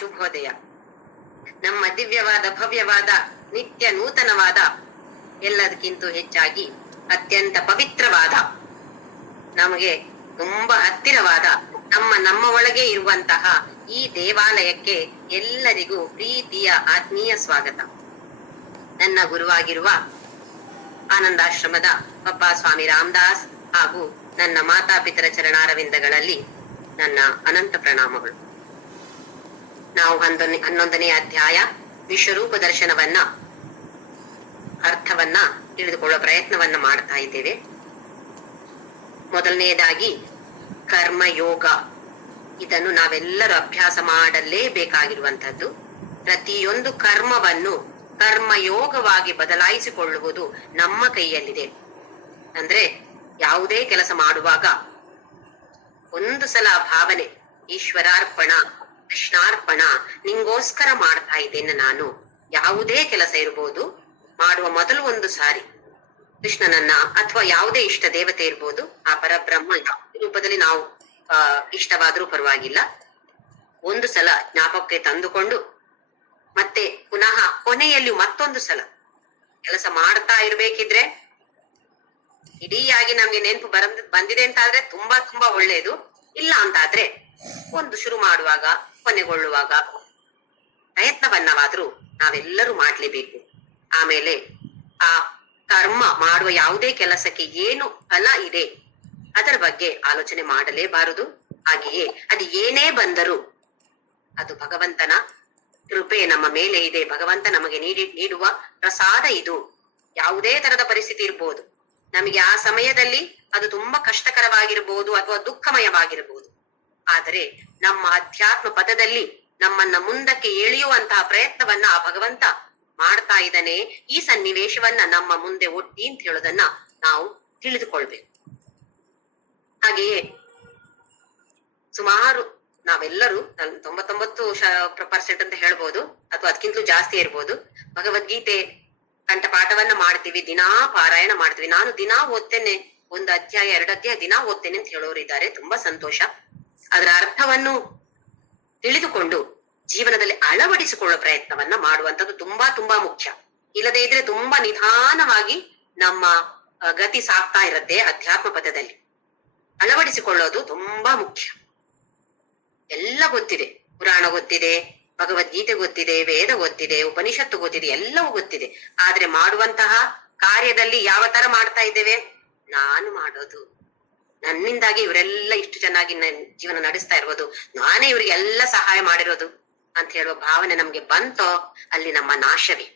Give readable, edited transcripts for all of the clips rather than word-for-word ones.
ಶುಭೋದಯ. ನಮ್ಮ ದಿವ್ಯವಾದ ಭವ್ಯವಾದ ನಿತ್ಯ ನೂತನವಾದ ಎಲ್ಲದಕ್ಕಿಂತ ಹೆಚ್ಚಾಗಿ ಅತ್ಯಂತ ಪವಿತ್ರವಾದ ನಮಗೆ ತುಂಬಾ ಹತ್ತಿರವಾದ ನಮ್ಮ ಒಳಗೆ ಇರುವಂತಹ ಈ ದೇವಾಲಯಕ್ಕೆ ಎಲ್ಲರಿಗೂ ಪ್ರೀತಿಯ ಆತ್ಮೀಯ ಸ್ವಾಗತ. ನನ್ನ ಗುರುವಾಗಿರುವ ಆನಂದಾಶ್ರಮದ ಪಪ್ಪ ಸ್ವಾಮಿ ರಾಮದಾಸ್ ಹಾಗೂ ನನ್ನ ಮಾತಾಪಿತರ ಚರಣಾರವಿಂದಗಳಲ್ಲಿ ನನ್ನ ಅನಂತ ಪ್ರಣಾಮಗಳು. ನಾವು 11ನೇ ಅಧ್ಯಾಯ ವಿಶ್ವರೂಪ ದರ್ಶನವನ್ನ ಅರ್ಥವನ್ನ ತಿಳಿದುಕೊಳ್ಳುವ ಪ್ರಯತ್ನವನ್ನ ಮಾಡ್ತಾ ಇದ್ದೇವೆ. ಮೊದಲನೆಯದಾಗಿ ಕರ್ಮಯೋಗ, ಇದನ್ನು ನಾವೆಲ್ಲರೂ ಅಭ್ಯಾಸ ಮಾಡಲೇಬೇಕಾಗಿರುವಂತದ್ದು. ಪ್ರತಿಯೊಂದು ಕರ್ಮವನ್ನು ಕರ್ಮಯೋಗವಾಗಿ ಬದಲಾಯಿಸಿಕೊಳ್ಳುವುದು ನಮ್ಮ ಕೈಯಲ್ಲಿದೆ. ಅಂದ್ರೆ ಯಾವುದೇ ಕೆಲಸ ಮಾಡುವಾಗ ಒಂದು ಸಲ ಭಾವನೆ, ಈಶ್ವರಾರ್ಪಣ, ಕೃಷ್ಣಾರ್ಪಣ, ನಿಂಗೋಸ್ಕರ ಮಾಡ್ತಾ ಇದ್ದೇನೆ ನಾನು. ಯಾವುದೇ ಕೆಲಸ ಇರ್ಬೋದು, ಮಾಡುವ ಮೊದಲು ಒಂದು ಸಾರಿ ಕೃಷ್ಣನನ್ನ ಅಥವಾ ಯಾವುದೇ ಇಷ್ಟ ದೇವತೆ ಇರ್ಬೋದು, ಆ ಪರಬ್ರಹ್ಮ ರೂಪದಲ್ಲಿ ನಾವು ಇಷ್ಟವಾದ್ರೂ ಪರವಾಗಿಲ್ಲ, ಒಂದು ಸಲ ಜ್ಞಾಪಕಕ್ಕೆ ತಂದುಕೊಂಡು ಮತ್ತೆ ಪುನಃ ಕೊನೆಯಲ್ಲಿ ಮತ್ತೊಂದು ಸಲ ಕೆಲಸ ಮಾಡ್ತಾ ಇರ್ಬೇಕಿದ್ರೆ, ಇಡೀಯಾಗಿ ನಮ್ಗೆ ನೆನಪು ಬಂದಿದೆ ಅಂತಾದ್ರೆ ತುಂಬಾ ತುಂಬಾ ಒಳ್ಳೆಯದು. ಇಲ್ಲ ಅಂತಾದ್ರೆ ಒಂದು ಶುರು ಮಾಡುವಾಗ ಕೊನೆಗೊಳ್ಳುವಾಗ ಪ್ರಯತ್ನವನ್ನವಾದ್ರೂ ನಾವೆಲ್ಲರೂ ಮಾಡ್ಲೇಬೇಕು. ಆಮೇಲೆ ಆ ಕರ್ಮ ಮಾಡುವ ಯಾವುದೇ ಕೆಲಸಕ್ಕೆ ಏನು ಫಲ ಇದೆ ಅದರ ಬಗ್ಗೆ ಆಲೋಚನೆ ಮಾಡಲೇಬಾರದು. ಹಾಗೆಯೇ ಅದು ಏನೇ ಬಂದರೂ ಅದು ಭಗವಂತನ ಕೃಪೆ ನಮ್ಮ ಮೇಲೆ ಇದೆ. ಭಗವಂತ ನಮಗೆ ನೀಡುವ ಪ್ರಸಾದ ಇದು. ಯಾವುದೇ ತರದ ಪರಿಸ್ಥಿತಿ ಇರ್ಬೋದು, ನಮಗೆ ಆ ಸಮಯದಲ್ಲಿ ಅದು ತುಂಬಾ ಕಷ್ಟಕರವಾಗಿರ್ಬೋದು ಅಥವಾ ದುಃಖಮಯವಾಗಿರ್ಬೋದು, ಆದರೆ ನಮ್ಮ ಅಧ್ಯಾತ್ಮ ಪದದಲ್ಲಿ ನಮ್ಮನ್ನ ಮುಂದಕ್ಕೆ ಎಳೆಯುವಂತಹ ಪ್ರಯತ್ನವನ್ನ ಆ ಭಗವಂತ ಮಾಡ್ತಾ ಇದ್ದಾನೆ. ಈ ಸನ್ನಿವೇಶವನ್ನ ನಮ್ಮ ಮುಂದೆ ಒಟ್ಟಿ ಅಂತ ಹೇಳೋದನ್ನ ನಾವು ತಿಳಿದುಕೊಳ್ಬೇಕು. ಹಾಗೆಯೇ ಸುಮಾರು ನಾವೆಲ್ಲರೂ 99% ಅಂತ ಹೇಳ್ಬೋದು, ಅಥವಾ ಅದಕ್ಕಿಂತಲೂ ಜಾಸ್ತಿ ಇರ್ಬೋದು, ಭಗವದ್ಗೀತೆ ಕಂಠಪಾಠವನ್ನ ಮಾಡ್ತೀವಿ, ದಿನಾ ಪಾರಾಯಣ ಮಾಡ್ತೀವಿ. ನಾನು ದಿನಾ ಓದ್ತೇನೆ, 1 ಅಧ್ಯಾಯ 2 ಅಧ್ಯಾಯ ದಿನಾ ಓದ್ತೇನೆ ಅಂತ ಹೇಳೋರು ಇದ್ದಾರೆ. ತುಂಬಾ ಸಂತೋಷ. ಅದರ ಅರ್ಥವನ್ನು ತಿಳಿದುಕೊಂಡು ಜೀವನದಲ್ಲಿ ಅಳವಡಿಸಿಕೊಳ್ಳುವ ಪ್ರಯತ್ನವನ್ನ ಮಾಡುವಂತದ್ದು ತುಂಬಾ ತುಂಬಾ ಮುಖ್ಯ. ಇಲ್ಲದೇ ಇದ್ರೆ ತುಂಬಾ ನಿಧಾನವಾಗಿ ನಮ್ಮ ಗತಿ ಸಾಗ್ತಾ ಇರುತ್ತೆ ಅಧ್ಯಾತ್ಮ ಪದದಲ್ಲಿ. ಅಳವಡಿಸಿಕೊಳ್ಳೋದು ತುಂಬಾ ಮುಖ್ಯ. ಎಲ್ಲ ಗೊತ್ತಿದೆ, ಪುರಾಣ ಗೊತ್ತಿದೆ, ಭಗವದ್ಗೀತೆ ಗೊತ್ತಿದೆ, ವೇದ ಗೊತ್ತಿದೆ, ಉಪನಿಷತ್ತು ಗೊತ್ತಿದೆ, ಎಲ್ಲವೂ ಗೊತ್ತಿದೆ. ಆದ್ರೆ ಮಾಡುವಂತಹ ಕಾರ್ಯದಲ್ಲಿ ಯಾವ ತರ ಮಾಡ್ತಾ ಇದ್ದೇವೆ? ನಾನು ಮಾಡೋದು, ನನ್ನಿಂದಾಗಿ ಇವರೆಲ್ಲ ಇಷ್ಟು ಚೆನ್ನಾಗಿ ಜೀವನ ನಡೆಸ್ತಾ ಇರ್ಬೋದು, ನಾನೇ ಇವ್ರಿಗೆಲ್ಲ ಸಹಾಯ ಮಾಡಿರೋದು ಅಂತ ಹೇಳುವ ಭಾವನೆ ನಮ್ಗೆ ಬಂತೋ ಅಲ್ಲಿ ನಮ್ಮ ನಾಶವೇ.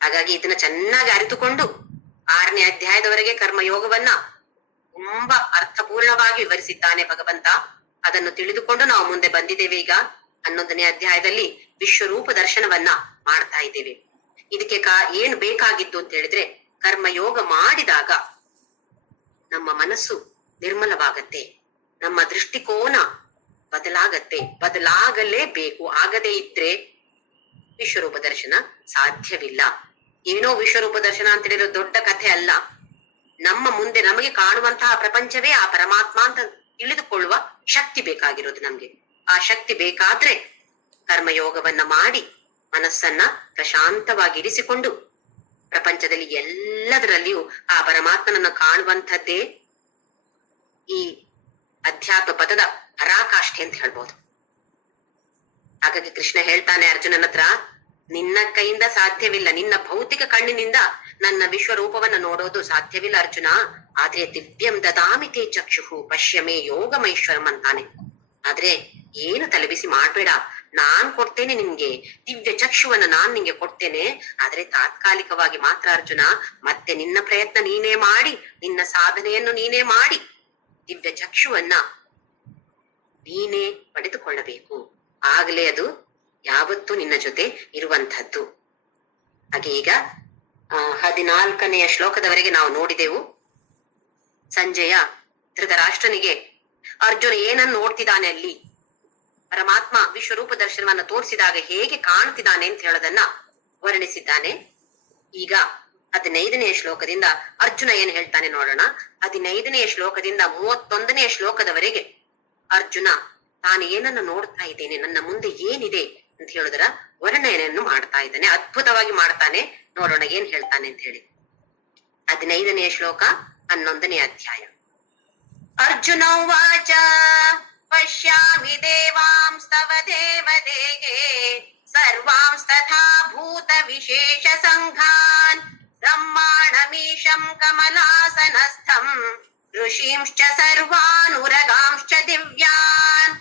ಹಾಗಾಗಿ ಇದನ್ನ ಚೆನ್ನಾಗಿ ಅರಿತುಕೊಂಡು 6ನೇ ಅಧ್ಯಾಯದವರೆಗೆ ಕರ್ಮಯೋಗವನ್ನ ತುಂಬಾ ಅರ್ಥಪೂರ್ಣವಾಗಿ ವಿವರಿಸಿದ್ದಾನೆ ಭಗವಂತ. ಅದನ್ನು ತಿಳಿದುಕೊಂಡು ನಾವು ಮುಂದೆ ಬಂದಿದ್ದೇವೆ. ಈಗ 11ನೇ ಅಧ್ಯಾಯದಲ್ಲಿ ವಿಶ್ವರೂಪ ದರ್ಶನವನ್ನ ಮಾಡ್ತಾ ಇದ್ದೇವೆ. ಇದಕ್ಕೆ ಏನು ಬೇಕಾಗಿತ್ತು ಅಂತ ಹೇಳಿದ್ರೆ, ಕರ್ಮಯೋಗ ಮಾಡಿದಾಗ ನಮ್ಮ ಮನಸ್ಸು ನಿರ್ಮಲವಾಗತ್ತೆ, ನಮ್ಮ ದೃಷ್ಟಿಕೋನ ಬದಲಾಗತ್ತೆ. ಬದಲಾಗಲೇಬೇಕು. ಆಗದೇ ಇದ್ರೆ ವಿಶ್ವರೂಪ ದರ್ಶನ ಸಾಧ್ಯವಿಲ್ಲ. ಏನೋ ವಿಶ್ವರೂಪ ದರ್ಶನ ಅಂತ ಹೇಳಿರೋ ದೊಡ್ಡ ಕಥೆ ಅಲ್ಲ. ನಮ್ಮ ಮುಂದೆ ನಮಗೆ ಕಾಣುವಂತಹ ಪ್ರಪಂಚವೇ ಆ ಪರಮಾತ್ಮ ಅಂತ ತಿಳಿದುಕೊಳ್ಳುವ ಶಕ್ತಿ ಬೇಕಾಗಿರೋದು ನಮ್ಗೆ. ಆ ಶಕ್ತಿ ಬೇಕಾದ್ರೆ ಕರ್ಮಯೋಗವನ್ನ ಮಾಡಿ ಮನಸ್ಸನ್ನ ಪ್ರಶಾಂತವಾಗಿ ಇರಿಸಿಕೊಂಡು ಪ್ರಪಂಚದಲ್ಲಿ ಎಲ್ಲದರಲ್ಲಿಯೂ ಆ ಪರಮಾತ್ಮನನ್ನ ಕಾಣುವಂಥದ್ದೇ ಈ ಅಧ್ಯಾತ್ಮ ಪದದ ಪರಾಕಾಷ್ಠೆ ಅಂತ ಹೇಳ್ಬೋದು. ಹಾಗಾಗಿ ಕೃಷ್ಣ ಹೇಳ್ತಾನೆ ಅರ್ಜುನನ ಹತ್ರ, ನಿನ್ನ ಕೈಯಿಂದ ಸಾಧ್ಯವಿಲ್ಲ, ನಿನ್ನ ಭೌತಿಕ ಕಣ್ಣಿನಿಂದ ನನ್ನ ವಿಶ್ವರೂಪವನ್ನ ನೋಡೋದು ಸಾಧ್ಯವಿಲ್ಲ ಅರ್ಜುನ. ಆದ್ರೆ ದಿವ್ಯಂ ದದಾಮಿ ತೇ ಚಕ್ಷುಹು ಪಶ್ಯಮೇ ಯೋಗಮೈಶ್ವರಂ ಅಂತಾನೆ. ಆದ್ರೆ ಏನು ತಲೆಬಿಸಿ ಮಾಡ್ಬೇಡ, ನಾನ್ ಕೊಡ್ತೇನೆ ನಿನ್ಗೆ ದಿವ್ಯ ಚಕ್ಷುವನ್ನ, ನಾನ್ ನಿಂಗೆ ಕೊಡ್ತೇನೆ. ಆದ್ರೆ ತಾತ್ಕಾಲಿಕವಾಗಿ ಮಾತ್ರ ಅರ್ಜುನ. ಮತ್ತೆ ನಿನ್ನ ಪ್ರಯತ್ನ ನೀನೇ ಮಾಡಿ, ನಿನ್ನ ಸಾಧನೆಯನ್ನು ನೀನೇ ಮಾಡಿ ದಿವ್ಯ ಚಕ್ಷುವನ್ನ ನೀನೇ ಪಡೆದುಕೊಳ್ಳಬೇಕು. ಆಗ್ಲೇ ಅದು ಯಾವತ್ತೂ ನಿನ್ನ ಜೊತೆ ಇರುವಂತಹದ್ದು. ಹಾಗೆ ಈಗ 14ನೆಯ ಶ್ಲೋಕದವರೆಗೆ ನಾವು ನೋಡಿದೆವು. ಸಂಜಯ ಧೃತರಾಷ್ಟ್ರನಿಗೆ ಅರ್ಜುನ ಏನನ್ನು ನೋಡ್ತಿದ್ದಾನೆ ಅಲ್ಲಿ, ಪರಮಾತ್ಮ ವಿಶ್ವರೂಪ ದರ್ಶನವನ್ನ ತೋರಿಸಿದಾಗ ಹೇಗೆ ಕಾಣ್ತಿದ್ದಾನೆ ಅಂತ ಹೇಳೋದನ್ನ ವರ್ಣಿಸಿದ್ದಾನೆ. ಈಗ 15ನೆಯ ಶ್ಲೋಕದಿಂದ ಅರ್ಜುನ ಏನ್ ಹೇಳ್ತಾನೆ ನೋಡೋಣ. 15ನೆಯ ಶ್ಲೋಕದಿಂದ 31ನೆಯ ಶ್ಲೋಕದವರೆಗೆ ಅರ್ಜುನ ತಾನು ಏನನ್ನ ನೋಡ್ತಾ ಇದ್ದೇನೆ, ನನ್ನ ಮುಂದೆ ಏನಿದೆ ಅಂತ ಹೇಳುದರ ವರ್ಣನೆಯನ್ನು ಮಾಡ್ತಾ ಇದ್ದಾನೆ. ಅದ್ಭುತವಾಗಿ ಮಾಡ್ತಾನೆ. ನೋಡೋಣ ಏನ್ ಹೇಳ್ತಾನೆ ಅಂತ ಹೇಳಿ. 15ನೇ ಶ್ಲೋಕ 11ನೇ ಅಧ್ಯಾಯ. ಅರ್ಜುನ ಉವಾಚ ಪಶ್ಯಾಮಿ ದೇವಾಂಸ್ತವ ದೇವದೇಹೇ ಸರ್ವಾಂಸ್ತಥಾ ಭೂತ ವಿಶೇಷ ಸಂಘಾನ್ ಬ್ರಹ್ಮಾಣಮೀಶಂ ಕಮಲಾಸನಸ್ಥಂ ಋಷೀಂಶ್ಚ ಸರ್ವಾನುರಗಾಂಶ್ಚ ದಿವ್ಯಾನ್.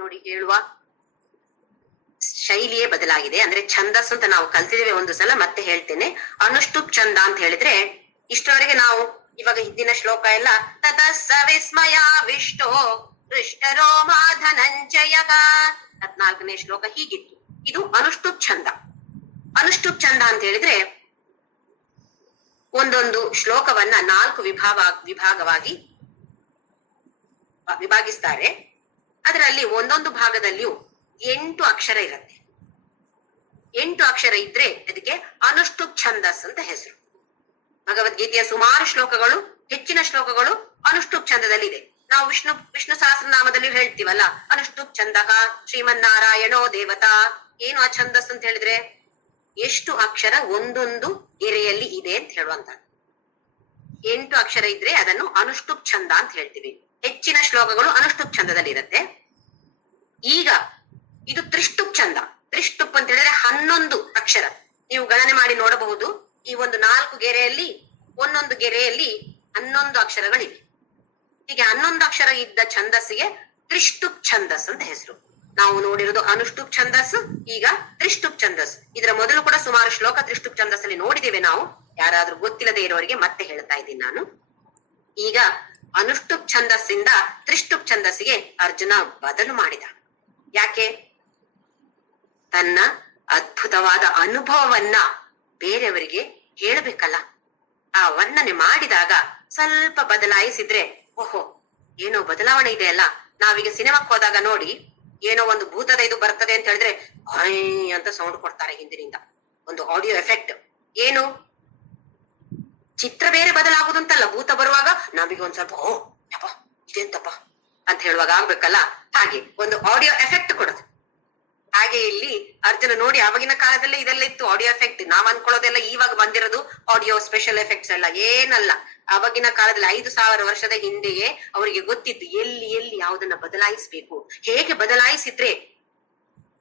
ನೋಡಿ, ಹೇಳುವ ಶೈಲಿಯೇ ಬದಲಾಗಿದೆ. ಅಂದ್ರೆ ಛಂದಸ್ಸು ಅಂತ ನಾವು ಕಲ್ತಿದ್ದೇವೆ ಒಂದು ಸಲ, ಮತ್ತೆ ಹೇಳ್ತೇನೆ. ಅನುಷ್ಟುಪ್ ಛಂದ ಅಂತ ಹೇಳಿದ್ರೆ ಇಷ್ಟವರೆಗೆ ನಾವು ಇವಾಗ ಹಿಂದಿನ ಶ್ಲೋಕ ಎಲ್ಲ ತತಸ್ಸ ವಿಸ್ಮಯ ವಿಷ್ಟೋ ಹೃಷ್ಟರೋ ಮಾಧನಂಜಯ 14ನೇ ಶ್ಲೋಕ ಹೀಗಿತ್ತು. ಇದು ಅನುಷ್ಟುಪ್ ಛಂದ. ಅನುಷ್ಟುಪ್ ಛಂದ ಅಂತ ಹೇಳಿದ್ರೆ ಒಂದೊಂದು ಶ್ಲೋಕವನ್ನ 4 ವಿಭಾಗವಾಗಿ ವಿಭಾಗಿಸ್ತಾರೆ. ಅದರಲ್ಲಿ ಒಂದೊಂದು ಭಾಗದಲ್ಲಿಯೂ 8 ಅಕ್ಷರ ಇರುತ್ತೆ. 8 ಅಕ್ಷರ ಇದ್ರೆ ಅದಕ್ಕೆ ಅನುಷ್ಟುಪ್ ಛಂದಸ್ ಅಂತ ಹೆಸರು. ಭಗವದ್ಗೀತೆಯ ಸುಮಾರು ಶ್ಲೋಕಗಳು, ಹೆಚ್ಚಿನ ಶ್ಲೋಕಗಳು ಅನುಷ್ಟುಪ್ ಛಂದದಲ್ಲಿ ಇದೆ. ನಾವು ವಿಷ್ಣು ಸಹಸ್ರನಾಮದಲ್ಲಿ ಹೇಳ್ತೀವಲ್ಲ, ಅನುಷ್ಟುಪ್ ಛಂದಕ ಶ್ರೀಮನ್ನಾರಾಯಣೋ ದೇವತಾ. ಏನು ಆ ಛಂದಸ್ ಅಂತ ಹೇಳಿದ್ರೆ ಎಷ್ಟು ಅಕ್ಷರ ಒಂದೊಂದು ಗೆರೆಯಲ್ಲಿ ಇದೆ ಅಂತ ಹೇಳುವಂತ. 8 ಅಕ್ಷರ ಇದ್ರೆ ಅದನ್ನು ಅನುಷ್ಟುಪ್ ಛಂದ ಅಂತ ಹೇಳ್ತೀವಿ. ಹೆಚ್ಚಿನ ಶ್ಲೋಕಗಳು ಅನುಷ್ಟುಪ್ ಛಂದದಲ್ಲಿ ಇರುತ್ತೆ. ಈಗ ಇದು ತ್ರಿಷ್ಟುಪ್ ಛಂದ. ತ್ರಿಷ್ಟುಪ್ ಅಂತ ಹೇಳಿದ್ರೆ 11 ಅಕ್ಷರ. ನೀವು ಗಣನೆ ಮಾಡಿ ನೋಡಬಹುದು. ಈ ಒಂದು 4 ಗೆರೆಯಲ್ಲಿ ಒಂದೊಂದು ಗೆರೆಯಲ್ಲಿ 11 ಅಕ್ಷರಗಳಿವೆ. ಹೀಗೆ 11 ಅಕ್ಷರ ಇದ್ದ ಛಂದಸ್ಸಿಗೆ ತ್ರಿಷ್ಟುಪ್ ಛಂದಸ್ ಅಂತ ಹೆಸರು. ನಾವು ನೋಡಿರೋದು ಅನುಷ್ಟುಪ್ ಛಂದಸ್, ಈಗ ತ್ರಿಷ್ಟುಪ್ ಛಂದಸ್. ಇದರ ಮೊದಲು ಕೂಡ ಸುಮಾರು ಶ್ಲೋಕ ತ್ರಿಷ್ಟುಪ್ ಛಂದಸ್ ಅಲ್ಲಿ ನೋಡಿದ್ದೇವೆ ನಾವು. ಯಾರಾದ್ರೂ ಗೊತ್ತಿಲ್ಲದೆ ಇರೋರಿಗೆ ಮತ್ತೆ ಹೇಳ್ತಾ ಇದ್ದೀನಿ ನಾನು. ಈಗ ಅನುಷ್ಟುಪ್ ಛಂದಸ್ಸಿಂದ ತ್ರಿಷ್ಟುಪ್ ಛಂದಸ್ಸಿಗೆ ಅರ್ಜುನ ಬದಲು ಮಾಡಿದ. ಯಾಕೆ? ತನ್ನ ಅದ್ಭುತವಾದ ಅನುಭವವನ್ನ ಬೇರೆಯವರಿಗೆ ಹೇಳಬೇಕಲ್ಲ. ಆ ವರ್ಣನೆ ಮಾಡಿದಾಗ ಸ್ವಲ್ಪ ಬದಲಾಯಿಸಿದ್ರೆ, ಓಹೋ ಏನೋ ಬದಲಾವಣೆ ಇದೆ ಅಲ್ಲ. ನಾವೀಗ ಸಿನಿಮಾಕ್ಕೆ ಹೋದಾಗ ನೋಡಿ, ಏನೋ ಒಂದು ಭೂತದ ಇದು ಬರ್ತದೆ ಅಂತ ಹೇಳಿದ್ರೆ ಐ ಅಂತ ಸೌಂಡ್ ಕೊಡ್ತಾರೆ ಹಿಂದಿನಿಂದ, ಒಂದು ಆಡಿಯೋ ಎಫೆಕ್ಟ್. ಏನು ಚಿತ್ರ ಬೇರೆ ಬದಲಾಗುದಂತಲ್ಲ, ಭೂತ ಬರುವಾಗ ನಮಗೆ ಒಂದ್ ಸ್ವಲ್ಪ ಓ ಯಪ್ಪ ಇದೆಂತಪ್ಪ ಅಂತ ಹೇಳುವಾಗ ಆಗ್ಬೇಕಲ್ಲ, ಹಾಗೆ ಒಂದು ಆಡಿಯೋ ಎಫೆಕ್ಟ್ ಕೊಡುದು. ಹಾಗೆ ಇಲ್ಲಿ ಅರ್ಜುನ ನೋಡಿ, ಆವಾಗಿನ ಕಾಲದಲ್ಲೇ ಇದೆಲ್ಲ ಇತ್ತು ಆಡಿಯೋ ಎಫೆಕ್ಟ್. ನಾವ್ ಅನ್ಕೊಳ್ಳೋದೆಲ್ಲ ಇವಾಗ ಬಂದಿರೋದು ಆಡಿಯೋ ಸ್ಪೆಷಲ್ ಎಫೆಕ್ಟ್ಸ್ ಎಲ್ಲ ಏನಲ್ಲ. ಆವಾಗಿನ ಕಾಲದಲ್ಲಿ 5,000 ವರ್ಷದ ಹಿಂದೆಯೇ ಅವರಿಗೆ ಗೊತ್ತಿತ್ತು ಎಲ್ಲಿ ಎಲ್ಲಿ ಯಾವುದನ್ನ ಬದಲಾಯಿಸ್ಬೇಕು, ಹೇಗೆ ಬದಲಾಯಿಸಿದ್ರೆ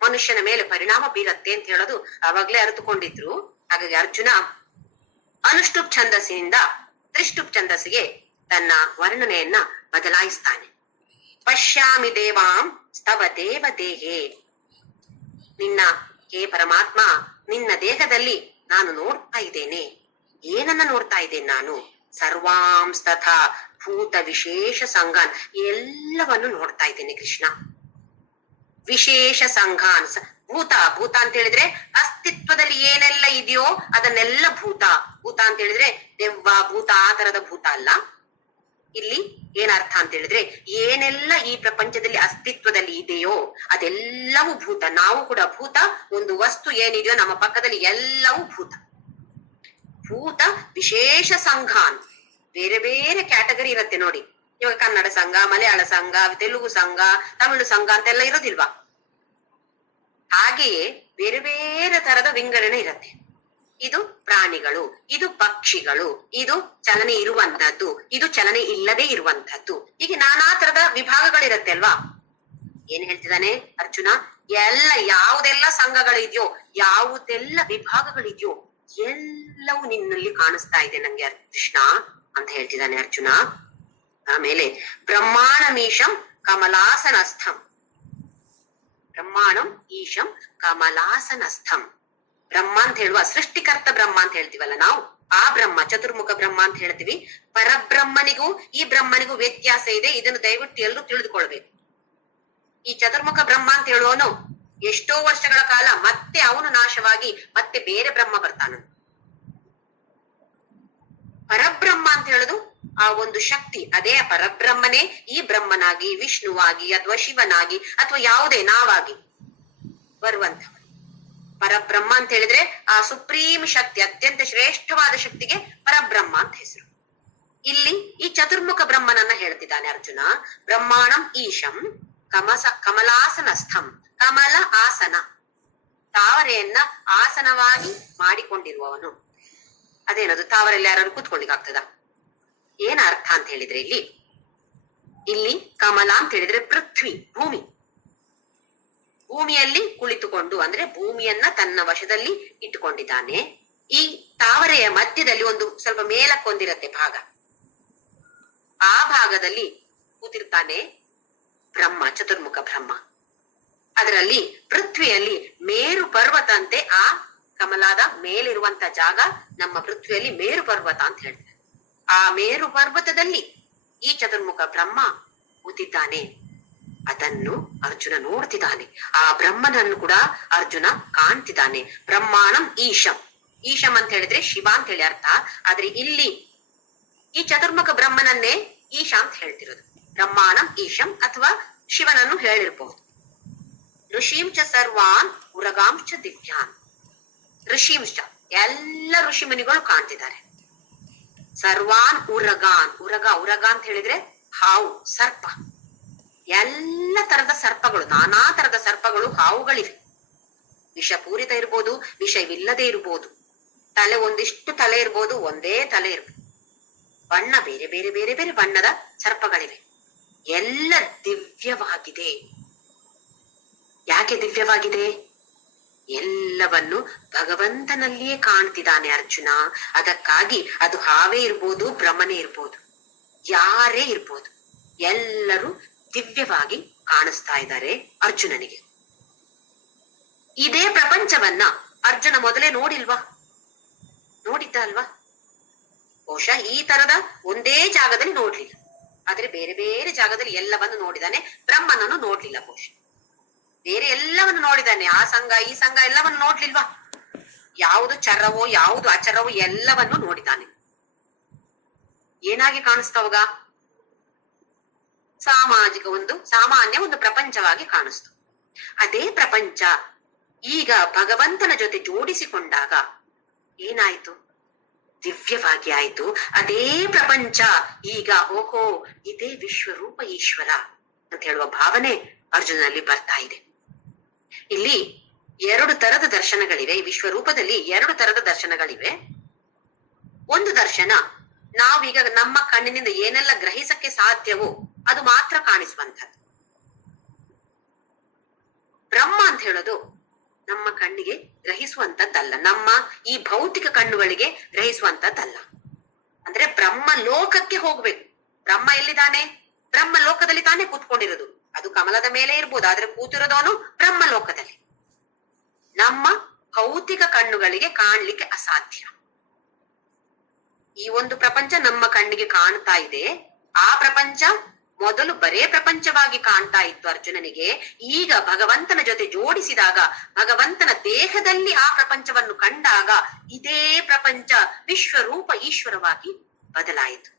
ಮನುಷ್ಯನ ಮೇಲೆ ಪರಿಣಾಮ ಬೀರತ್ತೆ ಅಂತ ಹೇಳೋದು ಆವಾಗ್ಲೇ ಅರಿತುಕೊಂಡಿದ್ರು. ಹಾಗಾಗಿ ಅರ್ಜುನ ಅನುಷ್ಟುಪ್ ಛಂದಸ್ಸಿನಿಂದ ತ್ರಿಷ್ಟುಪ್ ಛಂದಸ್ಸಿಗೆ ತನ್ನ ವರ್ಣನೆಯನ್ನ ಬದಲಾಯಿಸ್ತಾನೆ. ಪಶ್ಯಾಮಿ ದೇವಾಂ ಸ್ತವ ದೇವ ದೇಹೇ. ನಿನ್ನ ಹೇ ಪರಮಾತ್ಮ, ನಿನ್ನ ದೇಹದಲ್ಲಿ ನಾನು ನೋಡ್ತಾ ಇದ್ದೇನೆ. ಏನನ್ನ ನೋಡ್ತಾ ಇದ್ದೇನೆ ನಾನು? ಸರ್ವಾಂಸ್ತಥಾ ಭೂತ ವಿಶೇಷ ಸಂಘಾನ್. ಎಲ್ಲವನ್ನು ನೋಡ್ತಾ ಇದ್ದೇನೆ ಕೃಷ್ಣ. ವಿಶೇಷ ಸಂಘಾನ್. ಭೂತ ಭೂತ ಅಂತ ಹೇಳಿದ್ರೆ ಅಸ್ತಿತ್ವದಲ್ಲಿ ಏನೆಲ್ಲ ಇದೆಯೋ ಅದನ್ನೆಲ್ಲ ಭೂತ. ಭೂತ ಅಂತ ಹೇಳಿದ್ರೆ ದೆವ್ವ ಭೂತ ಆ ತರದ ಭೂತ ಅಲ್ಲ. ಇಲ್ಲಿ ಏನರ್ಥ ಅಂತ ಹೇಳಿದ್ರೆ ಏನೆಲ್ಲ ಈ ಪ್ರಪಂಚದಲ್ಲಿ ಅಸ್ತಿತ್ವದಲ್ಲಿ ಇದೆಯೋ ಅದೆಲ್ಲವೂ ಭೂತ. ನಾವು ಕೂಡ ಭೂತ. ಒಂದು ವಸ್ತು ಏನಿದೆಯೋ ನಮ್ಮ ಪಕ್ಕದಲ್ಲಿ ಎಲ್ಲವೂ ಭೂತ. ಭೂತ ವಿಶೇಷ ಸಂಘಾನ್. ಬೇರೆ ಬೇರೆ ಕ್ಯಾಟಗರಿ ಇರುತ್ತೆ ನೋಡಿ. ಇವಾಗ ಕನ್ನಡ ಸಂಘ, ಮಲಯಾಳ ಸಂಘ, ತೆಲುಗು ಸಂಘ, ತಮಿಳು ಸಂಘ ಅಂತೆಲ್ಲ ಇರೋದಿಲ್ವಾ? ಹಾಗೆಯೇ ಬೇರೆ ಬೇರೆ ತರದ ವಿಂಗಡಣೆ ಇರುತ್ತೆ. ಇದು ಪ್ರಾಣಿಗಳು, ಇದು ಪಕ್ಷಿಗಳು, ಇದು ಚಲನೆ ಇರುವಂತಹದ್ದು, ಇದು ಚಲನೆ ಇಲ್ಲದೆ ಇರುವಂತಹದ್ದು. ಹೀಗೆ ನಾನಾ ತರದ ವಿಭಾಗಗಳಿರತ್ತೆ ಅಲ್ವಾ? ಏನ್ ಹೇಳ್ತಿದ್ದಾನೆ ಅರ್ಜುನ? ಯಾವುದೆಲ್ಲ ಸಂಘಗಳಿದೆಯೋ, ಯಾವುದೆಲ್ಲ ವಿಭಾಗಗಳಿದೆಯೋ ಎಲ್ಲವೂ ನಿನ್ನಲ್ಲಿ ಕಾಣಿಸ್ತಾ ಇದೆ ನಂಗೆ ಕೃಷ್ಣ ಅಂತ ಹೇಳ್ತಿದ್ದಾನೆ ಅರ್ಜುನ. ಆಮೇಲೆ ಬ್ರಹ್ಮಾಣಮೀಶಂ ಕಮಲಾಸನಸ್ಥಂ. ಬ್ರಹ್ಮಾಣಂ ಈಶಂ ಕಮಲಾಸನಸ್ಥಂ. ಬ್ರಹ್ಮ ಅಂತ ಹೇಳುವ ಸೃಷ್ಟಿಕರ್ತ ಬ್ರಹ್ಮ ಅಂತ ಹೇಳ್ತೀವಲ್ಲ ನಾವು, ಆ ಬ್ರಹ್ಮ ಚತುರ್ಮುಖ ಬ್ರಹ್ಮ ಅಂತ ಹೇಳ್ತೀವಿ. ಪರಬ್ರಹ್ಮನಿಗೂ ಈ ಬ್ರಹ್ಮನಿಗೂ ವ್ಯತ್ಯಾಸ ಇದೆ. ಇದನ್ನು ದಯವಿಟ್ಟು ಎಲ್ಲರೂ ತಿಳಿದುಕೊಳ್ಬೇಕು. ಈ ಚತುರ್ಮುಖ ಬ್ರಹ್ಮ ಅಂತ ಹೇಳುವವನು ಎಷ್ಟೋ ವರ್ಷಗಳ ಕಾಲ ಮತ್ತೆ ಅವನು ನಾಶವಾಗಿ ಮತ್ತೆ ಬೇರೆ ಬ್ರಹ್ಮ ಬರ್ತಾನ. ಪರಬ್ರಹ್ಮ ಅಂತ ಹೇಳುದು ಆ ಒಂದು ಶಕ್ತಿ, ಅದೇ ಪರಬ್ರಹ್ಮನೇ ಈ ಬ್ರಹ್ಮನಾಗಿ ವಿಷ್ಣುವಾಗಿ ಅಥವಾ ಶಿವನಾಗಿ ಅಥವಾ ಯಾವುದೇ ನಾವಾಗಿ ಬರುವಂತ ಪರಬ್ರಹ್ಮ ಅಂತ ಹೇಳಿದ್ರೆ ಆ ಸುಪ್ರೀಂ ಶಕ್ತಿ, ಅತ್ಯಂತ ಶ್ರೇಷ್ಠವಾದ ಶಕ್ತಿಗೆ ಪರಬ್ರಹ್ಮ ಅಂತ ಹೆಸರು. ಇಲ್ಲಿ ಈ ಚತುರ್ಮುಖ ಬ್ರಹ್ಮನನ್ನ ಹೇಳ್ತಿದ್ದಾನೆ ಅರ್ಜುನ. ಬ್ರಹ್ಮಾಣಂ ಈಶಂ ಕಮಲಾಸನಸ್ಥಂ. ಕಮಲ ಆಸನ, ತಾವರೆಯನ್ನ ಆಸನವಾಗಿ ಮಾಡಿಕೊಂಡಿರುವವನು. ಅದೇನದು, ತಾವರೆಯಲ್ಲಿ ಯಾರು ಕೂತ್ಕೊಳ್ಳಿಕ್ ಆಗ್ತದ? ಏನ ಅರ್ಥ ಅಂತ ಹೇಳಿದ್ರೆ ಇಲ್ಲಿ ಕಮಲ ಅಂತ ಹೇಳಿದ್ರೆ ಪೃಥ್ವಿ, ಭೂಮಿ. ಭೂಮಿಯಲ್ಲಿ ಕುಳಿತುಕೊಂಡು ಅಂದ್ರೆ ಭೂಮಿಯನ್ನ ತನ್ನ ವಶದಲ್ಲಿ ಇಟ್ಟುಕೊಂಡಿದ್ದಾನೆ. ಈ ತಾವರೆಯ ಮಧ್ಯದಲ್ಲಿ ಒಂದು ಸ್ವಲ್ಪ ಮೇಲಕ್ಕೊಂದಿರತ್ತೆ ಭಾಗ, ಆ ಭಾಗದಲ್ಲಿ ಕೂತಿರ್ತಾನೆ ಬ್ರಹ್ಮ, ಚತುರ್ಮುಖ ಬ್ರಹ್ಮ. ಅದರಲ್ಲಿ ಪೃಥ್ವಿಯಲ್ಲಿ ಮೇರು ಪರ್ವತ ಅಂತೆ, ಆ ಕಮಲಾದ ಮೇಲಿರುವಂತ ಜಾಗ ನಮ್ಮ ಪೃಥ್ವಿಯಲ್ಲಿ ಮೇರು ಪರ್ವತ ಅಂತ ಹೇಳ್ತಾರೆ. ಆ ಮೇರು ಪರ್ವತದಲ್ಲಿ ಈ ಚತುರ್ಮುಖ ಬ್ರಹ್ಮ ಕೂತಿದ್ದಾನೆ. ಅದನ್ನು ಅರ್ಜುನ ನೋಡ್ತಿದ್ದಾನೆ. ಆ ಬ್ರಹ್ಮನನ್ನು ಕೂಡ ಅರ್ಜುನ ಕಾಣ್ತಿದ್ದಾನೆ. ಬ್ರಹ್ಮಾಣಂ ಈಶಂ. ಈಶಂ ಅಂತ ಹೇಳಿದ್ರೆ ಶಿವ ಅಂತ ಹೇಳಿ ಅರ್ಥ. ಆದ್ರೆ ಇಲ್ಲಿ ಈ ಚತುರ್ಮುಖ ಬ್ರಹ್ಮನನ್ನೇ ಈಶ ಅಂತ ಹೇಳ್ತಿರೋದು. ಬ್ರಹ್ಮಾಣಂ ಈಶಂ ಅಥವಾ ಶಿವನನ್ನು ಹೇಳಿರ್ಬಹುದು. ಋಷೀಂಚ ಸರ್ವಾನ್ ಉರಗಾಂಶ ದಿವ್ಯಾನ್. ಋಷೀಂಶ ಎಲ್ಲ ಋಷಿ ಮುನಿಗಳು ಕಾಣ್ತಿದ್ದಾರೆ. ಸರ್ವಾನ್ ಉರಗಾನ್. ಉರಗ ಅಂತ ಹೇಳಿದ್ರೆ ಹಾವು, ಸರ್ಪ. ಎಲ್ಲ ತರದ ಸರ್ಪಗಳು, ನಾನಾ ತರದ ಸರ್ಪಗಳು, ಹಾವುಗಳಿವೆ. ವಿಷಪೂರಿತ ಇರ್ಬೋದು, ವಿಷವಿಲ್ಲದೆ ಇರ್ಬೋದು. ತಲೆ ಒಂದಿಷ್ಟು ತಲೆ ಇರ್ಬೋದು, ಒಂದೇ ತಲೆ ಇರ್ಬೋದು. ಬಣ್ಣ ಬೇರೆ ಬೇರೆ ಬೇರೆ ಬೇರೆ ಬಣ್ಣದ ಸರ್ಪಗಳಿವೆ. ಎಲ್ಲ ದಿವ್ಯವಾಗಿದೆ. ಯಾಕೆ ದಿವ್ಯವಾಗಿದೆ? ಎಲ್ಲವನ್ನು ಭಗವಂತನಲ್ಲಿಯೇ ಕಾಣ್ತಿದ್ದಾನೆ ಅರ್ಜುನ. ಅದಕ್ಕಾಗಿ ಅದು ಹಾವೇ ಇರ್ಬೋದು, ಬ್ರಹ್ಮನೇ ಇರ್ಬೋದು, ಯಾರೇ ಇರ್ಬೋದು, ಎಲ್ಲರೂ ದಿವ್ಯವಾಗಿ ಕಾಣಿಸ್ತಾ ಇದ್ದಾರೆ ಅರ್ಜುನನಿಗೆ. ಇದೇ ಪ್ರಪಂಚವನ್ನ ಅರ್ಜುನ ಮೊದಲೇ ನೋಡಿಲ್ವಾ? ನೋಡಿದ್ದ ಅಲ್ವಾ? ಬಹುಶಃ ಈ ತರದ ಒಂದೇ ಜಾಗದಲ್ಲಿ ನೋಡ್ಲಿಲ್ಲ, ಆದ್ರೆ ಬೇರೆ ಬೇರೆ ಜಾಗದಲ್ಲಿ ಎಲ್ಲವನ್ನು ನೋಡಿದಾನೆ. ಬ್ರಹ್ಮನನ್ನು ನೋಡ್ಲಿಲ್ಲ. ಬಹುಶಃ ಬೇರೆ ಎಲ್ಲವನ್ನು ನೋಡಿದಾನೆ. ಆ ಸಂಘ ಈ ಸಂಘ ಎಲ್ಲವನ್ನು ನೋಡ್ಲಿಲ್ವಾ? ಯಾವುದು ಚರವೋ ಯಾವುದು ಅಚರವೋ ಎಲ್ಲವನ್ನು ನೋಡಿದಾನೆ. ಏನಾಗಿ ಕಾಣಿಸ್ತಾವಾಗ? ಸಾಮಾನ್ಯ ಒಂದು ಪ್ರಪಂಚವಾಗಿ ಕಾಣಿಸ್ತು. ಅದೇ ಪ್ರಪಂಚ ಈಗ ಭಗವಂತನ ಜೊತೆ ಜೋಡಿಸಿಕೊಂಡಾಗ ಏನಾಯ್ತು? ದಿವ್ಯವಾಗಿ ಆಯ್ತು. ಅದೇ ಪ್ರಪಂಚ ಈಗ ಓಹೋ ಇದೇ ವಿಶ್ವರೂಪ ಈಶ್ವರ ಅಂತ ಹೇಳುವ ಭಾವನೆ ಅರ್ಜುನಲ್ಲಿ ಬರ್ತಾ ಇದೆ. ಇಲ್ಲಿ ಎರಡು ತರದ ದರ್ಶನಗಳಿವೆ. ಈ ವಿಶ್ವರೂಪದಲ್ಲಿ ಎರಡು ತರದ ದರ್ಶನಗಳಿವೆ. ಒಂದು ದರ್ಶನ ನಾವೀಗ ನಮ್ಮ ಕಣ್ಣಿನಿಂದ ಏನೆಲ್ಲ ಗ್ರಹಿಸಕ್ಕೆ ಸಾಧ್ಯವೋ ಅದು ಮಾತ್ರ ಕಾಣಿಸುವಂಥದ್ದು. ಬ್ರಹ್ಮ ಅಂತ ಹೇಳೋದು ನಮ್ಮ ಕಣ್ಣಿಗೆ ಗ್ರಹಿಸುವಂತದ್ದಲ್ಲ, ನಮ್ಮ ಈ ಭೌತಿಕ ಕಣ್ಣುಗಳಿಗೆ ಗ್ರಹಿಸುವಂತದ್ದಲ್ಲ. ಅಂದ್ರೆ ಬ್ರಹ್ಮ ಲೋಕಕ್ಕೆ ಹೋಗ್ಬೇಕು. ಬ್ರಹ್ಮ ಎಲ್ಲಿದ್ದಾನೆ? ಬ್ರಹ್ಮ ಲೋಕದಲ್ಲಿ ತಾನೇ ಕೂತ್ಕೊಂಡಿರೋದು. ಅದು ಕಮಲದ ಮೇಲೆ ಇರ್ಬೋದು, ಆದ್ರೆ ಕೂತಿರೋದವನು ಬ್ರಹ್ಮ ಲೋಕದಲ್ಲಿ. ನಮ್ಮ ಭೌತಿಕ ಕಣ್ಣುಗಳಿಗೆ ಕಾಣ್ಲಿಕ್ಕೆ ಅಸಾಧ್ಯ. ಈ ಒಂದು ಪ್ರಪಂಚ ನಮ್ಮ ಕಣ್ಣಿಗೆ ಕಾಣ್ತಾ ಇದೆ. ಆ ಪ್ರಪಂಚ ಮೊದಲು ಬರೇ ಪ್ರಪಂಚವಾಗಿ ಕಾಣ್ತಾ ಇತ್ತು ಅರ್ಜುನನಿಗೆ. ಈಗ ಭಗವಂತನ ಜೊತೆ ಜೋಡಿಸಿದಾಗ, ಭಗವಂತನ ದೇಹದಲ್ಲಿ ಆ ಪ್ರಪಂಚವನ್ನು ಕಂಡಾಗ ಇದೇ ಪ್ರಪಂಚ ವಿಶ್ವರೂಪ ಈಶ್ವರವಾಗಿ ಬದಲಾಯಿತು.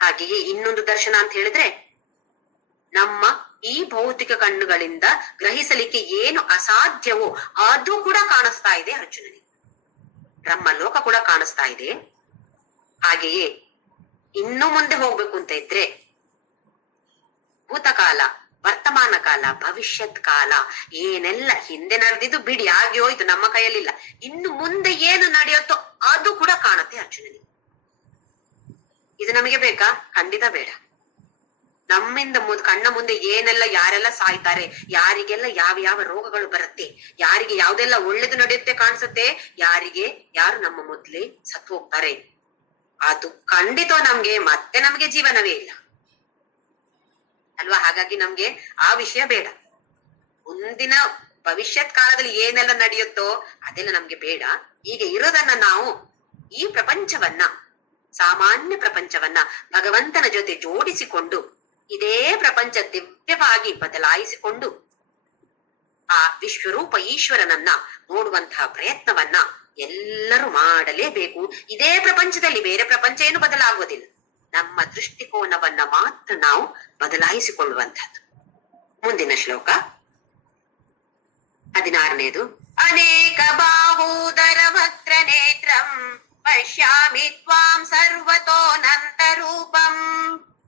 ಹಾಗೆಯೇ ಇನ್ನೊಂದು ದರ್ಶನ ಅಂತ ಹೇಳಿದ್ರೆ, ನಮ್ಮ ಈ ಭೌತಿಕ ಕಣ್ಣುಗಳಿಂದ ಗ್ರಹಿಸಲಿಕ್ಕೆ ಏನು ಅಸಾಧ್ಯವೋ ಅದು ಕೂಡ ಕಾಣಿಸ್ತಾ ಇದೆ ಅರ್ಜುನನಿಗೆ. ಬ್ರಹ್ಮಲೋಕ ಕೂಡ ಕಾಣಿಸ್ತಾ ಇದೆ. ಹಾಗೆಯೇ ಇನ್ನು ಮುಂದೆ ಹೋಗ್ಬೇಕು ಅಂತ ಇದ್ರೆ ಭೂತಕಾಲ, ವರ್ತಮಾನ ಕಾಲ, ಭವಿಷ್ಯತ್ ಕಾಲ, ಏನೆಲ್ಲ ಹಿಂದೆ ನಡೆದಿದ್ದು ಬಿಡಿ, ಆಗಿ ಹೋಯ್ತು, ನಮ್ಮ ಕೈಯಲ್ಲಿಲ್ಲ. ಇನ್ನು ಮುಂದೆ ಏನು ನಡೆಯುತ್ತೋ ಅದು ಕೂಡ ಕಾಣುತ್ತೆ ಅರ್ಜುನನಿಗೆ. ಇದು ನಮಗೆ ಬೇಕಾ? ಖಂಡಿತ ಬೇಡ. ನಮ್ಮಿಂದ ಕಣ್ಣ ಮುಂದೆ ಏನೆಲ್ಲ ಯಾರೆಲ್ಲ ಸಾಯ್ತಾರೆ, ಯಾರಿಗೆಲ್ಲ ಯಾವ ಯಾವ ರೋಗಗಳು ಬರುತ್ತೆ, ಯಾರಿಗೆ ಯಾವ್ದೆಲ್ಲ ಒಳ್ಳೇದು ನಡೆಯುತ್ತೆ ಕಾಣಿಸುತ್ತೆ, ಯಾರಿಗೆ ಯಾರು ನಮ್ಮ ಮೊದ್ಲೇ ಸತ್ತು ಹೋಗ್ತಾರೆ, ಅದು ಖಂಡಿತ ನಮ್ಗೆ ಜೀವನವೇ ಇಲ್ಲ ಅಲ್ವಾ? ಹಾಗಾಗಿ ನಮ್ಗೆ ಆ ವಿಷಯ ಬೇಡ. ಮುಂದಿನ ಭವಿಷ್ಯತ್ ಕಾಲದಲ್ಲಿ ಏನೆಲ್ಲ ನಡೆಯುತ್ತೋ ಅದೆಲ್ಲ ನಮ್ಗೆ ಬೇಡ. ಈಗ ಇರೋದನ್ನ ನಾವು ಈ ಪ್ರಪಂಚವನ್ನ, ಸಾಮಾನ್ಯ ಪ್ರಪಂಚವನ್ನ ಭಗವಂತನ ಜೊತೆ ಜೋಡಿಸಿಕೊಂಡು ಇದೇ ಪ್ರಪಂಚ ದಿವ್ಯವಾಗಿ ಬದಲಾಯಿಸಿಕೊಂಡು ಆ ವಿಶ್ವರೂಪ ಈಶ್ವರನನ್ನ ನೋಡುವಂತಹ ಪ್ರಯತ್ನವನ್ನ ಎಲ್ಲರೂ ಮಾಡಲೇಬೇಕು. ಇದೇ ಪ್ರಪಂಚದಲ್ಲಿ, ಬೇರೆ ಪ್ರಪಂಚ ಏನು ಬದಲಾಗುವುದಿಲ್ಲ. ನಮ್ಮ ದೃಷ್ಟಿಕೋನವನ್ನ ಮಾತ್ರ ನಾವು ಬದಲಾಯಿಸಿಕೊಳ್ಳುವಂಥದ್ದು. ಮುಂದಿನ ಶ್ಲೋಕ 16ನೇದು. ಅನೇಕ ಬಾಹೂದರ ವಕ್ರ ನೇತ್ರಂ ಪಶ್ಯಾಮಿ ತ್ವಾಂ ಸರ್ವತೋನಂತರೂಪಂ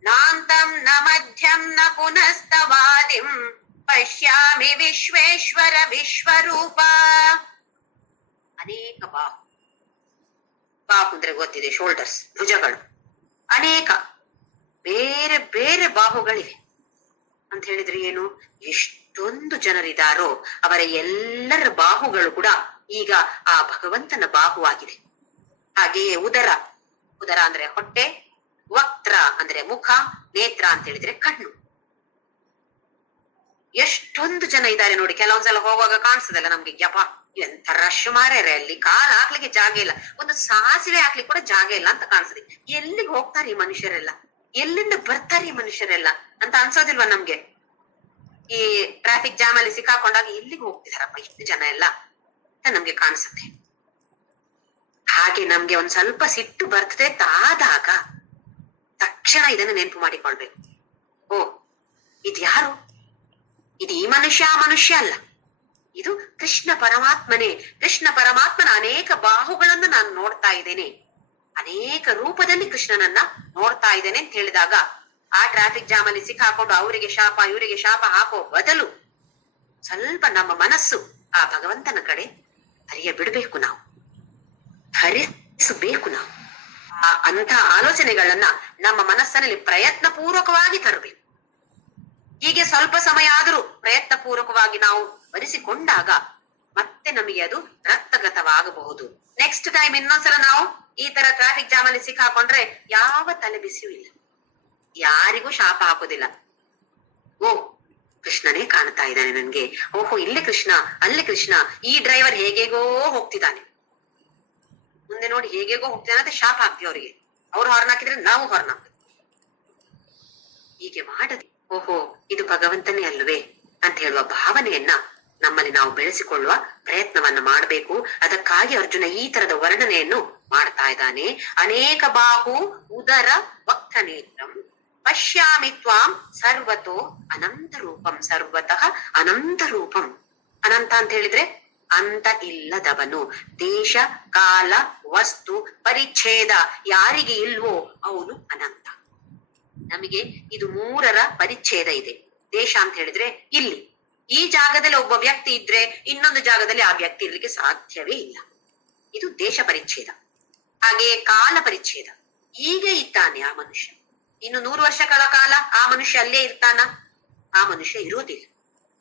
ನಾಂತಂ ನ ಮಧ್ಯಂ ನ ಪುನಸ್ತವಾದಿಂ ಪಶ್ಯಾಮಿ ವಿಶ್ವೇಶ್ವರ ವಿಶ್ವರೂಪ. ಅನೇಕ ಬಾಹು, ಬಾಹು ಅಂದ್ರೆ ಗೊತ್ತಿದೆ, ಶೋಲ್ಡರ್ಸ್, ಭುಜಗಳು. ಅನೇಕ ಬೇರೆ ಬೇರೆ ಬಾಹುಗಳಿವೆ ಅಂತ ಹೇಳಿದ್ರೆ ಏನು? ಎಷ್ಟೊಂದು ಜನರಿದ್ದಾರೋ ಅವರ ಎಲ್ಲರ ಬಾಹುಗಳು ಕೂಡ ಈಗ ಆ ಭಗವಂತನ ಬಾಹುವಾಗಿದೆ. ಹಾಗೆಯೇ ಉದರ, ಉದರ ಅಂದ್ರೆ ಹೊಟ್ಟೆ, ವಕ್ತ್ರ ಅಂದ್ರೆ ಮುಖ, ನೇತ್ರ ಅಂತ ಹೇಳಿದ್ರೆ ಕಣ್ಣು. ಎಷ್ಟೊಂದು ಜನ ಇದ್ದಾರೆ ನೋಡಿ. ಕೆಲವೊಂದ್ಸಲ ಹೋಗುವಾಗ ಕಾಣಿಸ್ತದಲ್ಲ ನಮ್ಗೆ, ಯಪ್ಪ ಎಂತ ರಶ್ ಮಾರ್ಯಾರೆ, ಅಲ್ಲಿ ಕಾಲ್ ಹಾಕ್ಲಿಕ್ಕೆ ಜಾಗ ಇಲ್ಲ, ಒಂದು ಸಾಸಿವೆ ಹಾಕ್ಲಿಕ್ಕೆ ಕೂಡ ಜಾಗ ಇಲ್ಲ ಅಂತ ಕಾಣಿಸ್ತದೆ. ಎಲ್ಲಿಗೆ ಹೋಗ್ತಾರೆ ಈ ಮನುಷ್ಯರೆಲ್ಲ, ಎಲ್ಲಿಂದ ಬರ್ತಾರೆ ಈ ಮನುಷ್ಯರೆಲ್ಲ ಅಂತ ಅನ್ಸೋದಿಲ್ವಾ ನಮ್ಗೆ? ಈ ಟ್ರಾಫಿಕ್ ಜಾಮ್ ಅಲ್ಲಿ ಸಿಕ್ಕಾಕೊಂಡಾಗ ಎಲ್ಲಿಗೆ ಹೋಗ್ತಿದಾರಪ್ಪ ಇಷ್ಟು ಜನ ಎಲ್ಲ ಅಂತ ನಮ್ಗೆ ಕಾಣಿಸುತ್ತೆ. ಹಾಗೆ ನಮ್ಗೆ ಒಂದ್ ಸ್ವಲ್ಪ ಸಿಟ್ಟು ಬರ್ತದೆ ಆದಾಗ ತಕ್ಷಣ ಇದನ್ನ ನೆನಪು ಮಾಡಿಕೊಳ್ಬೇಕು. ಓ, ಇದು ಯಾರು? ಇದು ಈ ಮನುಷ್ಯ ಆ ಮನುಷ್ಯ ಅಲ್ಲ, ಇದು ಕೃಷ್ಣ ಪರಮಾತ್ಮನೇ. ಕೃಷ್ಣ ಪರಮಾತ್ಮನ ಅನೇಕ ಬಾಹುಗಳನ್ನು ನಾನು ನೋಡ್ತಾ ಇದ್ದೇನೆ, ಅನೇಕ ರೂಪದಲ್ಲಿ ಕೃಷ್ಣನನ್ನ ನೋಡ್ತಾ ಇದ್ದೇನೆ ಅಂತ ಹೇಳಿದಾಗ ಆ ಟ್ರಾಫಿಕ್ ಜಾಮ್ ಅಲ್ಲಿ ಸಿಕ್ಕಾಕೊಂಡು ಅವರಿಗೆ ಶಾಪ ಇವರಿಗೆ ಶಾಪ ಹಾಕೋ ಬದಲು ಸ್ವಲ್ಪ ನಮ್ಮ ಮನಸ್ಸು ಆ ಭಗವಂತನ ಕಡೆ ಹರಿಯ ಬಿಡಬೇಕು, ನಾವು ಹರಿಸಬೇಕು. ನಾವು ಅಂತ ಆಲೋಚನೆಗಳನ್ನ ನಮ್ಮ ಮನಸ್ಸಿನಲ್ಲಿ ಪ್ರಯತ್ನ ಪೂರ್ವಕವಾಗಿ ತರಬೇಕು. ಹೀಗೆ ಸ್ವಲ್ಪ ಸಮಯ ಆದರೂ ಪ್ರಯತ್ನ ಪೂರ್ವಕವಾಗಿ ನಾವು ಬರೆಸಿಕೊಂಡಾಗ ಮತ್ತೆ ನಮಗೆ ಅದು ರಕ್ತಗತವಾಗಬಹುದು. ನೆಕ್ಸ್ಟ್ ಟೈಮ್ ಇನ್ನೊಂದ್ಸಲ ನಾವು ಈ ತರ ಟ್ರಾಫಿಕ್ ಜಾಮ್ ಅಲ್ಲಿ ಸಿಕ್ಕಾಕೊಂಡ್ರೆ ಯಾವ ತಲೆ ಬಿಸಿಯೂ ಇಲ್ಲ, ಯಾರಿಗೂ ಶಾಪ ಹಾಕೋದಿಲ್ಲ. ಓ, ಕೃಷ್ಣನೇ ಕಾಣ್ತಾ ಇದ್ದಾನೆ ನನ್ಗೆ, ಓಹೋ ಇಲ್ಲಿ ಕೃಷ್ಣ ಅಲ್ಲಿ ಕೃಷ್ಣ, ಈ ಡ್ರೈವರ್ ಹೇಗೇಗೋ ಹೋಗ್ತಿದ್ದಾನೆ, ಮುಂದೆ ನೋಡಿ ಹೇಗೇಗೋ ಹೋಗ್ತಿದ್ದಾನೆ ಅಂತ ಶಾಪ ಹಾಕ್ತೀವಿ ಅವರಿಗೆ. ಅವ್ರು ಹಾರ್ನ್ ಹಾಕಿದ್ರೆ ನಾವು ಹಾರ್ನ್ ಹಾಕ್ತೀವಿ. ಹೀಗೆ ಮಾಡದೆ ಓಹೋ ಇದು ಭಗವಂತನೇ ಅಲ್ವೇ ಅಂತ ಹೇಳುವ ಭಾವನೆಯನ್ನ ನಮ್ಮಲ್ಲಿ ನಾವು ಬೆಳೆಸಿಕೊಳ್ಳುವ ಪ್ರಯತ್ನವನ್ನ ಮಾಡಬೇಕು. ಅದಕ್ಕಾಗಿ ಅರ್ಜುನ ಈ ತರದ ವರ್ಣನೆಯನ್ನು ಮಾಡ್ತಾ ಇದ್ದಾನೆ. ಅನೇಕ ಬಾಹು ಉದರ ವಕ್ರ ನೇತ್ರಂ ಪಶ್ಯಾಮಿ ತ್ವಾಂ ಸರ್ವತೋ ಅನಂತ ರೂಪಂ. ಸರ್ವತಃ ಅನಂತ ರೂಪಂ. ಅನಂತ ಅಂತ ಹೇಳಿದ್ರೆ ಅಂತ ಇಲ್ಲದವನು. ದೇಶ ಕಾಲ ವಸ್ತು ಪರಿಚ್ಛೇದ ಯಾರಿಗೆ ಇಲ್ವೋ ಅವನು ಅನಂತ. ನಮಗೆ ಇದು ಮೂರರ ಪರಿಚ್ಛೇದ ಇದೆ. ದೇಶ ಅಂತ ಹೇಳಿದ್ರೆ ಇಲ್ಲಿ ಈ ಜಾಗದಲ್ಲಿ ಒಬ್ಬ ವ್ಯಕ್ತಿ ಇದ್ರೆ ಇನ್ನೊಂದು ಜಾಗದಲ್ಲಿ ಆ ವ್ಯಕ್ತಿ ಇರ್ಲಿಕ್ಕೆ ಸಾಧ್ಯವೇ ಇಲ್ಲ, ಇದು ದೇಶ ಪರಿಚ್ಛೇದ. ಹಾಗೆಯೇ ಕಾಲ ಪರಿಚ್ಛೇದ. ಈಗ ಇದ್ದಾನೆ ಆ ಮನುಷ್ಯ, ಇನ್ನು 100 ವರ್ಷಗಳ ಕಾಲ ಆ ಮನುಷ್ಯ ಅಲ್ಲೇ ಇರ್ತಾನ? ಆ ಮನುಷ್ಯ ಇರೋದಿಲ್ಲ.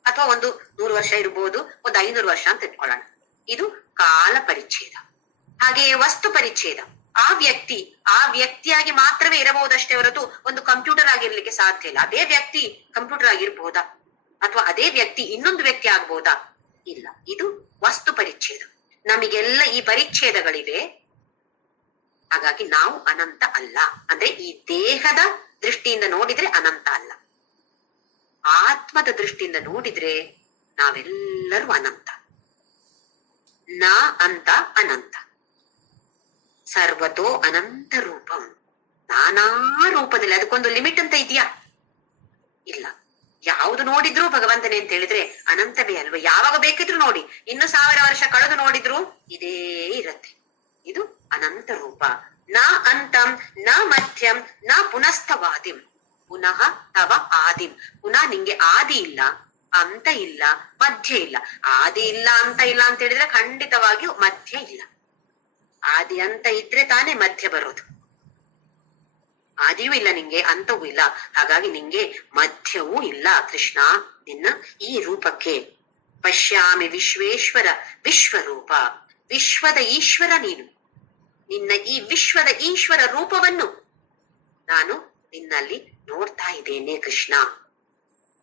ಅಥವಾ ಒಂದು 100 ವರ್ಷ ಇರ್ಬೋದು, ಒಂದು 500 ವರ್ಷ ಅಂತ ಇಟ್ಕೊಳ್ಳೋಣ, ಇದು ಕಾಲ ಪರಿಚ್ಛೇದ. ಹಾಗೆಯೇ ವಸ್ತು ಪರಿಚ್ಛೇದ. ಆ ವ್ಯಕ್ತಿಯಾಗಿ ಮಾತ್ರವೇ ಇರಬಹುದಷ್ಟೇ ಹೊರತು ಒಂದು ಕಂಪ್ಯೂಟರ್ ಆಗಿರ್ಲಿಕ್ಕೆ ಸಾಧ್ಯ ಇಲ್ಲ. ಅದೇ ವ್ಯಕ್ತಿ ಕಂಪ್ಯೂಟರ್ ಆಗಿರ್ಬಹುದಾ? ಅಥವಾ ಅದೇ ವ್ಯಕ್ತಿ ಇನ್ನೊಂದು ವ್ಯಕ್ತಿ ಆಗ್ಬಹುದಾ? ಇಲ್ಲ, ಇದು ವಸ್ತು ಪರಿಚ್ಛೇದ. ನಮಗೆಲ್ಲ ಈ ಪರಿಚ್ಛೇದಗಳಿವೆ. ಹಾಗಾಗಿ ನಾವು ಅನಂತ ಅಲ್ಲ. ಅಂದ್ರೆ ಈ ದೇಹದ ದೃಷ್ಟಿಯಿಂದ ನೋಡಿದ್ರೆ ಅನಂತ ಅಲ್ಲ, ಆತ್ಮದ ದೃಷ್ಟಿಯಿಂದ ನೋಡಿದ್ರೆ ನಾವೆಲ್ಲರೂ ಅನಂತ. ನ ಅಂತ ಅನಂತ. ಸರ್ವತೋ ಅನಂತ ರೂಪಂ. ನಾನಾ ರೂಪದಲ್ಲಿ. ಅದಕ್ಕೊಂದು ಲಿಮಿಟ್ ಅಂತ ಇದೆಯಾ? ಇಲ್ಲ. ಯಾವುದು ನೋಡಿದ್ರು ಭಗವಂತನೇ ಅಂತ ಹೇಳಿದ್ರೆ ಅನಂತವೇ ಅಲ್ವಾ? ಯಾವಾಗ ಬೇಕಿದ್ರು ನೋಡಿ, ಇನ್ನು 1000 ವರ್ಷ ಕಳೆದು ನೋಡಿದ್ರು ಇದೇ ಇರತ್ತೆ. ಇದು ಅನಂತ ರೂಪ. ನ ಅಂತಂ ನ ಮಧ್ಯಂ ನ ಪುನಸ್ತವಾದಿಂ. ಪುನಃ ತವ ಆದಿಂ. ಪುನಃ ನಿಂಗೆ ಆದಿ ಇಲ್ಲ, ಅಂತ ಇಲ್ಲ, ಮಧ್ಯ ಇಲ್ಲ. ಆದಿ ಇಲ್ಲ ಅಂತ ಇಲ್ಲ ಅಂತ ಹೇಳಿದ್ರೆ ಖಂಡಿತವಾಗಿಯೂ ಮಧ್ಯ ಇಲ್ಲ. ಆದಿ ಅಂತ ಇದ್ರೆ ತಾನೇ ಮಧ್ಯ ಬರೋದು. ಆದಿಯೂ ಇಲ್ಲ ನಿಂಗೆ, ಅಂತವೂ ಇಲ್ಲ. ಹಾಗಾಗಿ ನಿಂಗೆ ಮಧ್ಯವೂ ಇಲ್ಲ ಕೃಷ್ಣ. ನಿನ್ನ ಈ ರೂಪಕ್ಕೆ ಪಶ್ಯಾಮಿ ವಿಶ್ವೇಶ್ವರ ವಿಶ್ವರೂಪ. ವಿಶ್ವದ ಈಶ್ವರ ನೀನು. ನಿನ್ನ ಈ ವಿಶ್ವದ ಈಶ್ವರ ರೂಪವನ್ನು ನಾನು ನಿನ್ನಲ್ಲಿ ನೋಡ್ತಾ ಇದ್ದೇನೆ ಕೃಷ್ಣ.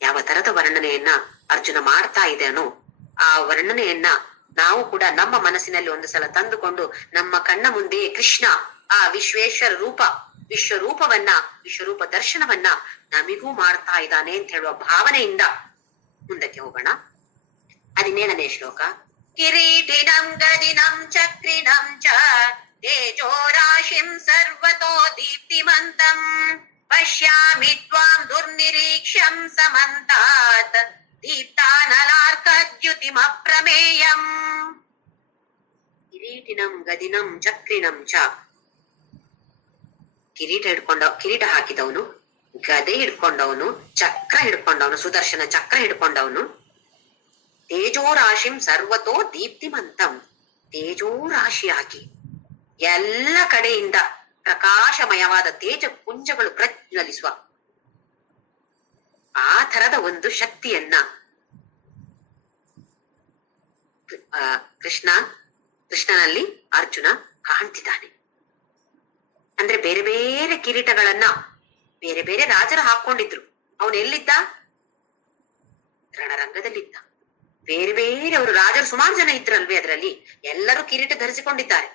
ಯಾವ ತರದ ವರ್ಣನೆಯನ್ನ ಅರ್ಜುನ ಮಾಡ್ತಾ ಇದ್ದಾನೋ ಆ ವರ್ಣನೆಯನ್ನ ನಾವು ಕೂಡ ನಮ್ಮ ಮನಸ್ಸಿನಲ್ಲಿ ಒಂದು ಸಲ ತಂದುಕೊಂಡು ನಮ್ಮ ಕಣ್ಣ ಮುಂದೆ ಕೃಷ್ಣ ಆ ವಿಶ್ವೇಶ್ವರ ರೂಪ, ವಿಶ್ವರೂಪವನ್ನ, ವಿಶ್ವರೂಪ ದರ್ಶನವನ್ನ ನಮಿಗೂ ಮಾಡ್ತಾ ಇದ್ದಾನೆ ಅಂತ ಹೇಳುವ ಭಾವನೆಯಿಂದ ಮುಂದಕ್ಕೆ ಹೋಗೋಣ. 17ನೇ ಶ್ಲೋಕ. ಕಿರೀಟಿನಂ ಗದಿನಂ ಚಕ್ರಿಣಂ ಚ ತೇಜೋ ರಾಶಿಂ ಸರ್ವತೋ ದೀಪ್ತಿಮಂತಂ ಪಶ್ಯಾಮಿ ತ್ವಾಂ ದುರ್ನಿರೀಕ್ಷ್ಯಂ ಸಮಂತಾತ್ ದೀಪ್ತಾನಲಾರ್ಕದ್ಯುತಿಮಪ್ರಮೇಯಂ. ಕಿರೀಟಿನ ಕಿರೀಟಿನಂ ಗದಿನಂ ಚಕ್ರಿಣಂ ಚ. ಕಿರೀಟ ಹಾಕಿದವನು, ಗದೆ ಹಿಡ್ಕೊಂಡವನು, ಚಕ್ರ ಹಿಡ್ಕೊಂಡವನು, ಸುದರ್ಶನ ಚಕ್ರ ಹಿಡ್ಕೊಂಡವನು. ತೇಜೋರಾಶಿಂ ಸರ್ವತೋ ದೀಪ್ತಿಮಂತಂ, ತೇಜೋರಾಶಿಯಾಗಿ ಎಲ್ಲ ಕಡೆಯಿಂದ ಪ್ರಕಾಶಮಯವಾದ ತೇಜ ಪುಂಜಗಳು ಪ್ರಜ್ವಲಿಸುವ ಆ ತರದ ಒಂದು ಶಕ್ತಿಯನ್ನ ಕೃಷ್ಣನಲ್ಲಿ ಅರ್ಜುನ ಕಾಣ್ತಿದ್ದಾನೆ. ಅಂದ್ರೆ ಬೇರೆ ಬೇರೆ ಕಿರೀಟಗಳನ್ನ ಬೇರೆ ಬೇರೆ ರಾಜರು ಹಾಕೊಂಡಿದ್ರು. ಅವನು ಎಲ್ಲಿದ್ದ? ರಣರಂಗದಲ್ಲಿದ್ದ. ಬೇರೆ ಬೇರೆ ಅವರು ರಾಜರು ಸುಮಾರು ಜನ ಇದ್ರಲ್ವೇ, ಅದರಲ್ಲಿ ಎಲ್ಲರೂ ಕಿರೀಟ ಧರಿಸಿಕೊಂಡಿದ್ದಾರೆ.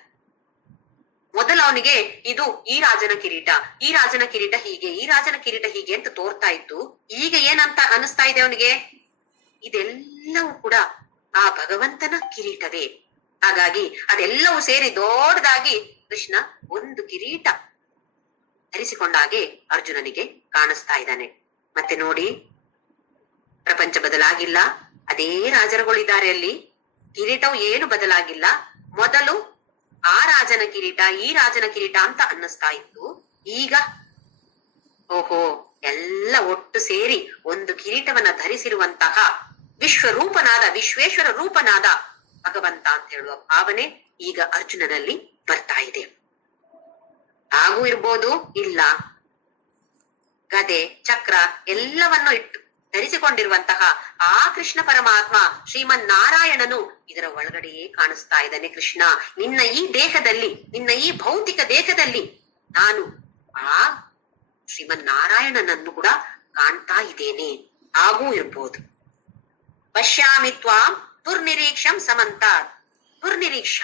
ಮೊದಲು ಅವನಿಗೆ ಇದು ಈ ರಾಜನ ಕಿರೀಟ, ಈ ರಾಜನ ಕಿರೀಟ ಹೀಗೆ, ಈ ರಾಜನ ಕಿರೀಟ ಹೀಗೆ ಅಂತ ತೋರ್ತಾ ಇತ್ತು. ಈಗ ಏನಂತ ಅನಿಸ್ತಾ ಇದೆ ಅವನಿಗೆ? ಇದೆಲ್ಲವೂ ಕೂಡ ಆ ಭಗವಂತನ ಕಿರೀಟವೇ. ಹಾಗಾಗಿ ಅದೆಲ್ಲವೂ ಸೇರಿ ದೊಡ್ಡದಾಗಿ ಕೃಷ್ಣ ಒಂದು ಕಿರೀಟ ಧರಿಸಿಕೊಂಡಾಗೆ ಅರ್ಜುನನಿಗೆ ಕಾಣಿಸ್ತಾ ಇದ್ದಾನೆ. ಮತ್ತೆ ನೋಡಿ, ಪ್ರಪಂಚ ಬದಲಾಗಿಲ್ಲ, ಅದೇ ರಾಜರುಗಳಿದ್ದಾರೆ ಅಲ್ಲಿ. ಕಿರೀಟವು ಏನು ಬದಲಾಗಿಲ್ಲ. ಮೊದಲು ಆ ರಾಜನ ಕಿರೀಟ, ಈ ರಾಜನ ಕಿರೀಟ ಅಂತ ಅನ್ನಿಸ್ತಾ ಇತ್ತು. ಈಗ ಓಹೋ, ಎಲ್ಲ ಒಟ್ಟು ಸೇರಿ ಒಂದು ಕಿರೀಟವನ್ನ ಧರಿಸಿರುವಂತಹ ವಿಶ್ವೇಶ್ವರ ರೂಪನಾದ ಭಗವಂತ ಅಂತ ಹೇಳುವ ಭಾವನೆ ಈಗ ಅರ್ಜುನನಲ್ಲಿ ಬರ್ತಾ ಇದೆ. ಹಾಗೂ ಇರ್ಬೋದು, ಇಲ್ಲ, ಗದೆ ಚಕ್ರ ಎಲ್ಲವನ್ನು ಇಟ್ಟು ಧರಿಸಿಕೊಂಡಿರುವಂತಹ ಆ ಕೃಷ್ಣ ಪರಮಾತ್ಮ ಶ್ರೀಮನ್ ನಾರಾಯಣನು ಇದರ ಒಳಗಡೆಯೇ ಕಾಣಿಸ್ತಾ ಇದ್ದಾನೆ. ಕೃಷ್ಣ, ನಿನ್ನ ಈ ದೇಹದಲ್ಲಿ, ನಿನ್ನ ಈ ಭೌತಿಕ ದೇಹದಲ್ಲಿ ನಾನು ಆ ಶ್ರೀಮನ್ ನಾರಾಯಣನನ್ನು ಕೂಡ ಕಾಣ್ತಾ ಇದ್ದೇನೆ. ಹಾಗೂ ಇರ್ಬೋದು. ಪಶ್ಯಾಮಿ ತ್ವಾಂ ದುರ್ನಿರೀಕ್ಷಂ ಸಮಂತಾತ್. ದುರ್ನಿರೀಕ್ಷ,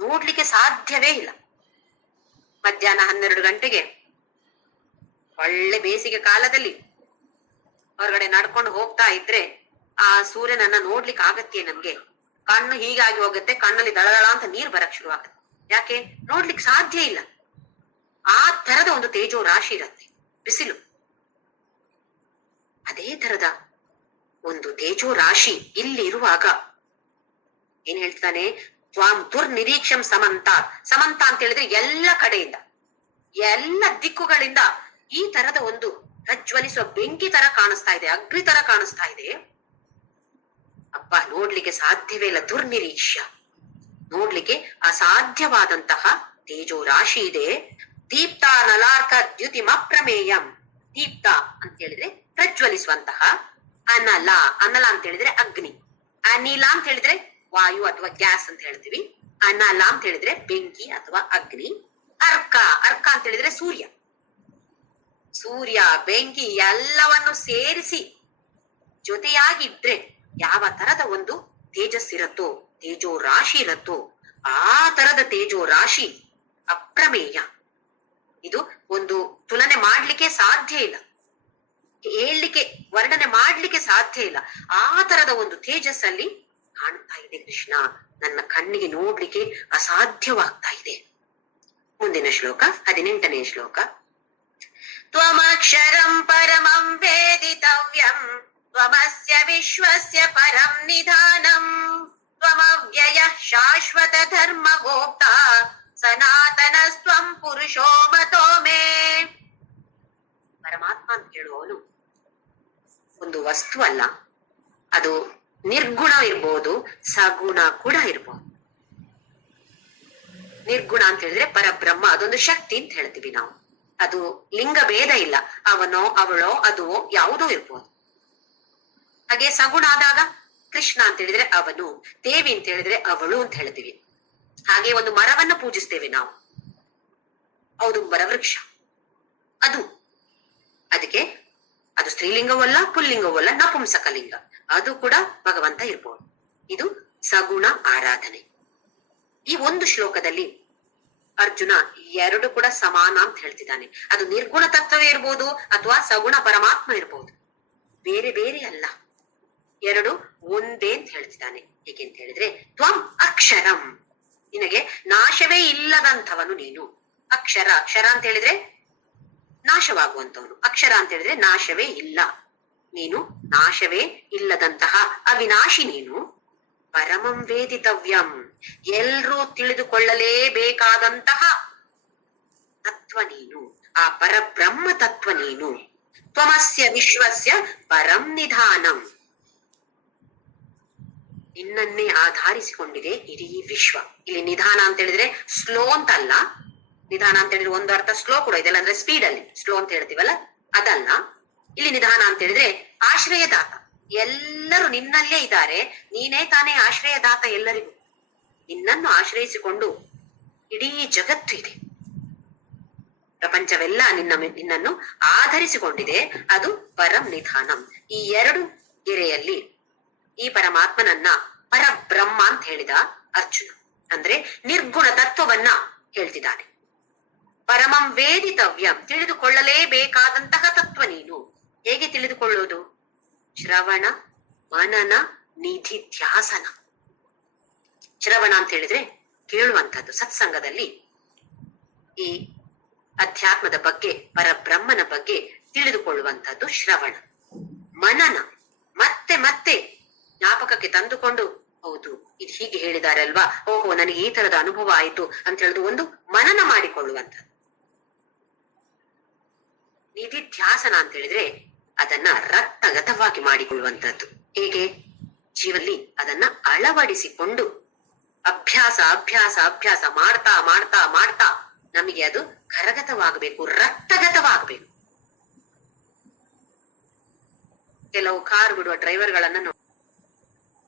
ನೋಡ್ಲಿಕ್ಕೆ ಸಾಧ್ಯವೇ ಇಲ್ಲ. ಮಧ್ಯಾಹ್ನ 12 ಗಂಟೆಗೆ ಒಳ್ಳೆ ಬೇಸಿಗೆ ಕಾಲದಲ್ಲಿ ಹೊರಗಡೆ ನಡ್ಕೊಂಡು ಹೋಗ್ತಾ ಇದ್ರೆ ಆ ಸೂರ್ಯನನ್ನ ನೋಡ್ಲಿಕ್ಕೆ ಆಗತ್ತೆ ನಮ್ಗೆ. ಕಣ್ಣು ಹೀಗಾಗಿ ಹೋಗುತ್ತೆ, ಕಣ್ಣಲ್ಲಿ ದಳದಳ ಅಂತ ನೀರ್ ಬರಕ್ ಶುರು ಆಗುತ್ತೆ. ಯಾಕೆ? ನೋಡ್ಲಿಕ್ಕೆ ಸಾಧ್ಯ ಇಲ್ಲ. ಆ ತರದ ಒಂದು ತೇಜೋ ರಾಶಿ ಇರತ್ತೆ ಬಿಸಿಲು. ಅದೇ ತರದ ಒಂದು ತೇಜೋ ರಾಶಿ ಇಲ್ಲಿ ಇರುವಾಗ ಏನ್ ಹೇಳ್ತಾನೆ? ತ್ವಾಂ ದುರ್ನಿರೀಕ್ಷಂ ಸಮಂತ. ಸಮಂತ ಅಂತ ಹೇಳಿದ್ರೆ ಎಲ್ಲ ಕಡೆಯಿಂದ, ಎಲ್ಲ ದಿಕ್ಕುಗಳಿಂದ ಈ ತರದ ಒಂದು ಪ್ರಜ್ವಲಿಸುವ ಬೆಂಕಿ ತರ ಕಾಣಿಸ್ತಾ ಇದೆ, ಅಗ್ನಿ ತರ ಕಾಣಿಸ್ತಾ ಇದೆ. ಅಪ್ಪ, ನೋಡ್ಲಿಕ್ಕೆ ಸಾಧ್ಯವೇ ಇಲ್ಲ. ದುರ್ನಿರೀಕ್ಷ್ಯ, ನೋಡ್ಲಿಕ್ಕೆ ಅಸಾಧ್ಯವಾದಂತಹ ತೇಜೋ ರಾಶಿ ಇದೆ. ದೀಪ್ತ ನಲಾರ್ಕ ದ್ಯುತಿಮಪ್ರಮೇಯಂ. ದೀಪ್ತ ಅಂತ ಹೇಳಿದ್ರೆ ಪ್ರಜ್ವಲಿಸುವಂತಹ. ಅನಲ, ಅನಲ ಅಂತ ಹೇಳಿದ್ರೆ ಅಗ್ನಿ. ಅನಿಲ ಅಂತ ಹೇಳಿದ್ರೆ ವಾಯು ಅಥವಾ ಗ್ಯಾಸ್ ಅಂತ ಹೇಳ್ತೀವಿ. ಅನಲ ಅಂತ ಹೇಳಿದ್ರೆ ಬೆಂಕಿ ಅಥವಾ ಅಗ್ನಿ. ಅರ್ಕ, ಅರ್ಕ ಅಂತ ಹೇಳಿದ್ರೆ ಸೂರ್ಯ. ಸೂರ್ಯ, ಬೆಂಕಿ ಎಲ್ಲವನ್ನು ಸೇರಿಸಿ ಜೊತೆಯಾಗಿದ್ರೆ ಯಾವ ತರದ ಒಂದು ತೇಜಸ್ಸಿರತ್ತೋ, ತೇಜೋ ರಾಶಿ ಇರತ್ತೋ, ಆ ತರದ ತೇಜೋ ರಾಶಿ ಅಪ್ರಮೇಯ. ಇದು ಒಂದು ತುಲನೆ ಮಾಡ್ಲಿಕ್ಕೆ ಸಾಧ್ಯ ಇಲ್ಲ, ಹೇಳಲಿಕ್ಕೆ, ವರ್ಣನೆ ಮಾಡ್ಲಿಕ್ಕೆ ಸಾಧ್ಯ ಇಲ್ಲ. ಆ ತರದ ಒಂದು ತೇಜಸ್ಸಲ್ಲಿ ಕಾಣ್ತಾ ಇದೆ ಕೃಷ್ಣ. ನನ್ನ ಕಣ್ಣಿಗೆ ನೋಡ್ಲಿಕ್ಕೆ ಅಸಾಧ್ಯವಾಗ್ತಾ ಇದೆ. ಮುಂದಿನ ಶ್ಲೋಕ, 18ನೇ ಶ್ಲೋಕ. ತ್ವಮಕ್ಷರಂ ಪರಮಂ ವೇದಿತವ್ಯಂ ತ್ವಮಸ್ಯ ವಿಶ್ವಸ್ಯ ಪರಂ ನಿಧಾನಂ ತ್ವಮವ್ಯಯಃ ಶಾಶ್ವತ ಧರ್ಮ ಗೋಪ್ತ ಸನಾತನಸ್ತ್ವಂ ಪುರುಷೋ ಮತೋ ಮೇ. ಪರಮಾತ್ಮ ಅಂತ ಹೇಳುವವನು ಒಂದು ವಸ್ತು ಅಲ್ಲ, ಅದು ನಿರ್ಗುಣ ಇರ್ಬೋದು, ಸಗುಣ ಕೂಡ ಇರ್ಬೋದು. ನಿರ್ಗುಣ ಅಂತ ಹೇಳಿದ್ರೆ ಪರಬ್ರಹ್ಮ, ಅದೊಂದು ಶಕ್ತಿ ಅಂತ ಹೇಳ್ತೀವಿ ನಾವು. ಅದು ಲಿಂಗ ಭೇದ ಇಲ್ಲ, ಅವನೋ ಅವಳೋ ಅದೋ ಯಾವುದೋ ಇರ್ಬೋದು. ಹಾಗೆ ಸಗುಣ ಆದಾಗ ಕೃಷ್ಣ ಅಂತ ಹೇಳಿದ್ರೆ ಅವನು, ದೇವಿ ಅಂತ ಹೇಳಿದ್ರೆ ಅವಳು ಅಂತ ಹೇಳ್ತೀವಿ. ಹಾಗೆ ಒಂದು ಮರವನ್ನ ಪೂಜಿಸ್ತೇವೆ ನಾವು, ಹೌದು ಮರವೃಕ್ಷ, ಅದು ಅದಕ್ಕೆ ಅದು ಸ್ತ್ರೀಲಿಂಗವಲ್ಲ, ಪುಲ್ಲಿಂಗವಲ್ಲ, ನಪುಂಸಕಲಿಂಗ, ಅದು ಕೂಡ ಭಗವಂತ ಇರ್ಬೋದು. ಇದು ಸಗುಣ ಆರಾಧನೆ. ಈ ಒಂದು ಶ್ಲೋಕದಲ್ಲಿ ಅರ್ಜುನ ಎರಡು ಕೂಡ ಸಮಾನ ಅಂತ ಹೇಳ್ತಿದ್ದಾನೆ. ಅದು ನಿರ್ಗುಣ ತತ್ವವೇ ಇರ್ಬೋದು ಅಥವಾ ಸಗುಣ ಪರಮಾತ್ಮ ಇರ್ಬೋದು, ಬೇರೆ ಬೇರೆ ಅಲ್ಲ, ಎರಡು ಒಂದೇ ಅಂತ ಹೇಳ್ತಿದ್ದಾನೆ. ಹೇಗೆಂತ ಹೇಳಿದ್ರೆ ತ್ವಂ ಅಕ್ಷರಂ, ನಿನಗೆ ನಾಶವೇ ಇಲ್ಲದಂಥವನು ನೀನು. ಅಕ್ಷರ, ಅಕ್ಷರ ಅಂತ ಹೇಳಿದ್ರೆ ನಾಶವಾಗುವಂತವನು, ಅಕ್ಷರ ಅಂತ ಹೇಳಿದ್ರೆ ನಾಶವೇ ಇಲ್ಲ. ನೀನು ನಾಶವೇ ಇಲ್ಲದಂತಹ ಅವಿನಾಶಿ ನೀನು. ಪರಮಂ ವೇದಿತವ್ಯಂ, ಎಲ್ರೂ ತಿಳಿದುಕೊಳ್ಳಲೇಬೇಕಾದಂತಹ ತತ್ವ ನೀನು, ಆ ಪರಬ್ರಹ್ಮ ತತ್ವ ನೀನು. ತ್ವಮಸ್ಯ ವಿಶ್ವಸ್ಯ ಪರಂ ನಿಧಾನಂ, ನಿನ್ನನ್ನೇ ಆಧರಿಸಿಕೊಂಡಿದೆ ಇಡೀ ವಿಶ್ವ. ಇಲ್ಲಿ ನಿಧಾನ ಅಂತ ಹೇಳಿದ್ರೆ ಸ್ಲೋ ಅಂತ ಅಲ್ಲ. ನಿಧಾನ ಅಂತ ಹೇಳಿದ್ರೆ ಒಂದು ಅರ್ಥ ಸ್ಲೋ ಕೂಡ ಇದೆಲ್ಲ, ಅಂದ್ರೆ ಸ್ಪೀಡ್ ಅಲ್ಲಿ ಸ್ಲೋ ಅಂತ ಹೇಳ್ತೀವಲ್ಲ ಅದಲ್ಲ. ಇಲ್ಲಿ ನಿಧಾನ ಅಂತ ಹೇಳಿದ್ರೆ ಆಶ್ರಯದಾತ. ಎಲ್ಲರೂ ನಿನ್ನಲ್ಲೇ ಇದ್ದಾರೆ, ನೀನೇ ತಾನೇ ಆಶ್ರಯದಾತ ಎಲ್ಲರಿಗೂ. ನಿನ್ನನ್ನು ಆಶ್ರಯಿಸಿಕೊಂಡು ಇಡೀ ಜಗತ್ತು ಇದೆ, ಪ್ರಪಂಚವೆಲ್ಲ ನಿನ್ನನ್ನು ಆಧರಿಸಿಕೊಂಡಿದೆ. ಅದು ಪರಂ ನಿಧಾನಂ. ಈ ಎರಡು ಗೆರೆಯಲ್ಲಿ ಈ ಪರಮಾತ್ಮನನ್ನ ಪರಬ್ರಹ್ಮ ಅಂತ ಹೇಳಿದ ಅರ್ಜುನ. ಅಂದ್ರೆ ನಿರ್ಗುಣ ತತ್ವವನ್ನ ಹೇಳ್ತಿದ್ದಾನೆ. ಪರಮಂ ವೇದಿತವ್ಯಂ, ತಿಳಿದುಕೊಳ್ಳಲೇಬೇಕಾದಂತಹ ತತ್ವ ನೀನು. ಹೇಗೆ ತಿಳಿದುಕೊಳ್ಳೋದು? ಶ್ರವಣ ಮನನ ನಿಧಿಧ್ಯಾಸನ. ಶ್ರವಣ ಅಂತ ಹೇಳಿದ್ರೆ ಕೇಳುವಂಥದ್ದು, ಸತ್ಸಂಗದಲ್ಲಿ ಈ ಅಧ್ಯಾತ್ಮದ ಬಗ್ಗೆ, ಪರಬ್ರಹ್ಮನ ಬಗ್ಗೆ ತಿಳಿದುಕೊಳ್ಳುವಂಥದ್ದು ಶ್ರವಣ. ಮನನ, ಮತ್ತೆ ಮತ್ತೆ ಜ್ಞಾಪಕಕ್ಕೆ ತಂದುಕೊಂಡು, ಹೌದು ಇದು ಹೀಗೆ ಹೇಳಿದ್ದಾರೆ ಅಲ್ವಾ, ಓಹೋ ನನಗೆ ಈ ತರದ ಅನುಭವ ಆಯ್ತು ಅಂತ ಹೇಳಿದು ಒಂದು ಮನನ ಮಾಡಿಕೊಳ್ಳುವಂಥದ್ದು. ನಿಧಿಧ್ಯಾಸನ ಅಂತ ಹೇಳಿದ್ರೆ ಅದನ್ನ ರಕ್ತಗತವಾಗಿ ಮಾಡಿಕೊಳ್ಳುವಂಥದ್ದು. ಹೇಗೆ? ಜೀವನಲ್ಲಿ ಅದನ್ನ ಅಳವಡಿಸಿಕೊಂಡು ಅಭ್ಯಾಸ ಅಭ್ಯಾಸ ಅಭ್ಯಾಸ ಮಾಡ್ತಾ ಮಾಡ್ತಾ ಮಾಡ್ತಾ ನಮಗೆ ಅದು ಕರಗತವಾಗಬೇಕು, ರಕ್ತಗತವಾಗಬೇಕು. ಕೆಲವು ಕಾರ್ ಬಿಡುವ ಡ್ರೈವರ್ಗಳನ್ನ ನೋಡಿ,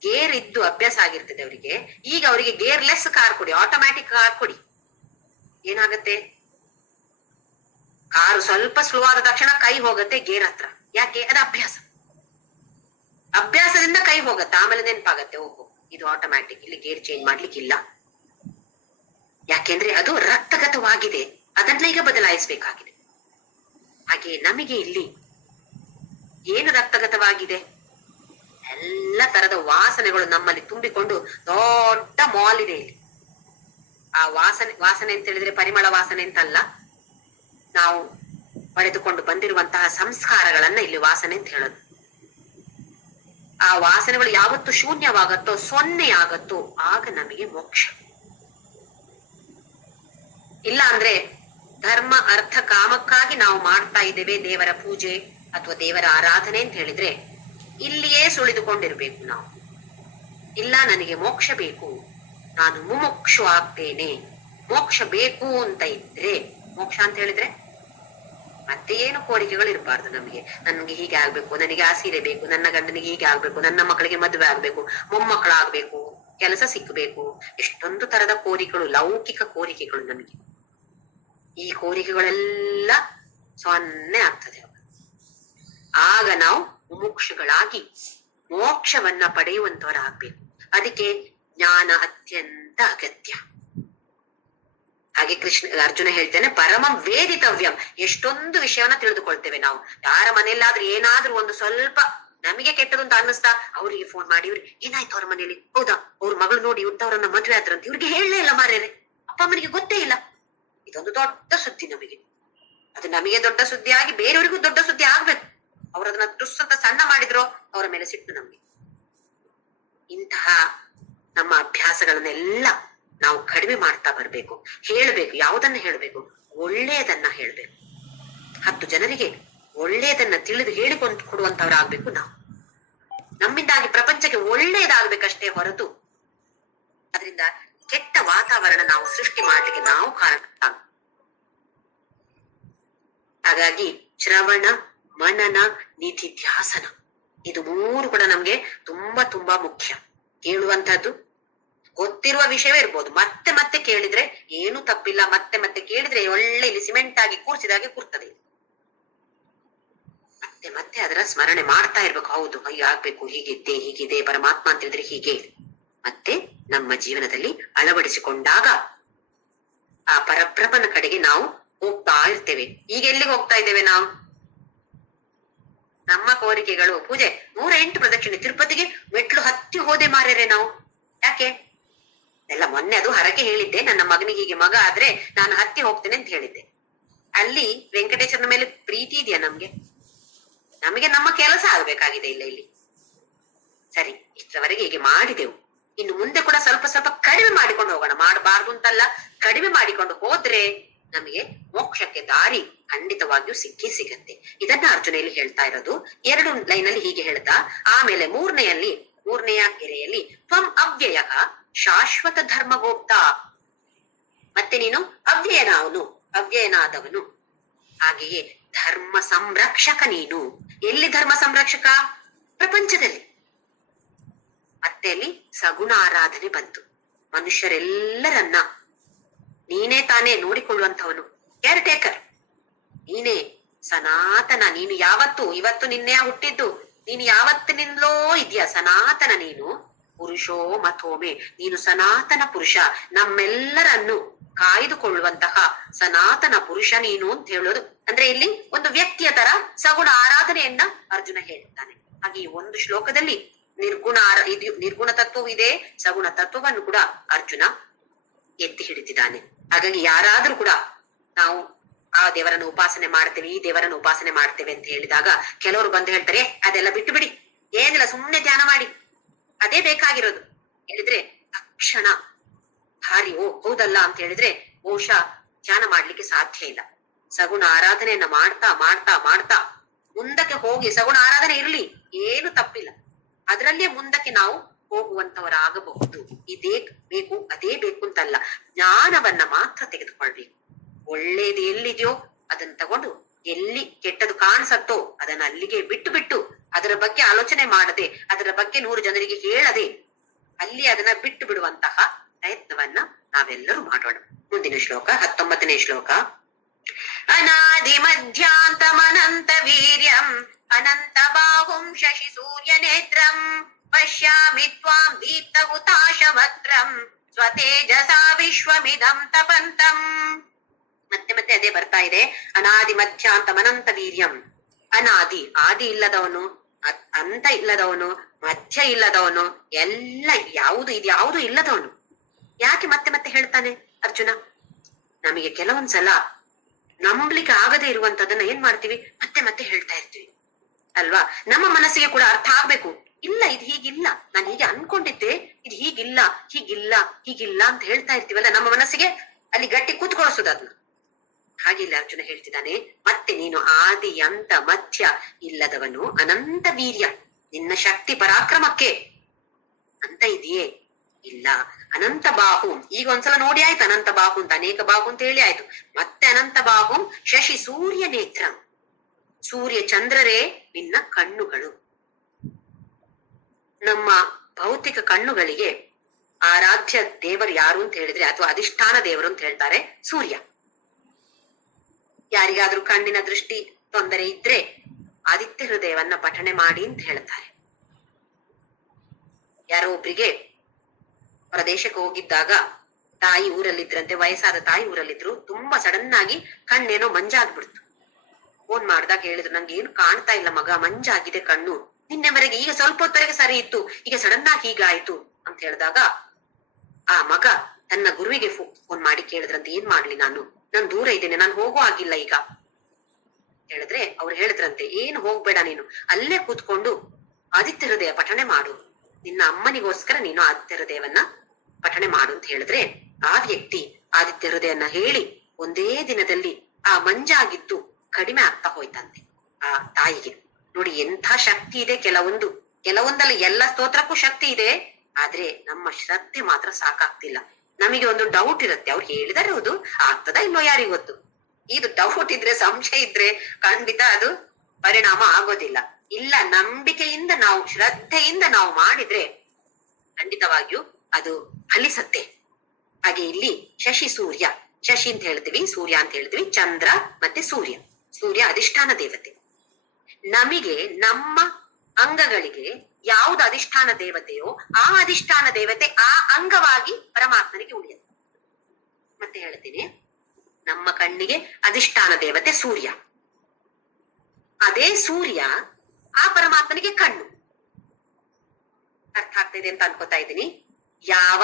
ಗೇರ್ ಇದ್ದು ಅಭ್ಯಾಸ ಆಗಿರ್ತದೆ ಅವರಿಗೆ. ಈಗ ಅವರಿಗೆ ಗೇರ್ಲೆಸ್ ಕಾರ್ ಕೊಡಿ, ಆಟೋಮ್ಯಾಟಿಕ್ ಕಾರ್ ಕೊಡಿ, ಏನಾಗತ್ತೆ? ಕಾರು ಸ್ವಲ್ಪ ಸ್ಲೋ ಆದ ತಕ್ಷಣ ಕೈ ಹೋಗುತ್ತೆ ಗೇರ್ ಹತ್ರ. ಯಾಕೆ? ಅದು ಅಭ್ಯಾಸ. ಅಭ್ಯಾಸದಿಂದ ಕೈ ಹೋಗುತ್ತೆ, ಆಮೇಲೆ ನೆನಪಾಗತ್ತೆ, ಓಹೋ ಇದು ಆಟೋಮ್ಯಾಟಿಕ್, ಇಲ್ಲಿ ಗೇರ್ ಚೇಂಜ್ ಮಾಡ್ಲಿಕ್ಕಿಲ್ಲ. ಯಾಕೆಂದ್ರೆ ಅದು ರಕ್ತಗತವಾಗಿದೆ, ಅದನ್ನ ಈಗ ಬದಲಾಯಿಸಬೇಕಾಗಿದೆ. ಹಾಗೆ ನಮಗೆ ಇಲ್ಲಿ ಏನು ರಕ್ತಗತವಾಗಿದೆ? ಎಲ್ಲ ತರದ ವಾಸನೆಗಳು ನಮ್ಮಲ್ಲಿ ತುಂಬಿಕೊಂಡು ದೊಡ್ಡ ಮಾಲ್ ಇದೆ ಇಲ್ಲಿ. ಆ ವಾಸನೆ ಅಂತ ಹೇಳಿದ್ರೆ ಪರಿಮಳ ವಾಸನೆ ಅಂತಲ್ಲ, ನಾವು ಪಡೆದುಕೊಂಡು ಬಂದಿರುವಂತಹ ಸಂಸ್ಕಾರಗಳನ್ನ ಇಲ್ಲಿ ವಾಸನೆ ಅಂತ ಹೇಳೋದು. ಆ ವಾಸನೆಗಳು ಯಾವತ್ತು ಶೂನ್ಯವಾಗತ್ತೋ, ಸೊನ್ನೆ ಆಗತ್ತೋ, ಆಗ ನಮಗೆ ಮೋಕ್ಷ. ಇಲ್ಲ ಅಂದ್ರೆ ಧರ್ಮ ಅರ್ಥ ಕಾಮಕ್ಕಾಗಿ ನಾವು ಮಾಡ್ತಾ ಇದ್ದೇವೆ ದೇವರ ಪೂಜೆ ಅಥವಾ ದೇವರ ಆರಾಧನೆ ಅಂತ ಹೇಳಿದ್ರೆ ಇಲ್ಲಿಯೇ ಸುಳಿದುಕೊಂಡಿರ್ಬೇಕು ನಾವು. ಇಲ್ಲ ನನಗೆ ಮೋಕ್ಷ ಬೇಕು, ನಾನು ಮುಮುಕ್ಷು ಆಗ್ತೇನೆ, ಮೋಕ್ಷ ಬೇಕು ಅಂತ ಇದ್ರೆ, ಮೋಕ್ಷ ಅಂತ ಹೇಳಿದ್ರೆ ಮತ್ತೆ ಏನು ಕೋರಿಕೆಗಳು ಇರಬಾರ್ದು ನಮಗೆ. ನನ್ಗೆ ಹೀಗೆ ಆಗ್ಬೇಕು, ನನಗೆ ಆ ಸೀರೆ ಬೇಕು, ನನ್ನ ಗಂಡನಿಗೆ ಹೀಗೆ ಆಗ್ಬೇಕು, ನನ್ನ ಮಕ್ಕಳಿಗೆ ಮದುವೆ ಆಗ್ಬೇಕು, ಮೊಮ್ಮಕ್ಕಳಾಗ್ಬೇಕು, ಕೆಲಸ ಸಿಕ್ಕಬೇಕು, ಎಷ್ಟೊಂದು ತರದ ಕೋರಿಕೆಗಳು, ಲೌಕಿಕ ಕೋರಿಕೆಗಳು ನಮಗೆ. ಈ ಕೋರಿಕೆಗಳೆಲ್ಲ ಸೊನ್ನೆ ಆಗ್ತದೆ. ಆಗ ನಾವು ಮುಮುಕ್ಷುಗಳಾಗಿ ಮೋಕ್ಷವನ್ನ ಪಡೆಯುವಂತವರಾಗ್ಬೇಕು. ಅದಕ್ಕೆ ಜ್ಞಾನ ಅತ್ಯಂತ ಅಗತ್ಯ. ಹಾಗೆ ಅರ್ಜುನ ಹೇಳ್ತೇನೆ, ಪರಮಂ ವೇದಿತವ್ಯಂ. ಎಷ್ಟೊಂದು ವಿಷಯವನ್ನ ತಿಳಿದುಕೊಳ್ತೇವೆ ನಾವು. ಯಾರ ಮನೆಯಲ್ಲಾದ್ರೂ ಏನಾದ್ರೂ ಒಂದು ಸ್ವಲ್ಪ ನಮಗೆ ಕೆಟ್ಟದು ಅಂತ ಅನ್ನಿಸ್ತಾ ಅವರಿಗೆ ಫೋನ್ ಮಾಡಿ, ಇವ್ರಿಗೆ ಏನಾಯ್ತು ಅವ್ರ ಮನೆಯಲ್ಲಿ, ಹೌದಾ ಅವ್ರ ಮಗಳು ನೋಡಿ ಇಂಥವ್ರನ್ನ ಮದ್ವೆ ಆದ್ರಂತ, ಇವ್ರಿಗೆ ಹೇಳಲೇ ಇಲ್ಲ ಮಾರ್ಯಾರೆ, ಅಪ್ಪ ಅಮ್ಮನಿಗೆ ಗೊತ್ತೇ ಇಲ್ಲ. ಇದೊಂದು ದೊಡ್ಡ ಸುದ್ದಿ ನಮಗೆ. ಅದು ನಮಗೆ ದೊಡ್ಡ ಸುದ್ದಿ ಆಗಿ ಬೇರೆಯವರಿಗೂ ದೊಡ್ಡ ಸುದ್ದಿ ಆಗ್ಬೇಕು. ಅವ್ರದನ್ನ ತುಸ್ಸಂತ ಸಣ್ಣ ಮಾಡಿದ್ರೋ ಅವರ ಮೇಲೆ ಸಿಟ್ಟು ನಮ್ಗೆ. ಇಂತಹ ನಮ್ಮ ಅಭ್ಯಾಸಗಳನ್ನೆಲ್ಲ ನಾವು ಕಡಿಮೆ ಮಾಡ್ತಾ ಬರ್ಬೇಕು. ಹೇಳ್ಬೇಕು, ಯಾವುದನ್ನ ಹೇಳ್ಬೇಕು? ಒಳ್ಳೆಯದನ್ನ ಹೇಳ್ಬೇಕು. 10 ಜನರಿಗೆ ಒಳ್ಳೆಯದನ್ನ ತಿಳಿದು ಹೇಳಿಕೊಂಡು ಕೊಡುವಂತವ್ರಾಗ್ಬೇಕು ನಾವು. ನಮ್ಮಿಂದಾಗಿ ಪ್ರಪಂಚಕ್ಕೆ ಒಳ್ಳೆಯದಾಗ್ಬೇಕಷ್ಟೇ ಹೊರತು ಅದರಿಂದ ಕೆಟ್ಟ ವಾತಾವರಣ ನಾವು ಸೃಷ್ಟಿ ಮಾಡ್ಲಿಕ್ಕೆ ನಾವು ಕಾರಣ. ಹಾಗಾಗಿ ಶ್ರವಣ ಮನನ ನಿಧಿಧ್ಯಾಸನ, ಇದು 3 ಕೂಡ ನಮ್ಗೆ ತುಂಬಾ ತುಂಬಾ ಮುಖ್ಯ. ಕೇಳುವಂತಹದ್ದು ಗೊತ್ತಿರುವ ವಿಷಯವೇ ಇರ್ಬೋದು, ಮತ್ತೆ ಮತ್ತೆ ಕೇಳಿದ್ರೆ ಏನು ತಪ್ಪಿಲ್ಲ. ಮತ್ತೆ ಮತ್ತೆ ಕೇಳಿದ್ರೆ ಒಳ್ಳೆ ಇಲ್ಲಿ ಸಿಮೆಂಟ್ ಆಗಿ ಕೂರ್ಸಿದಾಗೆ ಕೂರ್ತದೆ. ಮತ್ತೆ ಮತ್ತೆ ಅದರ ಸ್ಮರಣೆ ಮಾಡ್ತಾ ಇರ್ಬೇಕು. ಹೌದು ಅಯ್ಯ ಆಗ್ಬೇಕು, ಹೀಗಿದ್ದೆ ಹೀಗಿದೆ, ಪರಮಾತ್ಮ ಅಂತ ಹೇಳಿದ್ರೆ ಹೀಗೆ. ಮತ್ತೆ ನಮ್ಮ ಜೀವನದಲ್ಲಿ ಅಳವಡಿಸಿಕೊಂಡಾಗ ಆ ಪರಬ್ರಹ್ಮನ ಕಡೆಗೆ ನಾವು ಹೋಗ್ತಾ ಇರ್ತೇವೆ. ಈಗ ಎಲ್ಲಿಗೆ ಹೋಗ್ತಾ ಇದ್ದೇವೆ ನಾವು? ನಮ್ಮ ಕೋರಿಕೆಗಳು ಪೂಜೆ 108 ಪ್ರದಕ್ಷಿಣೆ, ತಿರುಪತಿಗೆ ಮೆಟ್ಲು ಹತ್ತಿ ಹೋದೆ ಮಾರ್ಯಾರೆ ನಾವು. ಯಾಕೆ? ಎಲ್ಲ ಮೊನ್ನೆ ಅದು ಹರಕೆ ಹೇಳಿದ್ದೆ, ನನ್ನ ಮಗನಿಗೆ ಹೀಗೆ ಮಗ ಆದ್ರೆ ನಾನು ಹತ್ತಿ ಹೋಗ್ತೇನೆ ಅಂತ ಹೇಳಿದ್ದೆ. ಅಲ್ಲಿ ವೆಂಕಟೇಶ್ವರನ ಮೇಲೆ ಪ್ರೀತಿ ಇದೆಯಾ ನಮ್ಗೆ? ನಮಗೆ ನಮ್ಮ ಕೆಲಸ ಆಗ್ಬೇಕಾಗಿದೆ ಇಲ್ಲ ಇಲ್ಲಿ. ಸರಿ, ಇಷ್ಟರವರೆಗೆ ಹೀಗೆ ಮಾಡಿದೆವು, ಇನ್ನು ಮುಂದೆ ಕೂಡ ಸ್ವಲ್ಪ ಸ್ವಲ್ಪ ಕಡಿಮೆ ಮಾಡಿಕೊಂಡು ಹೋಗೋಣ. ಮಾಡಬಾರ್ದು ಅಂತಲ್ಲ, ಕಡಿಮೆ ಮಾಡಿಕೊಂಡು ಹೋದ್ರೆ ನಮಗೆ ಮೋಕ್ಷಕ್ಕೆ ದಾರಿ ಖಂಡಿತವಾಗಿಯೂ ಸಿಗತ್ತೆ. ಇದನ್ನ ಅರ್ಜುನ ಇಲ್ಲಿ ಹೇಳ್ತಾ ಇರೋದು. 2 ಲೈನಲ್ಲಿ ಹೀಗೆ ಹೇಳ್ತಾ, ಆಮೇಲೆ ಮೂರನೆಯ ಗೆರೆಯಲ್ಲಿ ತ್ವಂ ಅವ್ಯಯ ಶಾಶ್ವತ ಧರ್ಮಗೋಪ್ತ, ಮತ್ತೆ ನೀನು ಅವ್ಯಯನಾದವನು, ಹಾಗೆಯೇ ಧರ್ಮ ಸಂರಕ್ಷಕ ನೀನು. ಎಲ್ಲಿ ಧರ್ಮ ಸಂರಕ್ಷಕ? ಪ್ರಪಂಚದಲ್ಲಿ. ಮತ್ತೆ ಅಲ್ಲಿ ಸಗುಣ ಆರಾಧನೆ ಬಂತು. ಮನುಷ್ಯರೆಲ್ಲರನ್ನ ನೀನೇ ತಾನೇ ನೋಡಿಕೊಳ್ಳುವಂಥವನು, ಕೇರ್ ಟೇಕರ್ ನೀನೇ, ಸನಾತನ ನೀನು. ಇವತ್ತು ನಿನ್ನೆ ಹುಟ್ಟಿದ್ದು, ನೀನು ಯಾವತ್ತಿನಿಂದಲೋ ಇದೆಯಾ, ಸನಾತನ ನೀನು. ಪುರುಷೋ ಮಥೋಮೆ, ನೀನು ಸನಾತನ ಪುರುಷ, ನಮ್ಮೆಲ್ಲರನ್ನು ಕಾಯ್ದುಕೊಳ್ಳುವಂತಹ ಸನಾತನ ಪುರುಷ ನೀನು ಅಂತ ಹೇಳೋದು. ಅಂದ್ರೆ ಇಲ್ಲಿ ಒಂದು ವ್ಯಕ್ತಿಯ ತರ ಸಗುಣ ಆರಾಧನೆಯನ್ನ ಅರ್ಜುನ ಹೇಳ್ತಾನೆ. ಹಾಗೆ ಈ ಒಂದು ಶ್ಲೋಕದಲ್ಲಿ ನಿರ್ಗುಣ ತತ್ವವೂ ಇದೆ, ಸಗುಣ ತತ್ವವನ್ನು ಕೂಡ ಅರ್ಜುನ ಎತ್ತಿ ಹಿಡಿದಿದ್ದಾನೆ. ಹಾಗಾಗಿ ಯಾರಾದ್ರೂ ಕೂಡ ನಾವು ಆ ದೇವರನ್ನು ಉಪಾಸನೆ ಮಾಡ್ತೇವೆ, ಈ ದೇವರನ್ನು ಉಪಾಸನೆ ಮಾಡ್ತೇವೆ ಅಂತ ಹೇಳಿದಾಗ ಕೆಲವರು ಬಂದು ಹೇಳ್ತಾರೆ, ಅದೆಲ್ಲ ಬಿಟ್ಟು ಬಿಡಿ, ಏನಿಲ್ಲ, ಸುಮ್ನೆ ಧ್ಯಾನ ಮಾಡಿ, ಅದೇ ಬೇಕಾಗಿರೋದು ಹೇಳಿದ್ರೆ ತಕ್ಷಣ ಹೌದಲ್ಲ ಅಂತ ಹೇಳಿದ್ರೆ ಬಹುಶಃ ಧ್ಯಾನ ಮಾಡ್ಲಿಕ್ಕೆ ಸಾಧ್ಯ ಇಲ್ಲ. ಸಗುಣ ಆರಾಧನೆಯನ್ನ ಮಾಡ್ತಾ ಮಾಡ್ತಾ ಮಾಡ್ತಾ ಮುಂದಕ್ಕೆ ಹೋಗಿ, ಸಗುಣ ಆರಾಧನೆ ಇರ್ಲಿ, ಏನು ತಪ್ಪಿಲ್ಲ, ಅದರಲ್ಲೇ ಮುಂದಕ್ಕೆ ನಾವು ಹೋಗುವಂತವರಾಗಬಹುದು. ಇದೇ ಬೇಕು ಅದೇ ಬೇಕು ಅಂತಲ್ಲ, ಜ್ಞಾನವನ್ನ ಮಾತ್ರ ತೆಗೆದುಕೊಳ್ಬೇಕು. ಒಳ್ಳೇದು ಎಲ್ಲಿದೆಯೋ ಅದನ್ನ ತಗೊಂಡು, ಎಲ್ಲಿ ಕೆಟ್ಟದು ಕಾಣಿಸತ್ತೋ ಅದನ್ನ ಅಲ್ಲಿಗೆ ಬಿಟ್ಟು ಅದರ ಬಗ್ಗೆ ಆಲೋಚನೆ ಮಾಡದೆ, ಅದರ ಬಗ್ಗೆ 100 ಜನರಿಗೆ ಹೇಳದೆ ಅಲ್ಲಿ ಅದನ್ನ ಬಿಟ್ಟು ಬಿಡುವಂತಹ ಪ್ರಯತ್ನವನ್ನ ನಾವೆಲ್ಲರೂ ಮಾಡೋಣ. ಮುಂದಿನ ಶ್ಲೋಕ 19ನೇ ಶ್ಲೋಕ. ಅನಾದಿ ಮಧ್ಯಾಂತಮನಂತ ವೀರ್ಯಂ ಅನಂತ ಬಾಹುಂ ಶಶಿ ಸೂರ್ಯ ನೇತ್ರಂ ಪಶ್ಯಾಮಿ ತ್ವಾಂ ದೀಪ್ತ ಹುತಾಶ ವಕ್ರಂ ಸ್ವತೇಜಸಾ ವಿಶ್ವಮಿದಂ ತಪಂತಂ. ಮತ್ತೆ ಅದೇ ಬರ್ತಾ ಇದೆ. ಅನಾದಿ ಮಧ್ಯಾಂತಮನಂತ ವೀರ್ಯಂ, ಅನಾದಿ ಆದಿ ಇಲ್ಲದವನು, ಅಂತ ಇಲ್ಲದವನು, ಮಧ್ಯ ಇಲ್ಲದವನು, ಎಲ್ಲ ಯಾವುದು ಇಲ್ಲದವನು. ಯಾಕೆ ಮತ್ತೆ ಹೇಳ್ತಾನೆ ಅರ್ಜುನ? ನಮಗೆ ಕೆಲವೊಂದ್ಸಲ ನಂಬಲಿಕ್ಕೆ ಆಗದೆ ಇರುವಂತದನ್ನ ಏನ್ ಮಾಡ್ತೀವಿ, ಮತ್ತೆ ಹೇಳ್ತಾ ಇರ್ತೀವಿ ಅಲ್ವಾ? ನಮ್ಮ ಮನಸ್ಸಿಗೆ ಕೂಡ ಅರ್ಥ ಆಗ್ಬೇಕು, ಇಲ್ಲ ಇದು ಹೀಗಿಲ್ಲ, ನಾನು ಹೀಗೆ ಅನ್ಕೊಂಡಿದ್ದೆ, ಇದು ಹೀಗಿಲ್ಲ ಅಂತ ಹೇಳ್ತಾ ಇರ್ತೀವಲ್ಲ, ನಮ್ಮ ಮನಸ್ಸಿಗೆ ಅಲ್ಲಿ ಗಟ್ಟಿ ಕೂತ್ಕೊಳಿಸೋದು ಅದನ್ನ. ಹಾಗಿಲ್ಲ, ಅರ್ಜುನ ಹೇಳ್ತಿದ್ದಾನೆ, ಮತ್ತೆ ನೀನು ಆದಿ ಅಂತ ಮಧ್ಯ ಇಲ್ಲದವನು, ಅನಂತ ವೀರ್ಯ, ನಿನ್ನ ಶಕ್ತಿ ಪರಾಕ್ರಮಕ್ಕೆ ಅಂತ ಇದೆಯೇ? ಇಲ್ಲ. ಅನಂತ ಬಾಹು, ಈಗ ಒಂದ್ಸಲ ನೋಡಿ ಆಯ್ತು, ಅನಂತ ಬಾಹು ಅಂತ, ಅನೇಕ ಬಾಹು ಅಂತ ಹೇಳಿ ಆಯ್ತು. ಮತ್ತೆ ಅನಂತ ಬಾಹು ಶಶಿ ಸೂರ್ಯ ನೇತ್ರ, ಸೂರ್ಯ ಚಂದ್ರರೇ ನಿನ್ನ ಕಣ್ಣುಗಳು. ನಮ್ಮ ಭೌತಿಕ ಕಣ್ಣುಗಳಿಗೆ ಆರಾಧ್ಯ ದೇವರು ಯಾರು ಅಂತ ಹೇಳಿದ್ರೆ, ಅಥವಾ ಅಧಿಷ್ಠಾನ ದೇವರು ಅಂತ ಹೇಳ್ತಾರೆ ಸೂರ್ಯ. ಯಾರಿಗಾದ್ರೂ ಕಣ್ಣಿನ ದೃಷ್ಟಿ ತೊಂದರೆ ಇದ್ರೆ ಆದಿತ್ಯ ಹೃದಯವನ್ನ ಪಠಣೆ ಮಾಡಿ ಅಂತ ಹೇಳ್ತಾರೆ. ಯಾರೋ ಒಬ್ರಿಗೆ ಪ್ರದೇಶಕ್ಕೆ ಹೋಗಿದ್ದಾಗ ತಾಯಿ ಊರಲ್ಲಿದ್ರಂತೆ, ವಯಸ್ಸಾದ ತಾಯಿ ಊರಲ್ಲಿದ್ರು, ತುಂಬಾ ಸಡನ್ ಆಗಿ ಕಣ್ಣೇನೋ ಮಂಜಾಗ್ಬಿಡ್ತು. ಫೋನ್ ಮಾಡ್ದಾಗ ಹೇಳಿದ್ರು, ನಂಗೆ ಏನು ಕಾಣ್ತಾ ಇಲ್ಲ ಮಗ, ಮಂಜಾಗಿದೆ ಕಣ್ಣು, ನಿನ್ನೆವರೆಗೆ ಈಗ ಸ್ವಲ್ಪ ಹೊತ್ತವರೆಗೆ ಸರಿ ಇತ್ತು, ಈಗ ಸಡನ್ ಆಗಿ ಹೀಗಾಯ್ತು ಅಂತ ಹೇಳಿದಾಗ ಆ ಮಗ ತನ್ನ ಗುರುವಿಗೆ ಫೋನ್ ಮಾಡಿ ಕೇಳಿದ್ರಂತೆ, ಏನ್ ಮಾಡ್ಲಿ ನಾನು ದೂರ ಇದ್ದೇನೆ, ನಾನು ಹೋಗೋ ಆಗಿಲ್ಲ ಈಗ ಹೇಳಿದ್ರೆ, ಅವ್ರು ಹೇಳಿದ್ರಂತೆ, ಏನು ಹೋಗ್ಬೇಡ, ನೀನು ಅಲ್ಲೇ ಕೂತ್ಕೊಂಡು ಆದಿತ್ಯ ಹೃದಯ ಪಠಣೆ ಮಾಡು, ನಿನ್ನ ಅಮ್ಮನಿಗೋಸ್ಕರ ನೀನು ಆದಿತ್ಯ ಹೃದಯವನ್ನ ಪಠಣೆ ಮಾಡು ಅಂತ ಹೇಳಿದ್ರೆ, ಆ ವ್ಯಕ್ತಿ ಆದಿತ್ಯ ಹೃದಯನ್ನ ಹೇಳಿ ಒಂದೇ ದಿನದಲ್ಲಿ ಆ ಮಂಜಾಗಿದ್ದು ಕಡಿಮೆ ಆಗ್ತಾ ಹೋಯ್ತಂತೆ ಆ ತಾಯಿಗೆ. ನೋಡಿ ಎಂಥ ಶಕ್ತಿ ಇದೆ. ಕೆಲವೊಂದಲ್ಲ, ಎಲ್ಲ ಸ್ತೋತ್ರಕ್ಕೂ ಶಕ್ತಿ ಇದೆ, ಆದ್ರೆ ನಮ್ಮ ಶ್ರದ್ಧೆ ಮಾತ್ರ ಸಾಕಾಗ್ತಿಲ್ಲ. ನಮಗೆ ಒಂದು ಡೌಟ್ ಇರುತ್ತೆ, ಅವ್ರು ಹೇಳಿದಾರೆ ಹೌದು, ಆಗ್ತದ ಇಲ್ಲೋ ಯಾರಿಗ್ ಗೊತ್ತು. ಇದು ಡೌಟ್ ಇದ್ರೆ, ಸಂಶಯ ಇದ್ರೆ ಖಂಡಿತ ಅದು ಪರಿಣಾಮ ಆಗೋದಿಲ್ಲ. ಇಲ್ಲ, ನಂಬಿಕೆಯಿಂದ ನಾವು, ಶ್ರದ್ಧೆಯಿಂದ ನಾವು ಮಾಡಿದ್ರೆ ಖಂಡಿತವಾಗಿಯೂ ಅದು ಫಲಿಸತ್ತೆ. ಹಾಗೆ ಇಲ್ಲಿ ಶಶಿ ಸೂರ್ಯ, ಶಶಿ ಅಂತ ಹೇಳ್ತೀವಿ, ಸೂರ್ಯ ಅಂತ ಹೇಳ್ತೀವಿ, ಚಂದ್ರ ಮತ್ತೆ ಸೂರ್ಯ. ಸೂರ್ಯ ಅಧಿಷ್ಠಾನ ದೇವತೆ. ನಮಗೆ ನಮ್ಮ ಅಂಗಗಳಿಗೆ ಯಾವ್ದು ಅಧಿಷ್ಠಾನ ದೇವತೆಯೋ ಆ ಅಧಿಷ್ಠಾನ ದೇವತೆ ಆ ಅಂಗವಾಗಿ ಪರಮಾತ್ಮನಿಗೆ ಉಳಿಯುತ್ತೆ. ಮತ್ತೆ ಹೇಳ್ತೀನಿ, ನಮ್ಮ ಕಣ್ಣಿಗೆ ಅಧಿಷ್ಠಾನ ದೇವತೆ ಸೂರ್ಯ, ಅದೇ ಸೂರ್ಯ ಆ ಪರಮಾತ್ಮನಿಗೆ ಕಣ್ಣು. ಅರ್ಥ ಆಗ್ತಾ ಇದೆ ಅಂತ ಅನ್ಕೋತಾ ಇದ್ದೀನಿ. ಯಾವ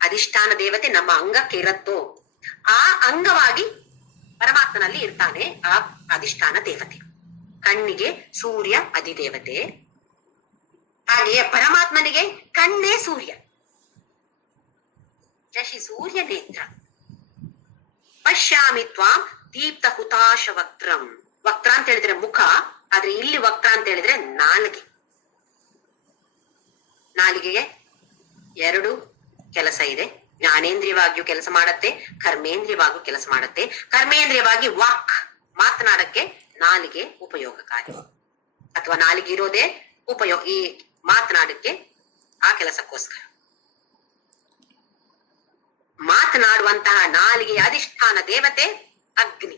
ಅಧಿಷ್ಠಾನ ದೇವತೆ ನಮ್ಮ ಅಂಗಕ್ಕೆ ಇರತ್ತೋ ಆ ಅಂಗವಾಗಿ ಪರಮಾತ್ಮನಲ್ಲಿ ಇರ್ತಾನೆ ಆ ಅಧಿಷ್ಠಾನ ದೇವತೆ. ಕಣ್ಣಿಗೆ ಸೂರ್ಯ ಅಧಿದೇವತೆ, ಹಾಗೆಯೇ ಪರಮಾತ್ಮನಿಗೆ ಕಣ್ಣೇ ಸೂರ್ಯ. ಶಶಿ ಸೂರ್ಯ ನೇತ್ರ. ಪಶ್ಯಾಮಿ ತ್ವಾಂ ದೀಪ್ತ ಹುತಾಶ ವಕ್ತ್ರಂ. ವಕ್ರ ಅಂತ ಹೇಳಿದ್ರೆ ಮುಖ, ಆದ್ರೆ ಇಲ್ಲಿ ವಕ್ರ ಅಂತ ಹೇಳಿದ್ರೆ ನಾಲಿಗೆ. ನಾಲಿಗೆಗೆ ಎರಡು ಕೆಲಸ ಇದೆ. ಜ್ಞಾನೇಂದ್ರಿಯವಾಗಿಯೂ ಕೆಲಸ ಮಾಡತ್ತೆ, ಕರ್ಮೇಂದ್ರಿಯವಾಗಿಯೂ ಕೆಲಸ ಮಾಡತ್ತೆ. ಕರ್ಮೇಂದ್ರಿಯವಾಗಿ ವಾಕ್, ಮಾತನಾಡಕ್ಕೆ ನಾಲಿಗೆ ಉಪಯೋಗಕಾರಿ, ಅಥವಾ ನಾಲಿಗೆ ಇರೋದೇ ಈ ಮಾತನಾಡಕ್ಕೆ, ಆ ಕೆಲಸಕ್ಕೋಸ್ಕರ. ಮಾತನಾಡುವಂತಹ ನಾಲಿಗೆಯ ಅಧಿಷ್ಠಾನ ದೇವತೆ ಅಗ್ನಿ.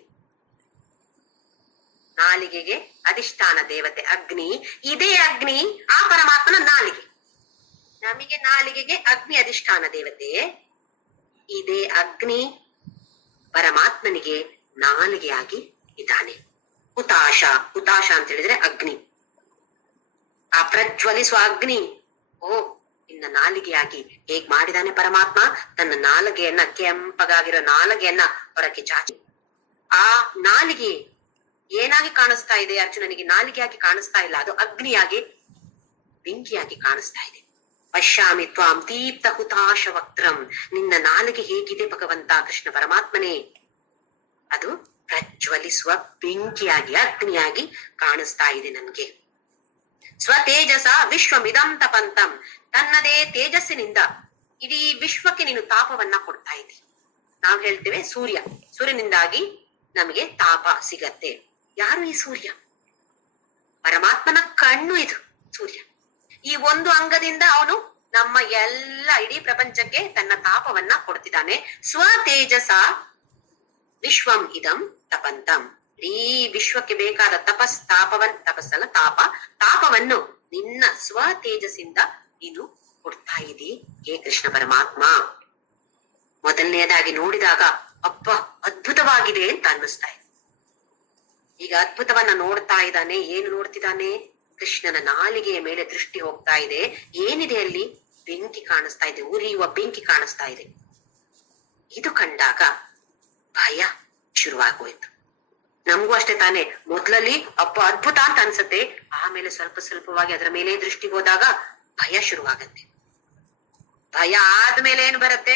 ನಾಲಿಗೆಗೆ ಅಧಿಷ್ಠಾನ ದೇವತೆ ಅಗ್ನಿ. ಇದೇ ಅಗ್ನಿ ಆ ಪರಮಾತ್ಮನ ನಾಲಿಗೆ. ನಮಗೆ ನಾಲಿಗೆಗೆ ಅಗ್ನಿ ಅಧಿಷ್ಠಾನ ದೇವತೆ. ಇದೇ ಅಗ್ನಿ ಪರಮಾತ್ಮನಿಗೆ ನಾಲಿಗೆಯಾಗಿ ಇದ್ದಾನೆ. ಹುತಾಶ, ಹುತಾಶ ಅಂತ ಹೇಳಿದ್ರೆ ಅಗ್ನಿ. ಆ ಪ್ರಜ್ವಲಿಸುವ ಅಗ್ನಿ ಇನ್ನ ನಾಲಿಗೆಯಾಗಿ ಹೇಗ್ ಮಾಡಿದಾನೆ ಪರಮಾತ್ಮ. ತನ್ನ ನಾಲಿಗೆಯನ್ನ, ಕೆಂಪಗಾಗಿರೋ ನಾಲಿಗೆಯನ್ನ ಹೊರಕ್ಕೆ ಚಾಚಿ, ಆ ನಾಲಿಗೆ ಏನಾಗಿ ಕಾಣಿಸ್ತಾ ಇದೆ ಅರ್ಜುನನಿಗೆ? ನಾಲಿಗೆಯಾಗಿ ಕಾಣಿಸ್ತಾ ಇಲ್ಲ, ಅದು ಅಗ್ನಿಯಾಗಿ, ಬೆಂಕಿಯಾಗಿ ಕಾಣಿಸ್ತಾ ಇದೆ. ಪಶ್ಯಾಮಿ ತ್ವಾಂ ದೀಪ್ತ ಹುತಾಶ ವಕ್ತ್ರಂ. ನಿನ್ನ ನಾಲಿಗೆ ಹೇಗಿದೆ ಭಗವಂತ ಕೃಷ್ಣ ಪರಮಾತ್ಮನೇ? ಅದು ಪ್ರಜ್ವಲಿಸುವ ಬೆಂಕಿಯಾಗಿ, ಅಗ್ನಿಯಾಗಿ ಕಾಣಿಸ್ತಾ ಇದೆ ನನ್ಗೆ. ಸ್ವತೇಜಸ ವಿಶ್ವಮಿದಂ ತಪಂತಂ. ತನ್ನದೇ ತೇಜಸ್ಸಿನಿಂದ ಇಡೀ ವಿಶ್ವಕ್ಕೆ ನೀನು ತಾಪವನ್ನ ಕೊಡ್ತಾ ಇದ್ದಿ. ನಾವು ಹೇಳ್ತೇವೆ ಸೂರ್ಯ, ಸೂರ್ಯನಿಂದಾಗಿ ನಮಗೆ ತಾಪ ಸಿಗತ್ತೆ. ಯಾರು ಈ ಸೂರ್ಯ? ಪರಮಾತ್ಮನ ಕಣ್ಣು ಇದು ಸೂರ್ಯ. ಈ ಒಂದು ಅಂಗದಿಂದ ಅವನು ನಮ್ಮ ಎಲ್ಲ ಇಡೀ ಪ್ರಪಂಚಕ್ಕೆ ತನ್ನ ತಾಪವನ್ನ ಕೊಡ್ತಿದ್ದಾನೆ. ಸ್ವತೇಜಸ ವಿಶ್ವಂ ಇದಂ ತಪಂತಂ. ಇಡೀ ವಿಶ್ವಕ್ಕೆ ಬೇಕಾದ ತಪಸ್ಸಲ್ಲ, ತಾಪವನ್ನು ನಿನ್ನ ಸ್ವ ತೇಜಸ್ಸಿಂದ ನೀನು ಕೊಡ್ತಾ ಇದ್ದೀ ಹೇ ಕೃಷ್ಣ ಪರಮಾತ್ಮ. ಮೊದಲನೆಯದಾಗಿ ನೋಡಿದಾಗ ಅಪ್ಪ ಅದ್ಭುತವಾಗಿದೆ ಅಂತ ಅನ್ನಿಸ್ತಾ ಇದೆ. ಈಗ ಅದ್ಭುತವನ್ನ ನೋಡ್ತಾ ಇದ್ದಾನೆ. ಏನು ನೋಡ್ತಿದ್ದಾನೆ? ಕೃಷ್ಣನ ನಾಲಿಗೆಯ ಮೇಲೆ ದೃಷ್ಟಿ ಹೋಗ್ತಾ ಇದೆ. ಏನಿದೆ ಅಲ್ಲಿ? ಬೆಂಕಿ ಕಾಣಿಸ್ತಾ ಇದೆ, ಉರಿಯುವ ಬೆಂಕಿ ಕಾಣಿಸ್ತಾ ಇದೆ. ಇದು ಕಂಡಾಗ ಭಯ ಶುರುವಾಗೋಯ್ತು. ನಮಗೂ ಅಷ್ಟೇ ತಾನೆ, ಮೊದ್ಲಲ್ಲಿ ಅಪ್ಪ ಅದ್ಭುತ ಅಂತ ಅನ್ಸತ್ತೆ, ಆಮೇಲೆ ಸ್ವಲ್ಪ ಸ್ವಲ್ಪವಾಗಿ ಅದರ ಮೇಲೆ ದೃಷ್ಟಿ ಹೋದಾಗ ಭಯ ಶುರುವಾಗತ್ತೆ. ಭಯ ಆದ್ಮೇಲೆ ಏನು ಬರುತ್ತೆ?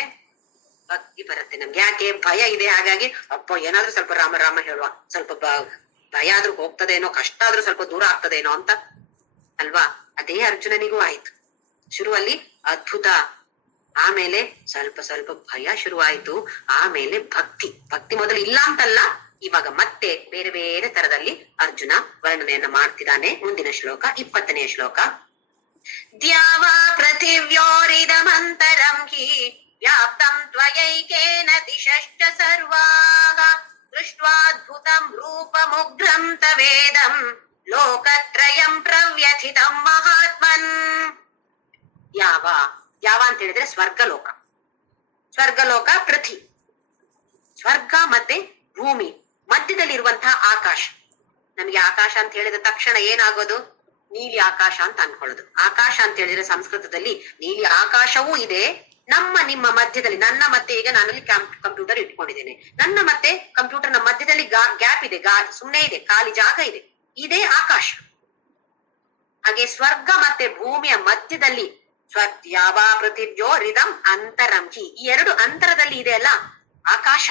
ಭಕ್ತಿ ಬರುತ್ತೆ ನಮ್ಗೆ. ಯಾಕೆ? ಭಯ ಇದೆ, ಹಾಗಾಗಿ ಅಪ್ಪ ಏನಾದ್ರೂ ಸ್ವಲ್ಪ ರಾಮ ರಾಮ ಹೇಳುವ, ಸ್ವಲ್ಪ ಭಯ ಆದ್ರೂ ಹೋಗ್ತದೇನೋ, ಕಷ್ಟ ಆದ್ರೂ ಸ್ವಲ್ಪ ದೂರ ಆಗ್ತದೇನೋ ಅಂತ ಅಲ್ವಾ? ಅದೇ ಅರ್ಜುನನಿಗೂ ಆಯ್ತು. ಶುರುವಲ್ಲಿ ಅದ್ಭುತ, ಆಮೇಲೆ ಸ್ವಲ್ಪ ಸ್ವಲ್ಪ ಭಯ ಶುರುವಾಯ್ತು, ಆಮೇಲೆ ಭಕ್ತಿ ಮೊದಲು ಇಲ್ಲ ಅಂತಲ್ಲ, ಇವಾಗ ಮತ್ತೆ ಬೇರೆ ಬೇರೆ ತರದಲ್ಲಿ ಅರ್ಜುನ ವರ್ಣನೆಯನ್ನ ಮಾಡ್ತಿದ್ದಾನೆ. ಮುಂದಿನ ಶ್ಲೋಕ 20ನೇ ಶ್ಲೋಕ. ದ್ಯಾವಾ ಪೃಥಿವ್ಯೋರಿದಮಂತರಂ ಹಿ ವ್ಯಾಪ್ತಂ ತ್ವಯೈಕೇನ ದಿಶಶ್ಚ ಸರ್ವಾಃ ದೃಷ್ಟ್ವಾದ್ಭುತಂ ರೂಪಮುಗ್ರಂ ತವೇದಂ ಲೋಕತ್ರಯಂ ಪ್ರವ್ಯಥಿತಂ ಮಹಾತ್ಮನ್. ಯಾವ ಅಂತ ಹೇಳಿದ್ರೆ ಸ್ವರ್ಗಲೋಕ. ಸ್ವರ್ಗಲೋಕ ಪೃಥ್ವಿ, ಸ್ವರ್ಗ ಮತ್ತೆ ಭೂಮಿ ಮಧ್ಯದಲ್ಲಿ ಇರುವಂತಹ ಆಕಾಶ. ನಮಗೆ ಆಕಾಶ ಅಂತ ಹೇಳಿದ ತಕ್ಷಣ ಏನಾಗೋದು? ನೀಲಿ ಆಕಾಶ ಅಂತ ಅನ್ಕೊಳ್ಳೋದು. ಆಕಾಶ ಅಂತ ಹೇಳಿದ್ರೆ ಸಂಸ್ಕೃತದಲ್ಲಿ ನೀಲಿ ಆಕಾಶವೂ ಇದೆ, ನಿಮ್ಮ ಮಧ್ಯದಲ್ಲಿ. ನನ್ನ ಮತ್ತೆ ಈಗ ನಾನಲ್ಲಿ ಕಂಪ್ಯೂಟರ್ ಇಟ್ಕೊಂಡಿದ್ದೇನೆ, ನನ್ನ ಮತ್ತೆ ಕಂಪ್ಯೂಟರ್ನ ಮಧ್ಯದಲ್ಲಿ ಗ್ಯಾಪ್ ಇದೆ, ಸುಮ್ನೆ ಇದೆ, ಖಾಲಿ ಜಾಗ ಇದೆ, ಇದೇ ಆಕಾಶ. ಹಾಗೆ ಸ್ವರ್ಗ ಮತ್ತೆ ಭೂಮಿಯ ಮಧ್ಯದಲ್ಲಿ ಯಾವ ಪೃಥಿವ್ಯೋ ರಿದಂ ಅಂತರಂ ಹಿ, ಈ ಎರಡು ಅಂತರದಲ್ಲಿ ಇದೆ ಅಲ್ಲ ಆಕಾಶ.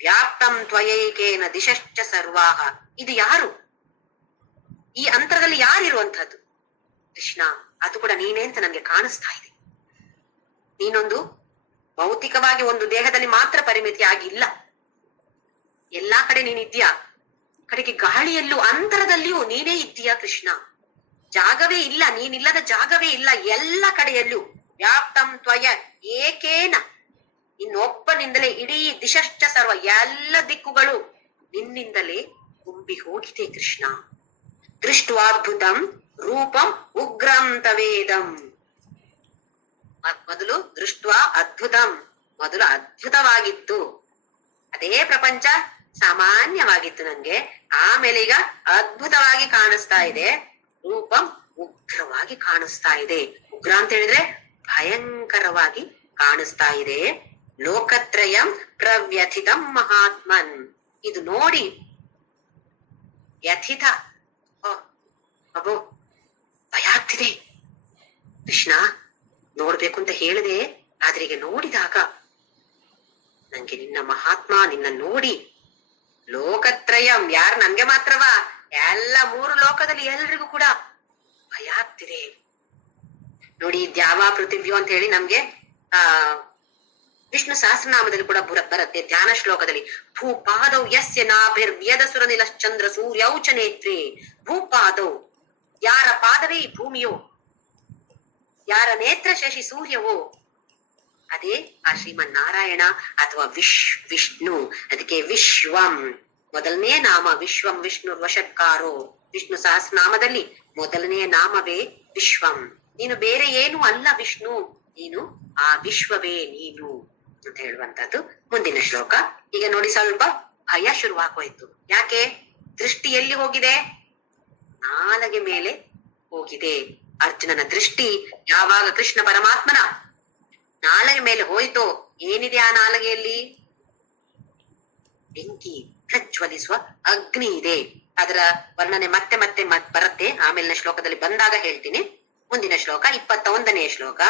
ವ್ಯಾಪ್ತಂ ತ್ವಯೈಕೇನ ದಿಶಶ್ಚ ಸರ್ವಾಹ, ಇದು ಯಾರು? ಈ ಅಂತರದಲ್ಲಿ ಯಾರಿರುವಂತಹದ್ದು? ಕೃಷ್ಣ, ಅದು ಕೂಡ ನೀನೇ ಅಂತ ನನ್ಗೆ ಕಾಣಿಸ್ತಾ ಇದೆ. ನೀನೊಂದು ಭೌತಿಕವಾಗಿ ಒಂದು ದೇಹದಲ್ಲಿ ಮಾತ್ರ ಪರಿಮಿತಿ ಆಗಿಲ್ಲ, ಎಲ್ಲಾ ಕಡೆ ನೀನಿದ್ಯಾ. ಕಡೆಗೆ ಗಾಳಿಯಲ್ಲೂ ಅಂತರದಲ್ಲಿಯೂ ನೀನೇ ಇದ್ದೀಯಾ ಕೃಷ್ಣ. ಜಾಗವೇ ಇಲ್ಲ, ನೀನಿಲ್ಲದ ಜಾಗವೇ ಇಲ್ಲ ಎಲ್ಲ ಕಡೆಯಲ್ಲೂ. ವ್ಯಾಪ್ತಂ ತ್ವಯ ಏಕೇನ, ಇನ್ನೊಬ್ಬನಿಂದಲೇ ಇಡೀ ದಿಶಶ್ಚ ಸರ್ವ, ಎಲ್ಲ ದಿಕ್ಕುಗಳು ನಿನ್ನಿಂದಲೇ ತುಂಬಿ ಹೋಗಿದೆ ಕೃಷ್ಣ. ದೃಷ್ಟ್ವಾದ್ಭುತಂ ರೂಪಂ ಉಗ್ರಂ ತವೇದಂ. ಮೊದಲು ದೃಷ್ಟ್ವಾ ಅದ್ಭುತಂ, ಮೊದಲು ಅದ್ಭುತವಾಗಿತ್ತು, ಅದೇ ಪ್ರಪಂಚ ಸಾಮಾನ್ಯವಾಗಿತ್ತು ನನ್ಗೆ. ಆಮೇಲೆ ಈಗ ಅದ್ಭುತವಾಗಿ ಕಾಣಿಸ್ತಾ ಇದೆ, ರೂಪಂ ಉಗ್ರವಾಗಿ ಕಾಣಿಸ್ತಾ ಇದೆ. ಉಗ್ರ ಅಂತ ಹೇಳಿದ್ರೆ ಭಯಂಕರವಾಗಿ ಕಾಣಿಸ್ತಾ ಇದೆ. ಲೋಕತ್ರಯಂ ಪ್ರವ್ಯಥಿತಂ ಮಹಾತ್ಮನ್. ಇದು ನೋಡಿ ವ್ಯಥಿತ, ಅಬ್ಬೋ ಭಯ ಆಗ್ತಿದೆ ಕೃಷ್ಣ, ನೋಡ್ಬೇಕು ಅಂತ ಹೇಳಿದೆ, ಆದ್ರೆ ಈಗ ನೋಡಿದಾಗ ನಂಗೆ ನಿನ್ನ ಮಹಾತ್ಮ ನಿನ್ನ ನೋಡಿ ಲೋಕತ್ರಯಂ, ಯಾರು ನನ್ಗೆ ಮಾತ್ರವಾ, ಎಲ್ಲ 3 ಲೋಕದಲ್ಲಿ ಎಲ್ರಿಗೂ ಕೂಡ ಭಯ ಆಗ್ತಿದೆ ನೋಡಿ. ದ್ಯಾವ ಪೃಥಿವ್ಯೋ ಅಂತ ಹೇಳಿ ನಮ್ಗೆ ಆ ವಿಷ್ಣು ಸಹಸ್ರನಾಮದಲ್ಲಿ ಕೂಡ ಬರುತ್ತೆ, ಧ್ಯಾನ ಶ್ಲೋಕದಲ್ಲಿ. ಭೂಪಾದೌ ಯಸ್ಯ ನಾಭಿರ್ವ್ಯದ ಸುರನಿಲಶ್ಚಂದ್ರ ಸೂರ್ಯೌಚ ನೇತ್ರೆ. ಭೂಪಾದೌ, ಯಾರ ಪಾದವೇ ಈ ಭೂಮಿಯೋ, ಯಾರ ನೇತ್ರ ಶಶಿ ಸೂರ್ಯವೋ ಅದೇ ಆ ಶ್ರೀಮನ್ನಾರಾಯಣ ಅಥವಾ ವಿಷ್ಣು. ಅದಕ್ಕೆ ವಿಶ್ವಂ ಮೊದಲನೇ ನಾಮ ವಿಶ್ವಂ, ವಿಷ್ಣು ವಷಟ್ಕಾರೋ. ವಿಷ್ಣು ಸಹಸ್ರನಾಮದಲ್ಲಿ ಮೊದಲನೇ ನಾಮವೇ ವಿಶ್ವಂ. ನೀನು ಬೇರೆ ಏನು ಅಲ್ಲ ವಿಷ್ಣು, ನೀನು ಆ ವಿಶ್ವವೇ ನೀನು ಅಂತ ಹೇಳುವಂತದ್ದು ಮುಂದಿನ ಶ್ಲೋಕ. ಈಗ ನೋಡಿ ಸ್ವಲ್ಪ ಭಯ ಶುರುವಾಗೋಯ್ತು. ಯಾಕೆ? ದೃಷ್ಟಿ ಎಲ್ಲಿ ಹೋಗಿದೆ? ನಾಲಗೆ ಮೇಲೆ ಹೋಗಿದೆ. ಅರ್ಜುನನ ದೃಷ್ಟಿ ಯಾವಾಗ ಕೃಷ್ಣ ಪರಮಾತ್ಮನ ನಾಲಗೆ ಮೇಲೆ ಹೋಯ್ತೋ, ಏನಿದೆ ಆ ನಾಲಗೆಯಲ್ಲಿ? ಬೆಂಕಿ, ಪ್ರಜ್ವಲಿಸುವ ಅಗ್ನಿ ಇದೆ. ಅದರ ವರ್ಣನೆ ಮತ್ತೆ ಮತ್ತೆ ಬರುತ್ತೆ, ಆಮೇಲಿನ ಶ್ಲೋಕದಲ್ಲಿ ಬಂದಾಗ ಹೇಳ್ತೀನಿ. ಮುಂದಿನ ಶ್ಲೋಕ 21ನೇ ಶ್ಲೋಕ.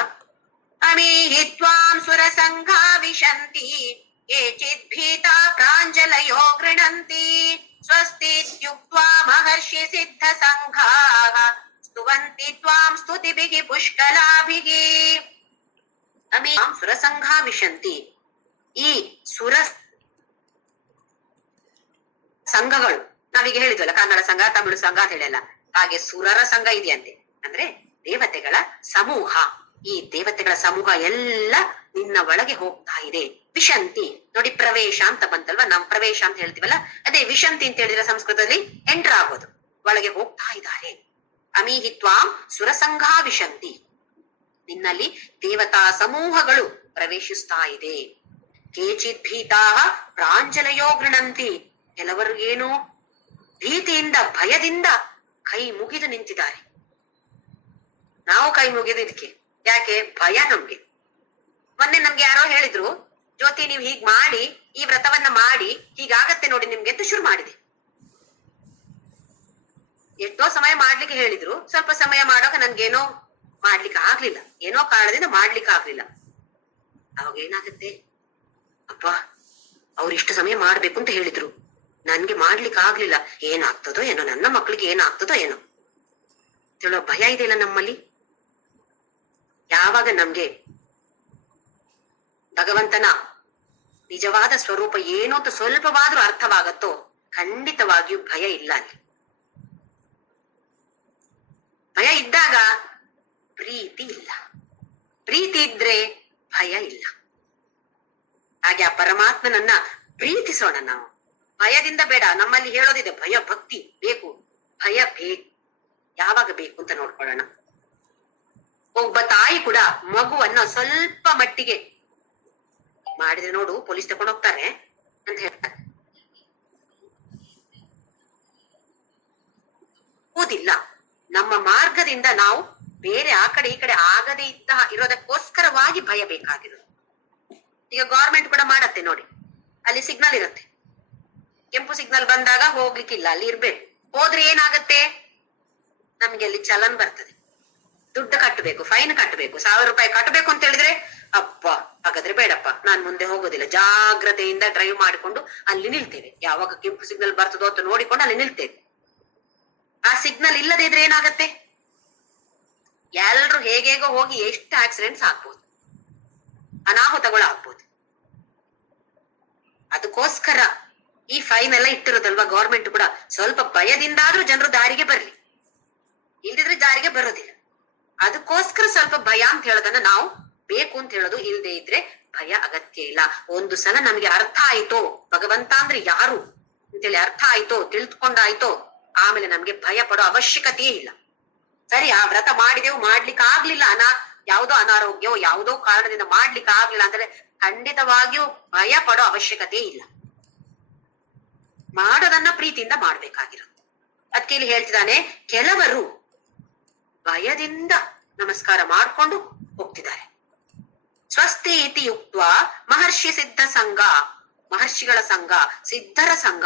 ಅಮೀಹಿ ತ್ವಾಂ ಸುರ ಸಂಘಾ ವಿಶಂತಿ ಕೇಚಿತ್ ಭೀತಾ ಪ್ರಾಂಜಲಯೋ ಗೃಣಂತಿ ಸ್ವಸ್ತಿತ್ಯುಕ್ತ್ವಾ ಮಹರ್ಷಿ ಸಿದ್ಧ ಸಂಘಾಃ ಸ್ತುವಂತಿ ತ್ವಾಂ ಸ್ತುತಿಭಿಃ ಪುಷ್ಕಲಾಭಿಃ. ಅಮೀಹಿ ಸುರ ಸಂಘಾ ವಿಶಂತಿ. ಈ ಸುರ ಸಂಘಗಳು ನಾವೀಗ ಹೇಳಿದ್ವಲ್ಲ, ಕನ್ನಡ ಸಂಘ, ತಮಿಳು ಸಂಘ ಅಂತ ಹೇಳಲ್ಲ, ಹಾಗೆ ಸುರರ ಸಂಘ ಇದೆಯಂತೆ. ಅಂದ್ರೆ ದೇವತೆಗಳ ಸಮೂಹ. ಈ ದೇವತೆಗಳ ಸಮೂಹ ಎಲ್ಲ ನಿನ್ನ ಒಳಗೆ ಹೋಗ್ತಾ ಇದೆ. ವಿಶಂತಿ ನೋಡಿ, ಪ್ರವೇಶ ಅಂತ ಬಂತಲ್ವಾ, ನಮ್ ಪ್ರವೇಶ ಅಂತ ಹೇಳ್ತೀವಲ್ಲ, ಅದೇ ವಿಶಂತಿ ಅಂತ ಹೇಳಿದ್ರೆ ಸಂಸ್ಕೃತದಲ್ಲಿ ಎಂಟರ್ ಆಗೋದು, ಒಳಗೆ ಹೋಗ್ತಾ ಇದ್ದಾರೆ. ಅಮೀಹಿ ತ್ವಾಂ ಸುರಸಂಘಾ ವಿಶಂತಿ, ನಿನ್ನಲ್ಲಿ ದೇವತಾ ಸಮೂಹಗಳು ಪ್ರವೇಶಿಸ್ತಾ ಇದೆ. ಕೇಚಿತ್ ಭೀತಾ ಪ್ರಾಂಜಲಯೋ ಗೃಣಂತಿ, ಕೆಲವರು ಏನು ಭೀತಿಯಿಂದ ಭಯದಿಂದ ಕೈ ಮುಗಿದು ನಿಂತಿದ್ದಾರೆ. ನಾವು ಕೈ ಮುಗಿದು ಇದಕ್ಕೆ ಯಾಕೆ? ಭಯ ನಮ್ಗೆ. ಮೊನ್ನೆ ನಮ್ಗೆ ಯಾರೋ ಹೇಳಿದ್ರು, ಜ್ಯೋತಿ ನೀವು ಹೀಗ್ ಮಾಡಿ, ಈ ವ್ರತವನ್ನ ಮಾಡಿ, ಹೀಗಾಗತ್ತೆ ನೋಡಿ ನಿಮ್ಗೆ ಅಂತ ಶುರು ಮಾಡಿದೆ. ಎಷ್ಟೋ ಸಮಯ ಮಾಡ್ಲಿಕ್ಕೆ ಹೇಳಿದ್ರು, ಸ್ವಲ್ಪ ಸಮಯ ಮಾಡೋಕೆ ನನ್ಗೇನೋ ಮಾಡ್ಲಿಕ್ಕೆ ಆಗ್ಲಿಲ್ಲ, ಏನೋ ಕಾರಣದಿಂದ ಮಾಡ್ಲಿಕ್ಕೆ ಆಗ್ಲಿಲ್ಲ. ಅವಾಗ ಏನಾಗುತ್ತೆ, ಅಪ್ಪ ಅವ್ರು ಇಷ್ಟು ಸಮಯ ಮಾಡ್ಬೇಕು ಅಂತ ಹೇಳಿದ್ರು, ನನ್ಗೆ ಮಾಡ್ಲಿಕ್ಕೆ ಆಗ್ಲಿಲ್ಲ, ಏನಾಗ್ತದೋ ಏನೋ, ನನ್ನ ಮಕ್ಳಿಗೆ ಏನಾಗ್ತದೋ ಏನೋ ತಿಳೋ ಭಯ ಇದೆಯಲ್ಲ ನಮ್ಮಲ್ಲಿ. ಯಾವಾಗ ನಮ್ಗೆ ಭಗವಂತನ ನಿಜವಾದ ಸ್ವರೂಪ ಏನು ಅಂತ ಸ್ವಲ್ಪವಾದ್ರೂ ಅರ್ಥವಾಗತ್ತೋ, ಖಂಡಿತವಾಗಿಯೂ ಭಯ ಇಲ್ಲ ಅಲ್ಲಿ. ಭಯ ಇದ್ದಾಗ ಪ್ರೀತಿ ಇಲ್ಲ, ಪ್ರೀತಿ ಇದ್ರೆ ಭಯ ಇಲ್ಲ. ಹಾಗೆ ಆ ಪರಮಾತ್ಮನನ್ನ ಪ್ರೀತಿಸೋಣ ನಾವು. ಭಯದಿಂದ ಬೇಡ. ನಮ್ಮಲ್ಲಿ ಹೇಳೋದಿದೆ, ಭಯ ಭಕ್ತಿ ಬೇಕು, ಭಯ ಬೇಕು. ಯಾವಾಗ ಬೇಕು ಅಂತ ನೋಡ್ಕೊಳ್ಳೋಣ. ಒಬ್ಬ ತಾಯಿ ಕೂಡ ಮಗುವನ್ನ ಸ್ವಲ್ಪ ಮಟ್ಟಿಗೆ ಮಾಡಿದ್ರೆ ನೋಡು, ಪೊಲೀಸ್ ತಗೊಂಡು ಹೋಗ್ತಾರೆ ಅಂತ ಹೇಳ್ತಾರೆ. ಓದಿಲ್ಲ, ನಮ್ಮ ಮಾರ್ಗದಿಂದ ನಾವು ಬೇರೆ ಆ ಕಡೆ ಈ ಕಡೆ ಆಗದೆ ಇರೋದಕ್ಕೋಸ್ಕರವಾಗಿ ಭಯ ಬೇಕಾಗಿರೋದು. ಈಗ ಗೌರ್ಮೆಂಟ್ ಕೂಡ ಮಾಡತ್ತೆ ನೋಡಿ, ಅಲ್ಲಿ ಸಿಗ್ನಲ್ ಇರುತ್ತೆ, ಕೆಂಪು ಸಿಗ್ನಲ್ ಬಂದಾಗ ಹೋಗ್ಲಿಕ್ಕಿಲ್ಲ, ಅಲ್ಲಿ ಇರ್ಬೇಕು. ಹೋದ್ರೆ ಏನಾಗತ್ತೆ, ನಮ್ಗೆ ಅಲ್ಲಿ ಚಲನ್ ಬರ್ತದೆ, ದುಡ್ಡು ಕಟ್ಟಬೇಕು, ಫೈನ್ ಕಟ್ಟಬೇಕು, 1000 ರೂಪಾಯಿ ಕಟ್ಟಬೇಕು ಅಂತ ಹೇಳಿದ್ರೆ, ಅಪ್ಪ ಹಾಗಾದ್ರೆ ಬೇಡಪ್ಪ, ನಾನ್ ಮುಂದೆ ಹೋಗೋದಿಲ್ಲ. ಜಾಗ್ರತೆಯಿಂದ ಡ್ರೈವ್ ಮಾಡಿಕೊಂಡು ಅಲ್ಲಿ ನಿಲ್ತೇವೆ. ಯಾವಾಗ ಕೆಂಪು ಸಿಗ್ನಲ್ ಬರ್ತದೋ ಅಂತ ನೋಡಿಕೊಂಡು ಅಲ್ಲಿ ನಿಲ್ತೇವೆ. ಆ ಸಿಗ್ನಲ್ ಇಲ್ಲದೆ ಇದ್ರೆ ಏನಾಗತ್ತೆ, ಎಲ್ರು ಹೇಗೇಗೋ ಹೋಗಿ ಎಷ್ಟು ಆಕ್ಸಿಡೆಂಟ್ಸ್ ಆಗ್ಬೋದು, ಅನಾಹುತಗಳು ಆಗ್ಬೋದು. ಅದಕ್ಕೋಸ್ಕರ ಈ ಫೈನ್ ಎಲ್ಲ ಇಟ್ಟಿರೋದಲ್ವಾ ಗೌರ್ಮೆಂಟ್ ಕೂಡ. ಸ್ವಲ್ಪ ಭಯದಿಂದಾದ್ರೂ ಜನರು ದಾರಿಗೆ ಬರ್ಲಿ, ಇಲ್ದಿದ್ರೆ ದಾರಿಗೆ ಬರೋದಿಲ್ಲ. ಅದಕ್ಕೋಸ್ಕರ ಸ್ವಲ್ಪ ಭಯ ಅಂತ ಹೇಳೋದನ್ನ ನಾವು ಬೇಕು ಅಂತ ಹೇಳೋದು. ಇಲ್ದೇ ಇದ್ರೆ ಭಯ ಅಗತ್ಯ ಇಲ್ಲ. ಒಂದು ಸಲ ನಮ್ಗೆ ಅರ್ಥ ಆಯ್ತೋ ಭಗವಂತ ಅಂದ್ರೆ ಯಾರು ಅಂತೇಳಿ ಅರ್ಥ ಆಯ್ತೋ, ತಿಳಿದುಕೊಂಡಾಯ್ತೋ, ಆಮೇಲೆ ನಮ್ಗೆ ಭಯ ಪಡೋ ಅವಶ್ಯಕತೆಯೇ ಇಲ್ಲ. ಸರಿ, ಆ ವ್ರತ ಮಾಡಿದೆವು, ಮಾಡ್ಲಿಕ್ಕೆ ಆಗ್ಲಿಲ್ಲ, ಯಾವುದೋ ಅನಾರೋಗ್ಯವೋ ಯಾವುದೋ ಕಾರಣದಿಂದ ಮಾಡ್ಲಿಕ್ಕೆ ಆಗ್ಲಿಲ್ಲ ಅಂದ್ರೆ ಖಂಡಿತವಾಗಿಯೂ ಭಯ ಪಡೋ ಅವಶ್ಯಕತೆ ಇಲ್ಲ. ಮಾಡೋದನ್ನ ಪ್ರೀತಿಯಿಂದ ಮಾಡ್ಬೇಕಾಗಿರೋದು. ಅದಕ್ಕೆ ಇಲ್ಲಿ ಹೇಳ್ತಿದ್ದಾನೆ, ಕೆಲವರು ಭಯದಿಂದ ನಮಸ್ಕಾರ ಮಾಡ್ಕೊಂಡು ಹೋಗ್ತಿದ್ದಾರೆ. ಸ್ವಸ್ತಿ ಇತಿ ಯುಕ್ತ ಮಹರ್ಷಿ ಸಿದ್ಧ ಸಂಘ, ಮಹರ್ಷಿಗಳ ಸಂಘ, ಸಿದ್ಧರ ಸಂಘ,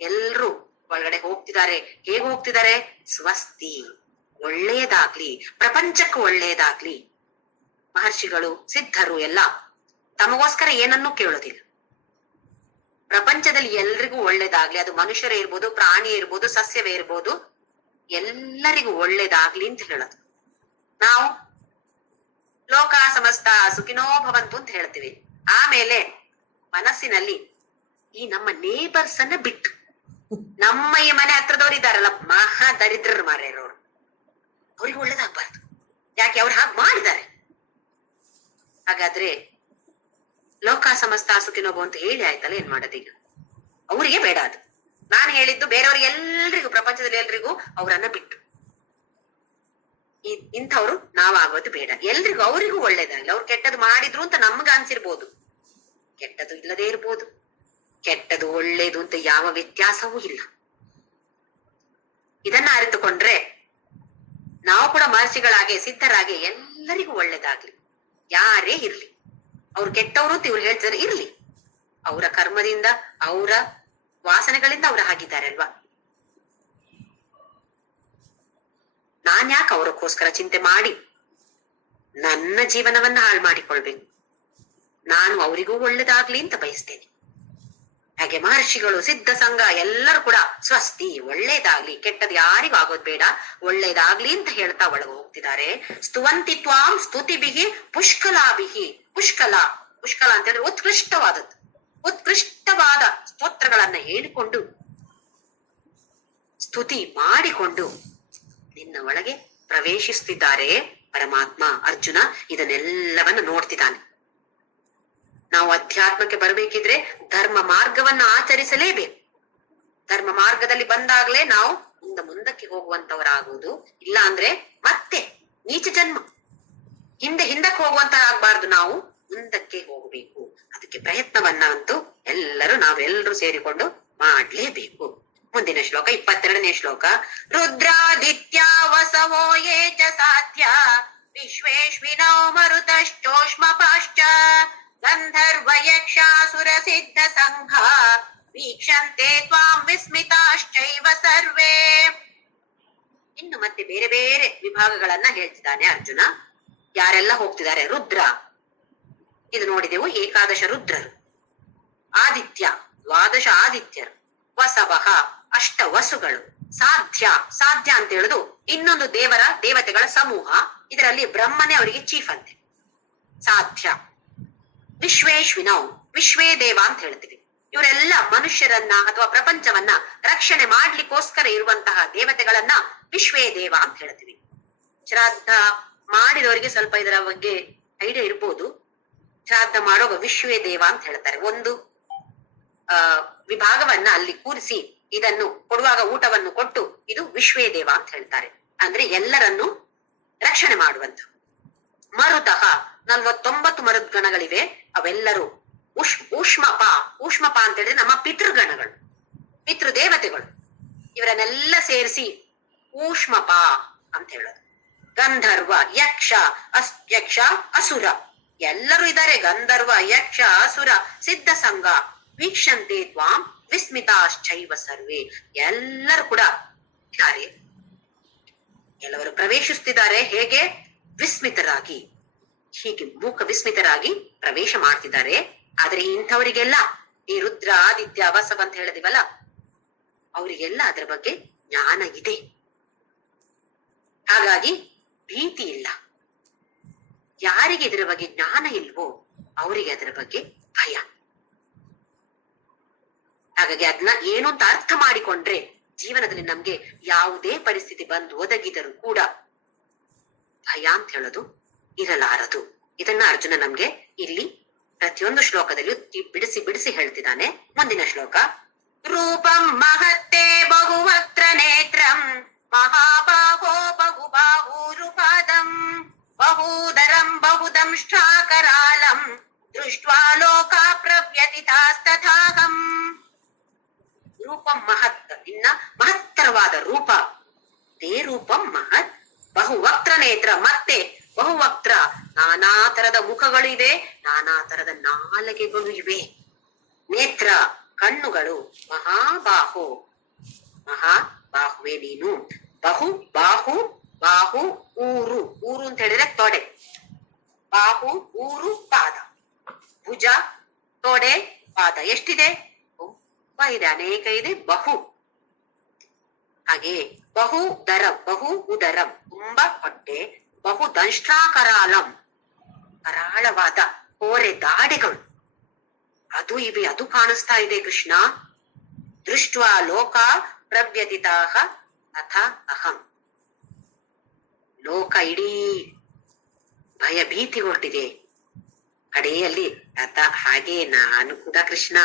ಎಲ್ರು ಒಳಗಡೆ ಹೋಗ್ತಿದ್ದಾರೆ. ಹೇಗೆ ಹೋಗ್ತಿದ್ದಾರೆ? ಸ್ವಸ್ತಿ, ಒಳ್ಳೇದಾಗ್ಲಿ, ಪ್ರಪಂಚಕ್ಕೆ ಒಳ್ಳೇದಾಗ್ಲಿ. ಮಹರ್ಷಿಗಳು ಸಿದ್ಧರು ಎಲ್ಲ ತಮಗೋಸ್ಕರ ಏನನ್ನೂ ಕೇಳೋದಿಲ್ಲ. ಪ್ರಪಂಚದಲ್ಲಿ ಎಲ್ರಿಗೂ ಒಳ್ಳೇದಾಗ್ಲಿ, ಅದು ಮನುಷ್ಯರೇ ಇರ್ಬೋದು, ಪ್ರಾಣಿ ಇರ್ಬೋದು, ಸಸ್ಯವೇ ಇರ್ಬೋದು, ಎಲ್ಲರಿಗೂ ಒಳ್ಳೇದಾಗ್ಲಿ ಅಂತ ಹೇಳೋದು. ನಾವು ಲೋಕ ಸಮಸ್ತ ಸುಖಿನೋ ಭವಂತು ಅಂತ ಹೇಳ್ತೀವಿ. ಆಮೇಲೆ ಮನಸ್ಸಿನಲ್ಲಿ ಈ ನಮ್ಮ ನೇಬರ್ಸ್ ಅನ್ನ ಬಿಟ್ಟು, ನಮ್ಮ ಈ ಮನೆ ಹತ್ರದವ್ರು ಇದಾರಲ್ಲ, ಮಹಾ ದರಿದ್ರರು ಮಾರ್ಯಾರವ್ರು, ಅವ್ರಿಗೆ ಒಳ್ಳೇದಾಗ್ಬಾರ್ದು. ಯಾಕೆ ಅವ್ರು ಹಾಗೆ ಮಾಡಿದ್ದಾರೆ. ಹಾಗಾದ್ರೆ ಲೋಕ ಸಮಸ್ತ ಸುಖಿನೋ ಭವಂತು ಹೇಳಿ ಆಯ್ತಲ್ಲ, ಏನ್ ಮಾಡೋದೀಗ? ಅವ್ರಿಗೆ ಬೇಡ ಅದು. ನಾನು ಹೇಳಿದ್ದು ಬೇರೆಯವ್ರಿಗೆ ಎಲ್ರಿಗೂ, ಪ್ರಪಂಚದಲ್ಲಿ ಎಲ್ರಿಗೂ ಅವ್ರನ್ನ ಬಿಟ್ಟು. ಇಂಥವ್ರು ನಾವಾಗೋದು ಬೇಡ. ಎಲ್ರಿಗೂ ಅವ್ರಿಗೂ ಒಳ್ಳೇದಾಗ್ಲಿ. ಅವ್ರು ಕೆಟ್ಟದ್ದು ಮಾಡಿದ್ರು ಅಂತ ನಮ್ಗ ಅನ್ಸಿರ್ಬೋದು, ಕೆಟ್ಟದ್ದು ಇಲ್ಲದೆ ಇರ್ಬೋದು. ಕೆಟ್ಟದು ಒಳ್ಳೇದು ಅಂತ ಯಾವ ವ್ಯತ್ಯಾಸವೂ ಇಲ್ಲ. ಇದನ್ನ ಅರಿತುಕೊಂಡ್ರೆ ನಾವು ಕೂಡ ಮಹರ್ಷಿಗಳಾಗೆ ಸಿದ್ಧರಾಗೆ ಎಲ್ಲರಿಗೂ ಒಳ್ಳೇದಾಗ್ಲಿ. ಯಾರೇ ಇರ್ಲಿ, ಅವ್ರು ಕೆಟ್ಟವರು ಅಂತ ಇವ್ರು ಹೇಳ್ತಾರೆ, ಇರ್ಲಿ. ಅವರ ಕರ್ಮದಿಂದ, ಅವರ ವಾಸನೆಗಳಿಂದ ಅವ್ರು ಹಾಗಿದ್ದಾರೆ ಅಲ್ವಾ. ನಾನ್ ಯಾಕೆ ಅವರಕ್ಕೋಸ್ಕರ ಚಿಂತೆ ಮಾಡಿ ನನ್ನ ಜೀವನವನ್ನ ಹಾಳು ಮಾಡಿಕೊಳ್ಬೇಕು? ನಾನು ಅವರಿಗೂ ಒಳ್ಳೇದಾಗ್ಲಿ ಅಂತ ಬಯಸ್ತೇನೆ. ಹಾಗೆ ಮಹರ್ಷಿಗಳು, ಸಿದ್ಧ ಸಂಘ ಎಲ್ಲರೂ ಕೂಡ ಸ್ವಸ್ತಿ, ಒಳ್ಳೇದಾಗ್ಲಿ, ಕೆಟ್ಟದ್ ಯಾರಿಗೂ ಆಗೋದ್ ಬೇಡ, ಒಳ್ಳೇದಾಗ್ಲಿ ಅಂತ ಹೇಳ್ತಾ ಒಳಗೆ ಹೋಗ್ತಿದ್ದಾರೆ. ಸ್ತುವಂತಿ ತ್ವಾಂ ಸ್ತುತಿಭಿಹಿ ಪುಷ್ಕಲಾಭಿಹಿ. ಪುಷ್ಕಲ ಅಂತ ಹೇಳಿದ್ರೆ ಉತ್ಕೃಷ್ಟವಾದದ್ದು, ಉತ್ಕೃಷ್ಟವಾದ ಸ್ತೋತ್ರಗಳನ್ನ ಹೇಳಿಕೊಂಡು, ಸ್ತುತಿ ಮಾಡಿಕೊಂಡು ನಿನ್ನ ಒಳಗೆ ಪ್ರವೇಶಿಸ್ತಿದ್ದಾರೆ ಪರಮಾತ್ಮ. ಅರ್ಜುನ ಇದನ್ನೆಲ್ಲವನ್ನ ನೋಡ್ತಿದ್ದಾನೆ. ನಾವು ಅಧ್ಯಾತ್ಮಕ್ಕೆ ಬರಬೇಕಿದ್ರೆ ಧರ್ಮ ಮಾರ್ಗವನ್ನ ಆಚರಿಸಲೇಬೇಕು. ಧರ್ಮ ಮಾರ್ಗದಲ್ಲಿ ಬಂದಾಗ್ಲೇ ನಾವು ಮುಂದಕ್ಕೆ ಹೋಗುವಂತವರಾಗುವುದು. ಇಲ್ಲ ಅಂದ್ರೆ ಮತ್ತೆ ನೀಚ ಜನ್ಮ, ಹಿಂದಕ್ಕೆ ಹೋಗುವಂತ ಆಗ್ಬಾರ್ದು. ನಾವು ಮುಂದಕ್ಕೆ ಹೋಗಬೇಕು. ಅದಕ್ಕೆ ಪ್ರಯತ್ನವನ್ನ ಅಂತೂ ನಾವೆಲ್ಲರೂ ಸೇರಿಕೊಂಡು ಮಾಡ್ಲೇಬೇಕು. ಮುಂದಿನ ಶ್ಲೋಕ 22ನೇ ಶ್ಲೋಕ. ರುದ್ರಾದಿತ್ಯ ವಸವೋ ಯೇ ಚ ಸಾಧ್ಯ ವಿಶ್ವೇಶ್ವಿನೋ ಮರುತಶ್ಚೋಷ್ಮ ಪಾಶ್ಚ ಗಂಧರ್ವ ಯಕ್ಷಾಸುರ ಸಿದ್ಧ ಸಂಘ ವೀಕ್ಷಂತೆ ತ್ವಾಂ ವಿಸ್ಮಿತಾಶ್ಚೈವ ಸರ್ವೇ. ಇನ್ನು ಮತ್ತೆ ಬೇರೆ ಬೇರೆ ವಿಭಾಗಗಳನ್ನ ಹೇಳ್ತಿದ್ದಾನೆ ಅರ್ಜುನ. ಯಾರೆಲ್ಲ ಹೋಗ್ತಿದ್ದಾರೆ? ರುದ್ರ, ಇದು ನೋಡಿದೆವು, ಏಕಾದಶ ರುದ್ರರು. ಆದಿತ್ಯ, ದ್ವಾದಶ ಆದಿತ್ಯರು. ವಸವಃ, ಅಷ್ಟ ವಸುಗಳು. ಸಾಧ್ಯ ಅಂತ ಹೇಳುದು ಇನ್ನೊಂದು ದೇವತೆಗಳ ಸಮೂಹ. ಇದರಲ್ಲಿ ಬ್ರಹ್ಮನೇ ಅವರಿಗೆ ಚೀಫ್ ಅಂತೆ, ಸಾಧ್ಯ. ವಿಶ್ವೇಶ್ವಿನವ್, ವಿಶ್ವೇ ದೇವ ಅಂತ ಹೇಳ್ತೀವಿ. ಇವರೆಲ್ಲ ಮನುಷ್ಯರನ್ನ ಅಥವಾ ಪ್ರಪಂಚವನ್ನ ರಕ್ಷಣೆ ಮಾಡ್ಲಿಕ್ಕೋಸ್ಕರ ಇರುವಂತಹ ದೇವತೆಗಳನ್ನ ವಿಶ್ವೇ ದೇವ ಅಂತ ಹೇಳ್ತೀವಿ. ಶ್ರಾದ್ದ ಮಾಡಿದವರಿಗೆ ಸ್ವಲ್ಪ ಇದರ ಬಗ್ಗೆ ಐಡಿಯಾ ಇರ್ಬೋದು. ಶ್ರಾದ್ದ ಮಾಡುವಾಗ ವಿಶ್ವೇ ದೇವ ಅಂತ ಹೇಳ್ತಾರೆ. ಒಂದು ವಿಭಾಗವನ್ನ ಅಲ್ಲಿ ಕೂರಿಸಿ ಇದನ್ನು ಕೊಡುವಾಗ ಊಟವನ್ನು ಕೊಟ್ಟು ಇದು ವಿಶ್ವೇ ದೇವ ಅಂತ ಹೇಳ್ತಾರೆ. ಅಂದ್ರೆ ಎಲ್ಲರನ್ನು ರಕ್ಷಣೆ ಮಾಡುವಂತ. ಮರುತಃ 49 ಮರುದ್ಗಣಗಳಿವೆ. ಅವೆಲ್ಲರೂ ಊಷ್ಮಪ ಅಂತ ಹೇಳಿದ್ರೆ ನಮ್ಮ ಪಿತೃಗಣಗಳು, ಪಿತೃದೇವತೆಗಳು. ಇವರನ್ನೆಲ್ಲ ಸೇರಿಸಿ ಊಷ್ಮಪ ಅಂತ ಹೇಳೋದು. ಗಂಧರ್ವ, ಯಕ್ಷ, ಅಸುರ ಎಲ್ಲರೂ ಇದ್ದಾರೆ. ಗಂಧರ್ವ, ಯಕ್ಷ, ಅಸುರ, ಸಿದ್ಧ ಸಂಘ. ವೀಕ್ಷಂತೆ ತ್ವಾಂ ವಿಸ್ಮಿತಾಶ್ಚೈವ ಸರ್ವೇ. ಎಲ್ಲರೂ ಕೂಡ ಇದ್ದಾರೆ. ಕೆಲವರು ಪ್ರವೇಶಿಸುತ್ತಿದ್ದಾರೆ. ಹೇಗೆ? ವಿಸ್ಮಿತರಾಗಿ, ಹೀಗೆ ಮೂಕ ವಿಸ್ಮಿತರಾಗಿ ಪ್ರವೇಶ ಮಾಡ್ತಿದ್ದಾರೆ. ಆದ್ರೆ ಇಂಥವರಿಗೆಲ್ಲ ಈ ರುದ್ರ, ಆದಿತ್ಯ, ವಸವ ಅಂತ ಹೇಳಿದಿವಲ್ಲ, ಅವರಿಗೆಲ್ಲ ಅದರ ಬಗ್ಗೆ ಜ್ಞಾನ ಇದೆ. ಹಾಗಾಗಿ ಭೀತಿ ಇಲ್ಲ. ಯಾರಿಗೆ ಇದರ ಬಗ್ಗೆ ಜ್ಞಾನ ಇಲ್ವೋ ಅವರಿಗೆ ಅದರ ಬಗ್ಗೆ ಭಯ. ಹಾಗಾಗಿ ಅದನ್ನ ಏನು ಅಂತ ಅರ್ಥ ಮಾಡಿಕೊಂಡ್ರೆ ಜೀವನದಲ್ಲಿ ನಮ್ಗೆ ಯಾವುದೇ ಪರಿಸ್ಥಿತಿ ಬಂದು ಒದಗಿದರೂ ಕೂಡ ಭಯ ಅಂತ ಹೇಳೋದು ಇರಲಾರದು. ಇದನ್ನ ಅರ್ಜುನ ನಮ್ಗೆ ಇಲ್ಲಿ ಪ್ರತಿಯೊಂದು ಶ್ಲೋಕದಲ್ಲಿಯೂ ಬಿಡಿಸಿ ಹೇಳ್ತಿದ್ದಾನೆ. ಮುಂದಿನ ಶ್ಲೋಕ. ರೂಪಂ ಮಹತ್ತೇ ಬಹುವಕ್ತ್ರ ನೇತ್ರಂ ಮಹಾಬಾಹೋ ಬಹುಬಾಹೂರುಪಾದಂ ಬಹೂದರಂ ಬಹುದಂಷ್ಟ್ರಾಕರಾಲಂ ದೃಷ್ಟ್ವಾ ಲೋಕಾ ಪ್ರವ್ಯತಿತಾಸ್ತಥಾಹಂ. ರೂಪಂ ಮಹತ್, ಇನ್ನ ಮಹತ್ತರವಾದ ರೂಪ. ತೇ ರೂಪಂ ಮಹತ್ ಬಹುವಕ್ತ್ರ ನೇತ್ರ, ಮತ್ತೆ ಬಹುವಕ್ತ್ರ, ನಾನಾ ತರದ ಮುಖಗಳಿವೆ, ನಾನಾ ತರದ ನಾಲಗೆಗಳು ಇವೆ. ನೇತ್ರ, ಕಣ್ಣುಗಳು. ಮಹಾಬಾಹು, ಮಹಾಬಾಹುವೆ ನೀನು. ಬಾಹು, ಊರು ಅಂತ ಹೇಳಿದ್ರೆ ತೊಡೆ. ಬಾಹು, ಊರು, ಪಾದ, ಭುಜ, ತೊಡೆ, ಪಾದ. ಎಷ್ಟಿದೆ? ತುಂಬಾ ಇದೆ, ಅನೇಕ ಇದೆ. ಬಹು. ಹಾಗೆ ಬಹು ದರಂ, ಬಹು ಉದರಂ, ತುಂಬಾ ಹೊಟ್ಟೆ. ಬಹು ದಂಷ್ಟ್ರಾಕರಾಲಂ, ಕರಾಳವಾದ ಕೋರೆ ದಾಡೆಗಳು ಅದು ಇವೆ, ಅದು ಕಾಣಿಸ್ತಾ ಇದೆ ಕೃಷ್ಣ. ದೃಷ್ಟ್ವಾ ಲೋಕ ಪ್ರವ್ಯತಿತಾಹ ಅಥ ಅಹಂ. ಲೋಕ ಇಡೀ ಭಯ ಭೀತಿ ಹೊರಟಿದೆ. ಕಡೆಯಲ್ಲಿ ಅತ ಹಾಗೆ ನಾನು ಕೂಡ ಕೃಷ್ಣ,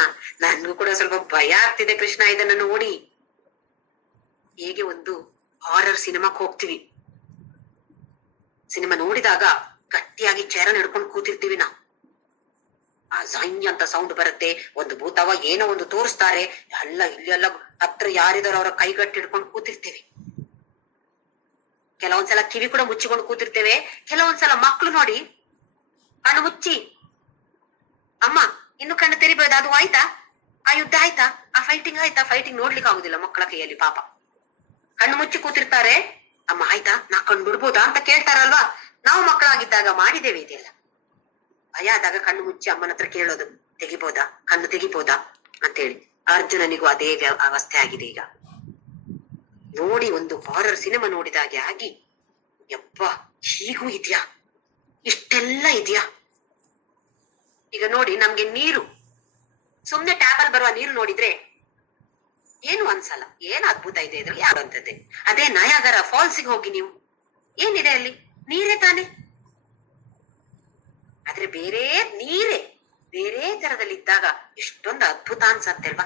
ನನ್ಗೂ ಕೂಡ ಸ್ವಲ್ಪ ಭಯ ಆಗ್ತಿದೆ ಕೃಷ್ಣ ಇದನ್ನು ನೋಡಿ. ಹೇಗೆ ಒಂದು ಹಾರರ್ ಸಿನಿಮಾಕ್ ಹೋಗ್ತೀವಿ, ಸಿನಿಮಾ ನೋಡಿದಾಗ ಗಟ್ಟಿಯಾಗಿ ಚೇರನ್ ಹಿಡ್ಕೊಂಡು ಕೂತಿರ್ತೀವಿ ನಾವು. ಆ ಝೈನ್ ಅಂತ ಸೌಂಡ್ ಬರುತ್ತೆ, ಒಂದು ಭೂತವ ಏನೋ ಒಂದು ತೋರಿಸ್ತಾರೆ, ಎಲ್ಲ ಇಲ್ಲೆಲ್ಲ ಹತ್ರ ಯಾರಿದಾರೋ ಅವರ ಕೈಗಟ್ಟಿ ಹಿಡ್ಕೊಂಡು ಕೂತಿರ್ತೀವಿ. ಕೆಲವೊಂದ್ಸಲ ಕಿವಿ ಕೂಡ ಮುಚ್ಚಿಕೊಂಡು ಕೂತಿರ್ತೇವೆ. ಕೆಲವೊಂದ್ಸಲ ಮಕ್ಳು ನೋಡಿ ಕಣ್ಣು ಮುಚ್ಚಿ, ಅಮ್ಮ ಇನ್ನು ಕಣ್ಣು ತೆರಿಬಹುದು, ಅದು ಆಯ್ತಾ, ಆ ಯುದ್ಧ ಆಯ್ತಾ, ಆ ಫೈಟಿಂಗ್ ಆಯ್ತಾ. ಫೈಟಿಂಗ್ ನೋಡ್ಲಿಕ್ಕೆ ಆಗುದಿಲ್ಲ ಮಕ್ಕಳ ಕೈಯಲ್ಲಿ, ಪಾಪ ಕಣ್ಣು ಮುಚ್ಚಿ ಕೂತಿರ್ತಾರೆ. ಅಮ್ಮ ಆಯ್ತಾ, ನಾ ಕಣ್ಣು ಬಿಡ್ಬೋದಾ ಅಂತ ಕೇಳ್ತಾರಲ್ವಾ. ನಾವು ಮಕ್ಕಳಾಗಿದ್ದಾಗ ಮಾಡಿದ್ದೇವೆ ಇದೆಲ್ಲ. ಭಯ ಆದಾಗ ಕಣ್ಣು ಮುಚ್ಚಿ ಅಮ್ಮನ ಹತ್ರ ಕೇಳೋದು, ತೆಗಿಬೋದಾ, ಕಣ್ಣು ತೆಗಿಬೋದಾ ಅಂತೇಳಿ. ಅರ್ಜುನನಿಗೂ ಅದೇ ಅವಸ್ಥೆ ಆಗಿದೆ ಈಗ. ನೋಡಿ ಒಂದು ಹಾರರ್ ಸಿನಿಮಾ ನೋಡಿದಾಗೆ ಆಗಿ, ಯಪ್ಪ ಹೀಗೂ ಇದ್ಯಾ, ಇಷ್ಟೆಲ್ಲ ಇದ್ಯಾ. ಈಗ ನೋಡಿ, ನಮ್ಗೆ ನೀರು, ಸುಮ್ನೆ ಟ್ಯಾಬಲ್ ಬರುವ ನೀರು ನೋಡಿದ್ರೆ ಏನು ಅನ್ಸಲ್ಲ, ಏನ್ ಅದ್ಭುತ ಇದೆ ಇದ್ರಲ್ಲಿ ಯಾವಂತದ್ದೆ. ಅದೇ ನಯಾಗರ ಫಾಲ್ಸಿಗೆ ಹೋಗಿ ನೀವು, ಏನಿದೆ ಅಲ್ಲಿ, ನೀರೇ ತಾನೆ. ಆದ್ರೆ ಬೇರೆ ನೀರೇ ಬೇರೆ ತರದಲ್ಲಿ ಇದ್ದಾಗ ಎಷ್ಟೊಂದು ಅದ್ಭುತ ಅನ್ಸತ್ತಲ್ವಾ.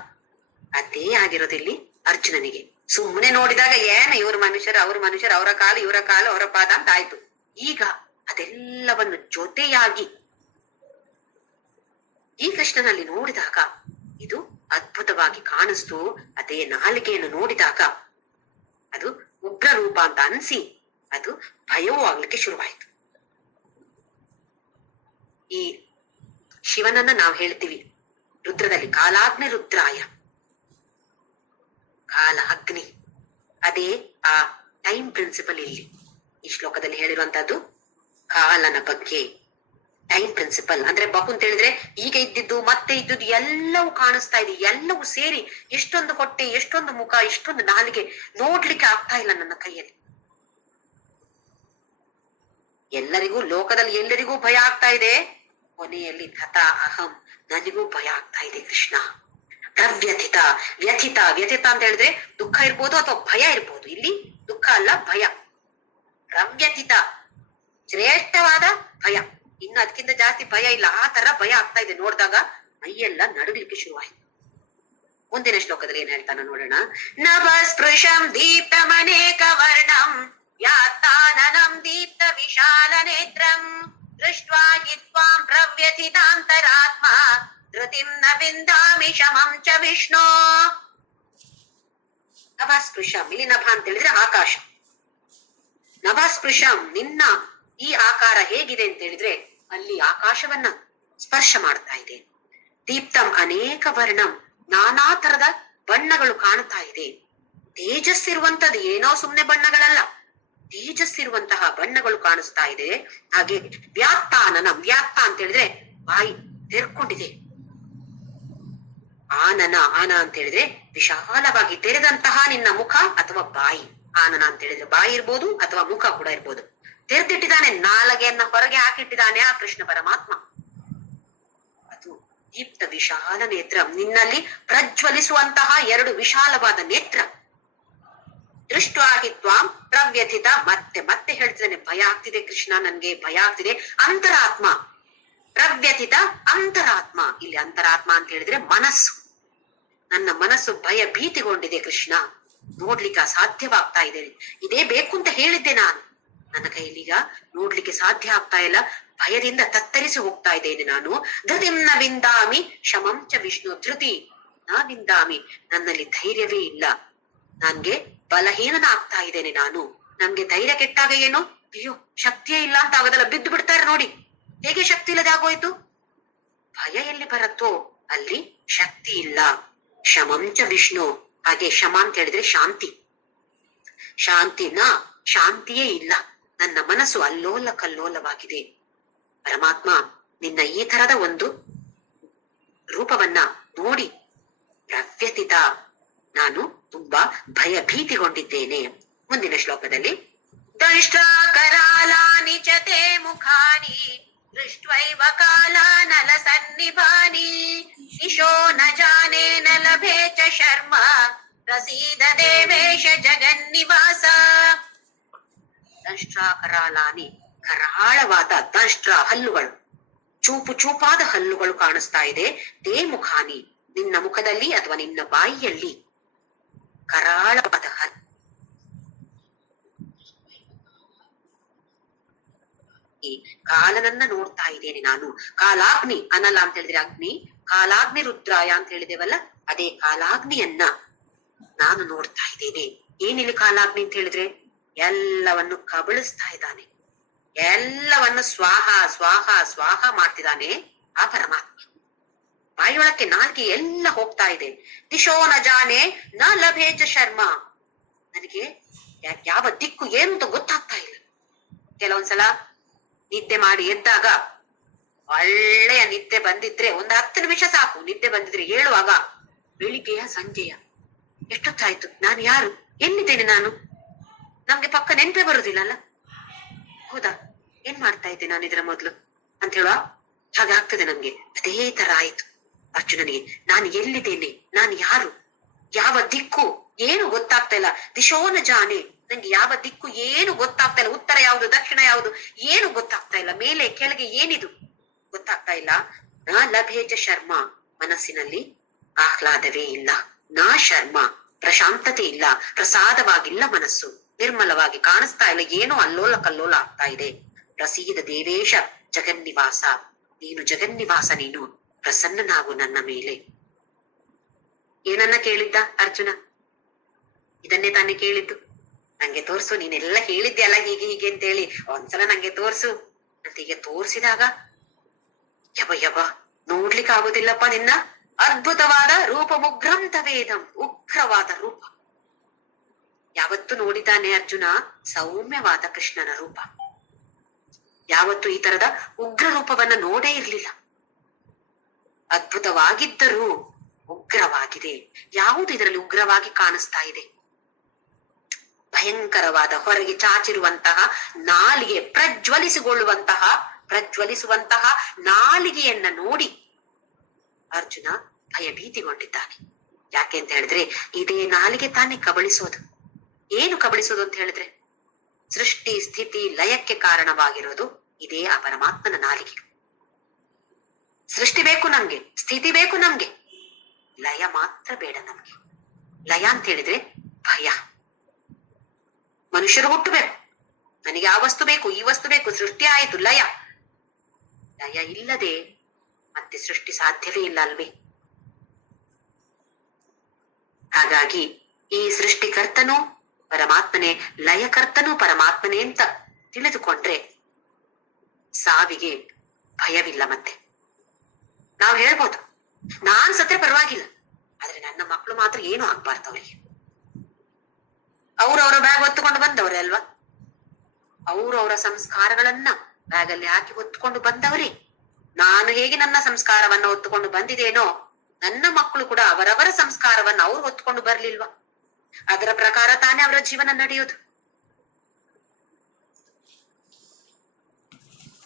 ಅದೇ ಆಗಿರೋದಿಲ್ಲಿ ಅರ್ಜುನನಿಗೆ. ಸುಮ್ಮನೆ ನೋಡಿದಾಗ ಏನ್ ಇವ್ರ ಮನುಷ್ಯರು, ಅವ್ರ ಮನುಷ್ಯರು, ಅವರ ಕಾಲು ಇವರ ಕಾಲು ಅವರ ಪಾದ ಅಂತ ಆಯ್ತು. ಈಗ ಅದೆಲ್ಲವನ್ನು ಜೊತೆಯಾಗಿ ಈ ಕೃಷ್ಣನಲ್ಲಿ ನೋಡಿದಾಗ ಇದು ಅದ್ಭುತವಾಗಿ ಕಾಣಿಸ್ತು. ಅದೇ ನಾಲಿಗೆಯನ್ನು ನೋಡಿದಾಗ ಅದು ಉಗ್ರ ರೂಪ ಅಂತ ಅನ್ಸಿ ಅದು ಭಯವೂ ಆಗ್ಲಿಕ್ಕೆ ಶುರುವಾಯ್ತು. ಈ ಶಿವನನ್ನ ನಾವು ಹೇಳ್ತೀವಿ ರುದ್ರದಲ್ಲಿ ಕಾಲಾಗ್ನಿ ರುದ್ರಾಯ, ಕಾಲ ಅಗ್ನಿ. ಅದೇ ಆ ಟೈಮ್ ಪ್ರಿನ್ಸಿಪಲ್ ಇಲ್ಲಿ ಈ ಶ್ಲೋಕದಲ್ಲಿ ಹೇಳಿರುವಂತದ್ದು. ಕಾಲನ ಬಗ್ಗೆ ಟೈಮ್ ಪ್ರಿನ್ಸಿಪಲ್ ಅಂದ್ರೆ ಬಹು ಅಂತ ಹೇಳಿದ್ರೆ ಈಗ ಇದ್ದಿದ್ದು ಮತ್ತೆ ಇದ್ದಿದ್ದು ಎಲ್ಲವೂ ಕಾಣಿಸ್ತಾ ಇದೆ. ಎಲ್ಲವೂ ಸೇರಿ ಎಷ್ಟೊಂದು ಹೊಟ್ಟೆ, ಎಷ್ಟೊಂದು ಮುಖ, ಎಷ್ಟೊಂದು ನಾಲಿಗೆ ನೋಡ್ಲಿಕ್ಕೆ ಆಗ್ತಾ ಇಲ್ಲ ನನ್ನ ಕೈಯಲ್ಲಿ. ಎಲ್ಲರಿಗೂ ಲೋಕದಲ್ಲಿ ಎಲ್ಲರಿಗೂ ಭಯ ಆಗ್ತಾ ಇದೆ. ಕೊನೆಯಲ್ಲಿ ತಥಾ ಅಹಂ, ನನಗೂ ಭಯ ಆಗ್ತಾ ಇದೆ ಕೃಷ್ಣ. ಪ್ರವ್ಯಥಿತ, ವ್ಯಥಿತ. ವ್ಯಥಿತ ಅಂತ ಹೇಳಿದ್ರೆ ದುಃಖ ಇರ್ಬೋದು ಅಥವಾ ಭಯ ಇರ್ಬೋದು. ಇಲ್ಲಿ ದುಃಖ ಅಲ್ಲ, ಭಯ. ಪ್ರವ್ಯಥಿತ ಶ್ರೇಷ್ಠವಾದ ಭಯ, ಇನ್ನು ಅದಕ್ಕಿಂತ ಜಾಸ್ತಿ ಭಯ ಇಲ್ಲ. ಆ ತರ ಭಯ ಆಗ್ತಾ ಇದೆ. ನೋಡಿದಾಗ ಮೈಯೆಲ್ಲ ನಡುಗಲಿಕ್ಕೆ ಶುರುವಾಯ್ತು. ಮುಂದಿನ ಶ್ಲೋಕದಲ್ಲಿ ಏನ್ ಹೇಳ್ತಾನ ನೋಡೋಣ. ನಭಸ್ಪೃಶಂ ದೀಪ್ತಮನೇಕ ವರ್ಣಂ ವ್ಯಾತ್ತಾನನಂ ದೀಪ್ತ ವಿಶಾಲ ನೇತ್ರಂ ದೃಷ್ಟ್ವಾ ಹಿ ತ್ವಾಂ ಪ್ರವ್ಯಥಿತಾಂತರಾತ್ಮ ಧೃತಿಂ ನ ವಿಂದಾಮಿ ಶಮಂ ಚ ವಿಷ್ಣೋ. ನಭಸ್ಪೃಶಂ, ಇಲ್ಲಿ ನಭ ಅಂತ ಹೇಳಿದ್ರೆ ಆಕಾಶ. ನಭಸ್ಪೃಶಂ, ನಿನ್ನ ಈ ಆಕಾರ ಹೇಗಿದೆ ಅಂತ ಹೇಳಿದ್ರೆ ಅಲ್ಲಿ ಆಕಾಶವನ್ನ ಸ್ಪರ್ಶ ಮಾಡ್ತಾ ಇದೆ. ದೀಪ್ತಂ ಅನೇಕ ವರ್ಣಂ, ನಾನಾ ತರದ ಬಣ್ಣಗಳು ಕಾಣ್ತಾ ಇದೆ. ತೇಜಸ್ಸಿರುವಂತದ್ದು, ಏನೋ ಸುಮ್ನೆ ಬಣ್ಣಗಳಲ್ಲ, ತೇಜಸ್ಸಿರುವಂತಹ ಬಣ್ಣಗಳು ಕಾಣಿಸ್ತಾ ಇದೆ. ಹಾಗೆ ವ್ಯಾತ್ತಾನನಂ, ವ್ಯಾತ್ತ ಅಂತ ಹೇಳಿದ್ರೆ ಬಾಯಿ ತೆರ್ಕೊಂಡಿದೆ. ಆನನ, ಆನ ಅಂತ ಹೇಳಿದ್ರೆ ವಿಶಾಲವಾಗಿ ತೆರೆದಂತಹ ನಿನ್ನ ಮುಖ ಅಥವಾ ಬಾಯಿ. ಆನನ ಅಂತ ಹೇಳಿದ್ರೆ ಬಾಯಿ ಇರ್ಬೋದು ಅಥವಾ ಮುಖ ಕೂಡ ಇರ್ಬೋದು. ತೆರೆದಿಟ್ಟಿದ್ದಾನೆ, ನಾಲಗೆಯನ್ನ ಹೊರಗೆ ಹಾಕಿಟ್ಟಿದ್ದಾನೆ ಆ ಕೃಷ್ಣ ಪರಮಾತ್ಮ. ಅದು ದೀಪ್ತ ವಿಶಾಲ ನೇತ್ರ, ನಿನ್ನಲ್ಲಿ ಪ್ರಜ್ವಲಿಸುವಂತಹ ಎರಡು ವಿಶಾಲವಾದ ನೇತ್ರ. ದೃಷ್ಟ್ವಾ ಹಿ ತ್ವಾಂ ಪ್ರವ್ಯಥಿತ, ಮತ್ತೆ ಮತ್ತೆ ಹೇಳ್ತಿದ್ದಾನೆ ಭಯ ಆಗ್ತಿದೆ ಕೃಷ್ಣ, ನನ್ಗೆ ಭಯ ಆಗ್ತಿದೆ. ಅಂತರಾತ್ಮ, ಪ್ರವ್ಯಥಿತ ಅಂತರಾತ್ಮ. ಇಲ್ಲಿ ಅಂತರಾತ್ಮ ಅಂತ ಹೇಳಿದ್ರೆ ಮನಸ್ಸು. ನನ್ನ ಮನಸ್ಸು ಭಯ ಭೀತಿಗೊಂಡಿದೆ ಕೃಷ್ಣ, ನೋಡ್ಲಿಕ್ಕೆ ಅಸಾಧ್ಯವಾಗ್ತಾ ಇದೆ. ಇದೇ ಬೇಕು ಅಂತ ಹೇಳಿದ್ದೆ ನಾನು, ನನ್ನ ಕೈಲೀಗ ನೋಡ್ಲಿಕ್ಕೆ ಸಾಧ್ಯ ಆಗ್ತಾ ಇಲ್ಲ. ಭಯದಿಂದ ತತ್ತರಿಸಿ ಹೋಗ್ತಾ ಇದ್ದೇನೆ ನಾನು. ಧೃತಿಂ ನ ವಿಂದಾಮಿ ಶಮಂ ಚ ವಿಷ್ಣು. ಧೃತಿ ನ ವಿಂದಾಮಿ, ನನ್ನಲ್ಲಿ ಧೈರ್ಯವೇ ಇಲ್ಲ, ನನ್ಗೆ ಬಲಹೀನನ ಆಗ್ತಾ ಇದ್ದೇನೆ ನಾನು. ನಮ್ಗೆ ಧೈರ್ಯ ಕೆಟ್ಟಾಗ ಏನು, ಅಯ್ಯೋ ಶಕ್ತಿಯೇ ಇಲ್ಲ ಅಂತ ಆಗೋದಲ್ಲ, ಬಿದ್ದು ಬಿಡ್ತಾರೆ ನೋಡಿ. ಹೇಗೆ ಶಕ್ತಿ ಇಲ್ಲದೆ ಆಗೋಯ್ತು? ಭಯ ಎಲ್ಲಿ ಬರತ್ತೋ ಅಲ್ಲಿ ಶಕ್ತಿ ಇಲ್ಲ. ಶಮಂ ಚ ವಿಷ್ಣು, ಹಾಗೆ ಶಮ ಅಂತ ಹೇಳಿದ್ರೆ ಶಾಂತಿ. ಶಾಂತಿನ ಶಾಂತಿಯೇ ಇಲ್ಲ, ನನ್ನ ಮನಸ್ಸು ಅಲ್ಲೋಲ ಕಲ್ಲೋಲವಾಗಿದೆ. ಪರಮಾತ್ಮ ನಿನ್ನ ಈ ತರದ ಒಂದು ರೂಪವನ್ನ ನೋಡಿ ಪ್ರವ್ಯತಿತ, ನಾನು ತುಂಬಾ ಭಯಭೀತಿಗೊಂಡಿದ್ದೇನೆ. ಮುಂದಿನ ಶ್ಲೋಕದಲ್ಲಿ ದಂಷ್ಟ್ರಾಕರಾಲಾನಿ ಚ ತೇ ಮುಖಾನಿ ದೃಷ್ಟ್ವೈವ ಕಾಲಾನಲ ಸನ್ನಿಭಾನಿ ದಿಶೋ ನ ಜಾನೆ ನ ಲಭೆ ಚ ಶರ್ಮ ಪ್ರಸೀದ ದೇವೇಶ ಜಗನ್ನಿವಾಸ. ದಂಷ್ಟ್ರಾಕರಾಲಾನಿ, ಕರಾಳವಾದ ದಂಷ್ಟ್ರ ಹಲ್ಲುಗಳು, ಚೂಪು ಚೂಪಾದ ಹಲ್ಲುಗಳು ಕಾಣಿಸ್ತಾ ಇದೆ. ತೇ ಮುಖಾನಿ, ನಿನ್ನ ಮುಖದಲ್ಲಿ ಅಥವಾ ನಿನ್ನ ಬಾಯಿಯಲ್ಲಿ ಕರಾಳವಾದ ಹಲ್ಲು. ಕಾಲನನ್ನ ನೋಡ್ತಾ ಇದ್ದೇನೆ ನಾನು. ಕಾಲಾಗ್ನಿ ಅನ್ನಲ್ಲ ಅಂತ ಹೇಳಿದ್ರೆ ಅಗ್ನಿ, ಕಾಲಾಗ್ನಿ ರುದ್ರಾಯ ಅಂತ ಹೇಳಿದೇವಲ್ಲ, ಅದೇ ಕಾಲಾಗ್ನಿಯನ್ನ ನಾನು ನೋಡ್ತಾ ಇದ್ದೇನೆ. ಏನಿಲ್ಲಿ ಕಾಲಾಗ್ನಿ ಅಂತ ಹೇಳಿದ್ರೆ ಎಲ್ಲವನ್ನು ಕಬಳಿಸ್ತಾ ಇದ್ದಾನೆ, ಎಲ್ಲವನ್ನು ಸ್ವಾಹ ಸ್ವಾಹ ಸ್ವಾಹ ಮಾಡ್ತಿದ್ದಾನೆ ಆ ಪರಮಾತ್ಮ. ಬಾಯಿಯೊಳಕ್ಕೆ ನಾಲ್ಗೆ ಎಲ್ಲ ಹೋಗ್ತಾ ಇದೆ. ದಿಶೋ ನ ಜಾನೆ ನ ಲಭೇಜ ಶರ್ಮ, ನನಗೆ ಯಾವ ದಿಕ್ಕು ಏನು ಅಂತ ಗೊತ್ತಾಗ್ತಾ ಇಲ್ಲ. ಕೆಲವೊಂದ್ಸಲ ನಿದ್ದೆ ಮಾಡಿ ಎದ್ದಾಗ ಒಳ್ಳೆಯ ನಿದ್ದೆ ಬಂದಿದ್ರೆ ಒಂದು 10 ನಿಮಿಷ ಸಾಕು. ನಿದ್ದೆ ಬಂದಿದ್ರೆ ಹೇಳುವಾಗ ಬೆಳಿಗ್ಗೆಯ ಸಂಜೆಯ ಎಷ್ಟೊತ್ತಾಯ್ತು, ನಾನು ಯಾರು, ಎಲ್ಲಿದ್ದೇನೆ ನಾನು, ನಮ್ಗೆ ಪಕ್ಕ ನೆನಪೇ ಬರುದಿಲ್ಲ ಅಲ್ಲ. ಹೌದಾ, ಏನ್ ಮಾಡ್ತಾ ಇದ್ದೆ ನಾನು ಇದರ ಮೊದ್ಲು ಅಂತ ಹೇಳುವ ಹಾಗಾಗ್ತದೆ ನಮ್ಗೆ. ಅದೇ ತರ ಆಯ್ತು ಅರ್ಜುನನಿಗೆ. ನಾನು ಎಲ್ಲಿದ್ದೇನೆ, ನಾನು ಯಾರು, ಯಾವ ದಿಕ್ಕು ಏನು ಗೊತ್ತಾಗ್ತಾ ಇಲ್ಲ. ದಿಶೋನ ಜಾನೆ, ನಂಗೆ ಯಾವ ದಿಕ್ಕು ಏನು ಗೊತ್ತಾಗ್ತಾ ಇಲ್ಲ. ಉತ್ತರ ಯಾವುದು, ದಕ್ಷಿಣ ಯಾವುದು ಏನು ಗೊತ್ತಾಗ್ತಾ ಇಲ್ಲ. ಮೇಲೆ ಕೆಳಗೆ ಏನಿದು ಗೊತ್ತಾಗ್ತಾ ಇಲ್ಲ. ನಾ ಲಭೇಜ ಶರ್ಮ, ಮನಸ್ಸಿನಲ್ಲಿ ಆಹ್ಲಾದವೇ ಇಲ್ಲ. ನಾ ಶರ್ಮ, ಪ್ರಶಾಂತತೆ ಇಲ್ಲ, ಪ್ರಸಾದವಾಗಿಲ್ಲ ಮನಸ್ಸು, ನಿರ್ಮಲವಾಗಿ ಕಾಣಿಸ್ತಾ ಇಲ್ಲ, ಏನೋ ಅಲ್ಲೋಲ ಕಲ್ಲೋಲ ಆಗ್ತಾ ಇದೆ. ಪ್ರಸೀದ ದೇವೇಶ ಜಗನ್ನಿವಾಸ, ನೀನು ಜಗನ್ನಿವಾಸ, ನೀನು ಪ್ರಸನ್ನನಾಗು ನನ್ನ ಮೇಲೆ. ಏನನ್ನ ಕೇಳಿದ್ದ ಅರ್ಜುನ? ಇದನ್ನೇ ತಾನೇ ಕೇಳಿದ್ದು. ನಂಗೆ ತೋರ್ಸು, ನೀನೆಲ್ಲ ಹೇಳಿದ್ದೆ ಅಲ್ಲ ಹೀಗೆ ಹೀಗೆ ಅಂತೇಳಿ, ಒಂದ್ಸಲ ನಂಗೆ ತೋರ್ಸು ಅಂತ. ಹೀಗೆ ತೋರ್ಸಿದಾಗ ಯವ ನೋಡ್ಲಿಕ್ಕೆ ಆಗುದಿಲ್ಲಪ್ಪ ನಿನ್ನ ಅದ್ಭುತವಾದ ರೂಪ. ಮುಗ್ರಂತ ವೇದಂ, ಉಗ್ರವಾದ ರೂಪ. ಯಾವತ್ತು ನೋಡಿದ್ದಾನೆ ಅರ್ಜುನ ಸೌಮ್ಯವಾದ ಕೃಷ್ಣನ ರೂಪ. ಯಾವತ್ತು ಈ ತರದ ಉಗ್ರ ರೂಪವನ್ನ ನೋಡೇ ಇರ್ಲಿಲ್ಲ. ಅದ್ಭುತವಾಗಿದ್ದರೂ ಉಗ್ರವಾಗಿದೆ. ಯಾವುದು ಇದರಲ್ಲಿ ಉಗ್ರವಾಗಿ ಕಾಣಿಸ್ತಾ ಇದೆ? ಭಯಂಕರವಾದ ಹೊರಗೆ ಚಾಚಿರುವಂತಹ ನಾಲಿಗೆ, ಪ್ರಜ್ವಲಿಸುವಂತಹ ನಾಲಿಗೆಯನ್ನ ನೋಡಿ ಅರ್ಜುನ ಭಯಭೀತಿಗೊಂಡಿದ್ದಾನೆ. ಯಾಕೆ ಅಂತ ಹೇಳಿದ್ರೆ ಇದೇ ನಾಲಿಗೆ ತಾನೇ ಕಬಳಿಸೋದು. ಏನು ಕಬಳಿಸೋದು ಅಂತ ಹೇಳಿದ್ರೆ ಸೃಷ್ಟಿ ಸ್ಥಿತಿ ಲಯಕ್ಕೆ ಕಾರಣವಾಗಿರೋದು ಇದೇ ಆ ಪರಮಾತ್ಮನ ನಾಲಿಗೆ. ಸೃಷ್ಟಿ ಬೇಕು ನಮ್ಗೆ, ಸ್ಥಿತಿ ಬೇಕು ನಮ್ಗೆ, ಲಯ ಮಾತ್ರ ಬೇಡ ನಮ್ಗೆ. ಲಯ ಅಂತ ಹೇಳಿದ್ರೆ ಭಯ. ಮನುಷ್ಯರು ಹುಟ್ಟಬೇಕು, ನನಗೆ ಆ ವಸ್ತು ಬೇಕು, ಈ ವಸ್ತು ಬೇಕು, ಸೃಷ್ಟಿ ಆಯಿತು, ಲಯ. ಲಯ ಇಲ್ಲದೆ ಮತ್ತೆ ಸೃಷ್ಟಿ ಸಾಧ್ಯವೇ ಇಲ್ಲ ಅಲ್ವೇ? ಹಾಗಾಗಿ ಈ ಸೃಷ್ಟಿಕರ್ತನೂ ಪರಮಾತ್ಮನೇ, ಲಯಕರ್ತನೂ ಪರಮಾತ್ಮನೇ ಅಂತ ತಿಳಿದುಕೊಂಡ್ರೆ ಸಾವಿಗೆ ಭಯವಿಲ್ಲ. ಮತ್ತೆ ನಾವು ಹೇಳ್ಬೋದು, ನಾನ್ ಸತ್ರೆ ಪರವಾಗಿಲ್ಲ, ಆದ್ರೆ ನನ್ನ ಮಕ್ಕಳು ಮಾತ್ರ ಏನು ಆಗ್ಬಾರ್ದು ಅವರಿಗೆ. ಅವ್ರವರ ಬ್ಯಾಗ್ ಹೊತ್ತುಕೊಂಡು ಬಂದವರೇ ಅಲ್ವಾ, ಅವ್ರವರ ಸಂಸ್ಕಾರಗಳನ್ನ ಬ್ಯಾಗಲ್ಲಿ ಹಾಕಿ ಹೊತ್ಕೊಂಡು ಬಂದವರೇ. ನಾನು ಹೇಗೆ ನನ್ನ ಸಂಸ್ಕಾರವನ್ನ ಹೊತ್ತುಕೊಂಡು ಬಂದಿದ್ದೇನೋ, ನನ್ನ ಮಕ್ಕಳು ಕೂಡ ಅವರವರ ಸಂಸ್ಕಾರವನ್ನ ಅವ್ರು ಹೊತ್ಕೊಂಡು ಬರ್ಲಿಲ್ವಾ? ಅದರ ಪ್ರಕಾರ ತಾನೇ ಅವರ ಜೀವನ ನಡೆಯೋದು.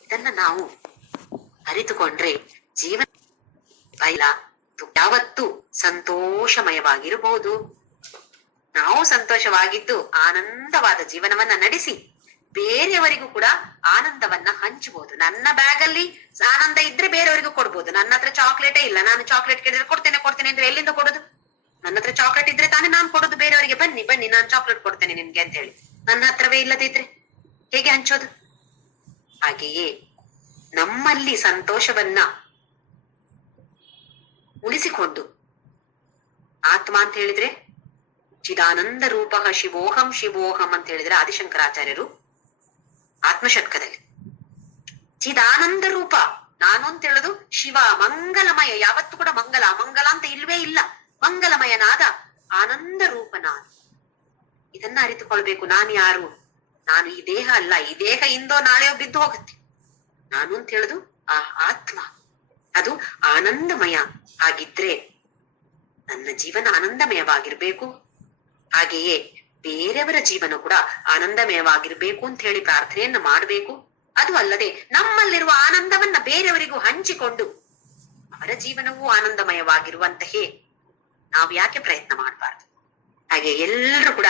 ಇದನ್ನ ನಾವು ಅರಿತುಕೊಂಡ್ರೆ ಜೀವನ ಬೈಲ ಯಾವತ್ತೂ ಸಂತೋಷಮಯವಾಗಿರಬಹುದು. ನಾವು ಸಂತೋಷವಾಗಿದ್ದು ಆನಂದವಾದ ಜೀವನವನ್ನ ನಡೆಸಿ ಬೇರೆಯವರಿಗೂ ಕೂಡ ಆನಂದವನ್ನ ಹಂಚಬಹುದು. ನನ್ನ ಬ್ಯಾಗ್ ಅಲ್ಲಿ ಆನಂದ ಇದ್ರೆ ಬೇರೆಯವರಿಗೂ ಕೊಡ್ಬೋದು. ನನ್ನ ಹತ್ರ ಚಾಕ್ಲೇಟೇ ಇಲ್ಲ, ನಾನು ಚಾಕ್ಲೇಟ್ ಕೇಳಿದ್ರೆ ಕೊಡ್ತೇನೆ ಅಂದ್ರೆ ಎಲ್ಲಿಂದ ಕೊಡೋದು? ನನ್ನ ಹತ್ರ ಚಾಕ್ಲೇಟ್ ಇದ್ರೆ ತಾನೇ ನಾನು ಕೊಡೋದು ಬೇರೆಯವರಿಗೆ. ಬನ್ನಿ ನಾನು ಚಾಕ್ಲೇಟ್ ಕೊಡ್ತೇನೆ ನಿಮ್ಗೆ ಅಂತ ಹೇಳಿ. ನನ್ನ ಹತ್ರವೇ ಇಲ್ಲದಿದ್ರೆ ಹೇಗೆ ಹಂಚೋದು? ಹಾಗೆಯೇ ನಮ್ಮಲ್ಲಿ ಸಂತೋಷವನ್ನ ಉಳಿಸಿಕೊಂಡು, ಆತ್ಮ ಅಂತ ಹೇಳಿದ್ರೆ ಚಿದಾನಂದ ರೂಪ ಶಿವೋಹಂ ಶಿವೋಹಂ ಅಂತ ಹೇಳಿದ್ರೆ ಆದಿಶಂಕರಾಚಾರ್ಯರು ಆತ್ಮಷಟ್ಕದಲ್ಲಿ ಚಿದಾನಂದ ರೂಪ ನಾನು ಅಂತ ಹೇಳುದು ಶಿವ, ಮಂಗಲಮಯ. ಯಾವತ್ತೂ ಕೂಡ ಮಂಗಲ ಅಮಂಗಲ ಅಂತ ಇಲ್ವೇ ಇಲ್ಲ. ಮಂಗಲಮಯನಾದ ಆನಂದ ರೂಪ ನಾನು. ಇದನ್ನ ಅರಿತುಕೊಳ್ಬೇಕು. ನಾನು ಯಾರು? ನಾನು ಈ ದೇಹ ಅಲ್ಲ. ಈ ದೇಹ ಇಂದೋ ನಾಳೆಯೋ ಬಿದ್ದು ಹೋಗುತ್ತೆ. ನಾನು ಅಂತ ಹೇಳುದು ಆ ಆತ್ಮ, ಅದು ಆನಂದಮಯ ಆಗಿದ್ರೆ ನನ್ನ ಜೀವನ ಆನಂದಮಯವಾಗಿರ್ಬೇಕು, ಹಾಗೆಯೇ ಬೇರೆಯವರ ಜೀವನ ಕೂಡ ಆನಂದಮಯವಾಗಿರ್ಬೇಕು ಅಂತ ಹೇಳಿ ಪ್ರಾರ್ಥನೆಯನ್ನ ಮಾಡಬೇಕು. ಅದು ಅಲ್ಲದೆ ನಮ್ಮಲ್ಲಿರುವ ಆನಂದವನ್ನ ಬೇರೆಯವರಿಗೂ ಹಂಚಿಕೊಂಡು ಅವರ ಜೀವನವೂ ಆನಂದಮಯವಾಗಿರುವಂತೆಯೇ ನಾವು ಯಾಕೆ ಪ್ರಯತ್ನ ಮಾಡಬಾರ್ದು? ಹಾಗೆ ಎಲ್ಲರೂ ಕೂಡ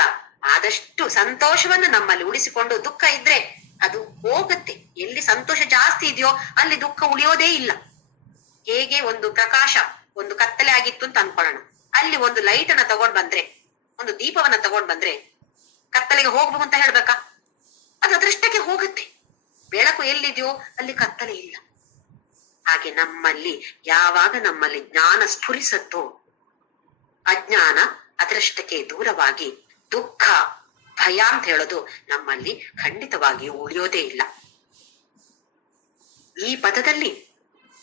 ಆದಷ್ಟು ಸಂತೋಷವನ್ನ ನಮ್ಮಲ್ಲಿ ಉಳಿಸಿಕೊಂಡು, ದುಃಖ ಇದ್ರೆ ಅದು ಹೋಗುತ್ತೆ. ಎಲ್ಲಿ ಸಂತೋಷ ಜಾಸ್ತಿ ಇದೆಯೋ ಅಲ್ಲಿ ದುಃಖ ಉಳಿಯೋದೇ ಇಲ್ಲ. ಹೇಗೆ ಒಂದು ಪ್ರಕಾಶ ಒಂದು ಕತ್ತಲೆ ಆಗಿತ್ತು ಅಂತ ಅನ್ಕೊಳ್ಳೋಣ, ಅಲ್ಲಿ ಒಂದು ಲೈಟ್ ಅನ್ನ ತಗೊಂಡ್ ಬಂದ್ರೆ, ಒಂದು ದೀಪವನ್ನ ತಗೊಂಡ್ ಬಂದ್ರೆ ಕತ್ತಲೆಗೆ ಹೋಗ್ಬೇಕು ಅಂತ ಹೇಳ್ಬೇಕಾ? ಅದು ಅದೃಷ್ಟಕ್ಕೆ ಹೋಗುತ್ತೆ. ಬೆಳಕು ಎಲ್ಲಿದೆಯೋ ಅಲ್ಲಿ ಕತ್ತಲೆ ಇಲ್ಲ. ಹಾಗೆ ನಮ್ಮಲ್ಲಿ ಯಾವಾಗ ನಮ್ಮಲ್ಲಿ ಜ್ಞಾನ ಸ್ಫುರಿಸತ್ತೋ ಅಜ್ಞಾನ ಅದೃಷ್ಟಕ್ಕೆ ದೂರವಾಗಿ ದುಃಖ ಭಯ ಅಂತ ಹೇಳೋದು ನಮ್ಮಲ್ಲಿ ಖಂಡಿತವಾಗಿಯೂ ಉಳಿಯೋದೇ ಇಲ್ಲ. ಈ ಪದದಲ್ಲಿ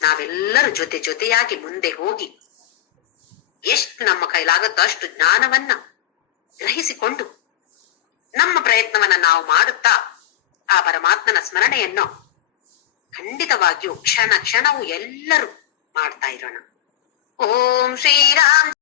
ನಾವೆಲ್ಲರೂ ಜೊತೆಯಾಗಿ ಮುಂದೆ ಹೋಗಿ ಎಷ್ಟು ನಮ್ಮ ಕೈಲಾಗುತ್ತೋ ಅಷ್ಟು ಜ್ಞಾನವನ್ನ ಗ್ರಹಿಸಿಕೊಂಡು ನಮ್ಮ ಪ್ರಯತ್ನವನ್ನ ನಾವು ಮಾಡುತ್ತಾ ಆ ಪರಮಾತ್ಮನ ಸ್ಮರಣೆಯನ್ನು ಖಂಡಿತವಾಗಿಯೂ ಕ್ಷಣ ಕ್ಷಣವೂ ಎಲ್ಲರೂ ಮಾಡ್ತಾ ಇರೋಣ. ಓಂ ಶ್ರೀರಾಮ್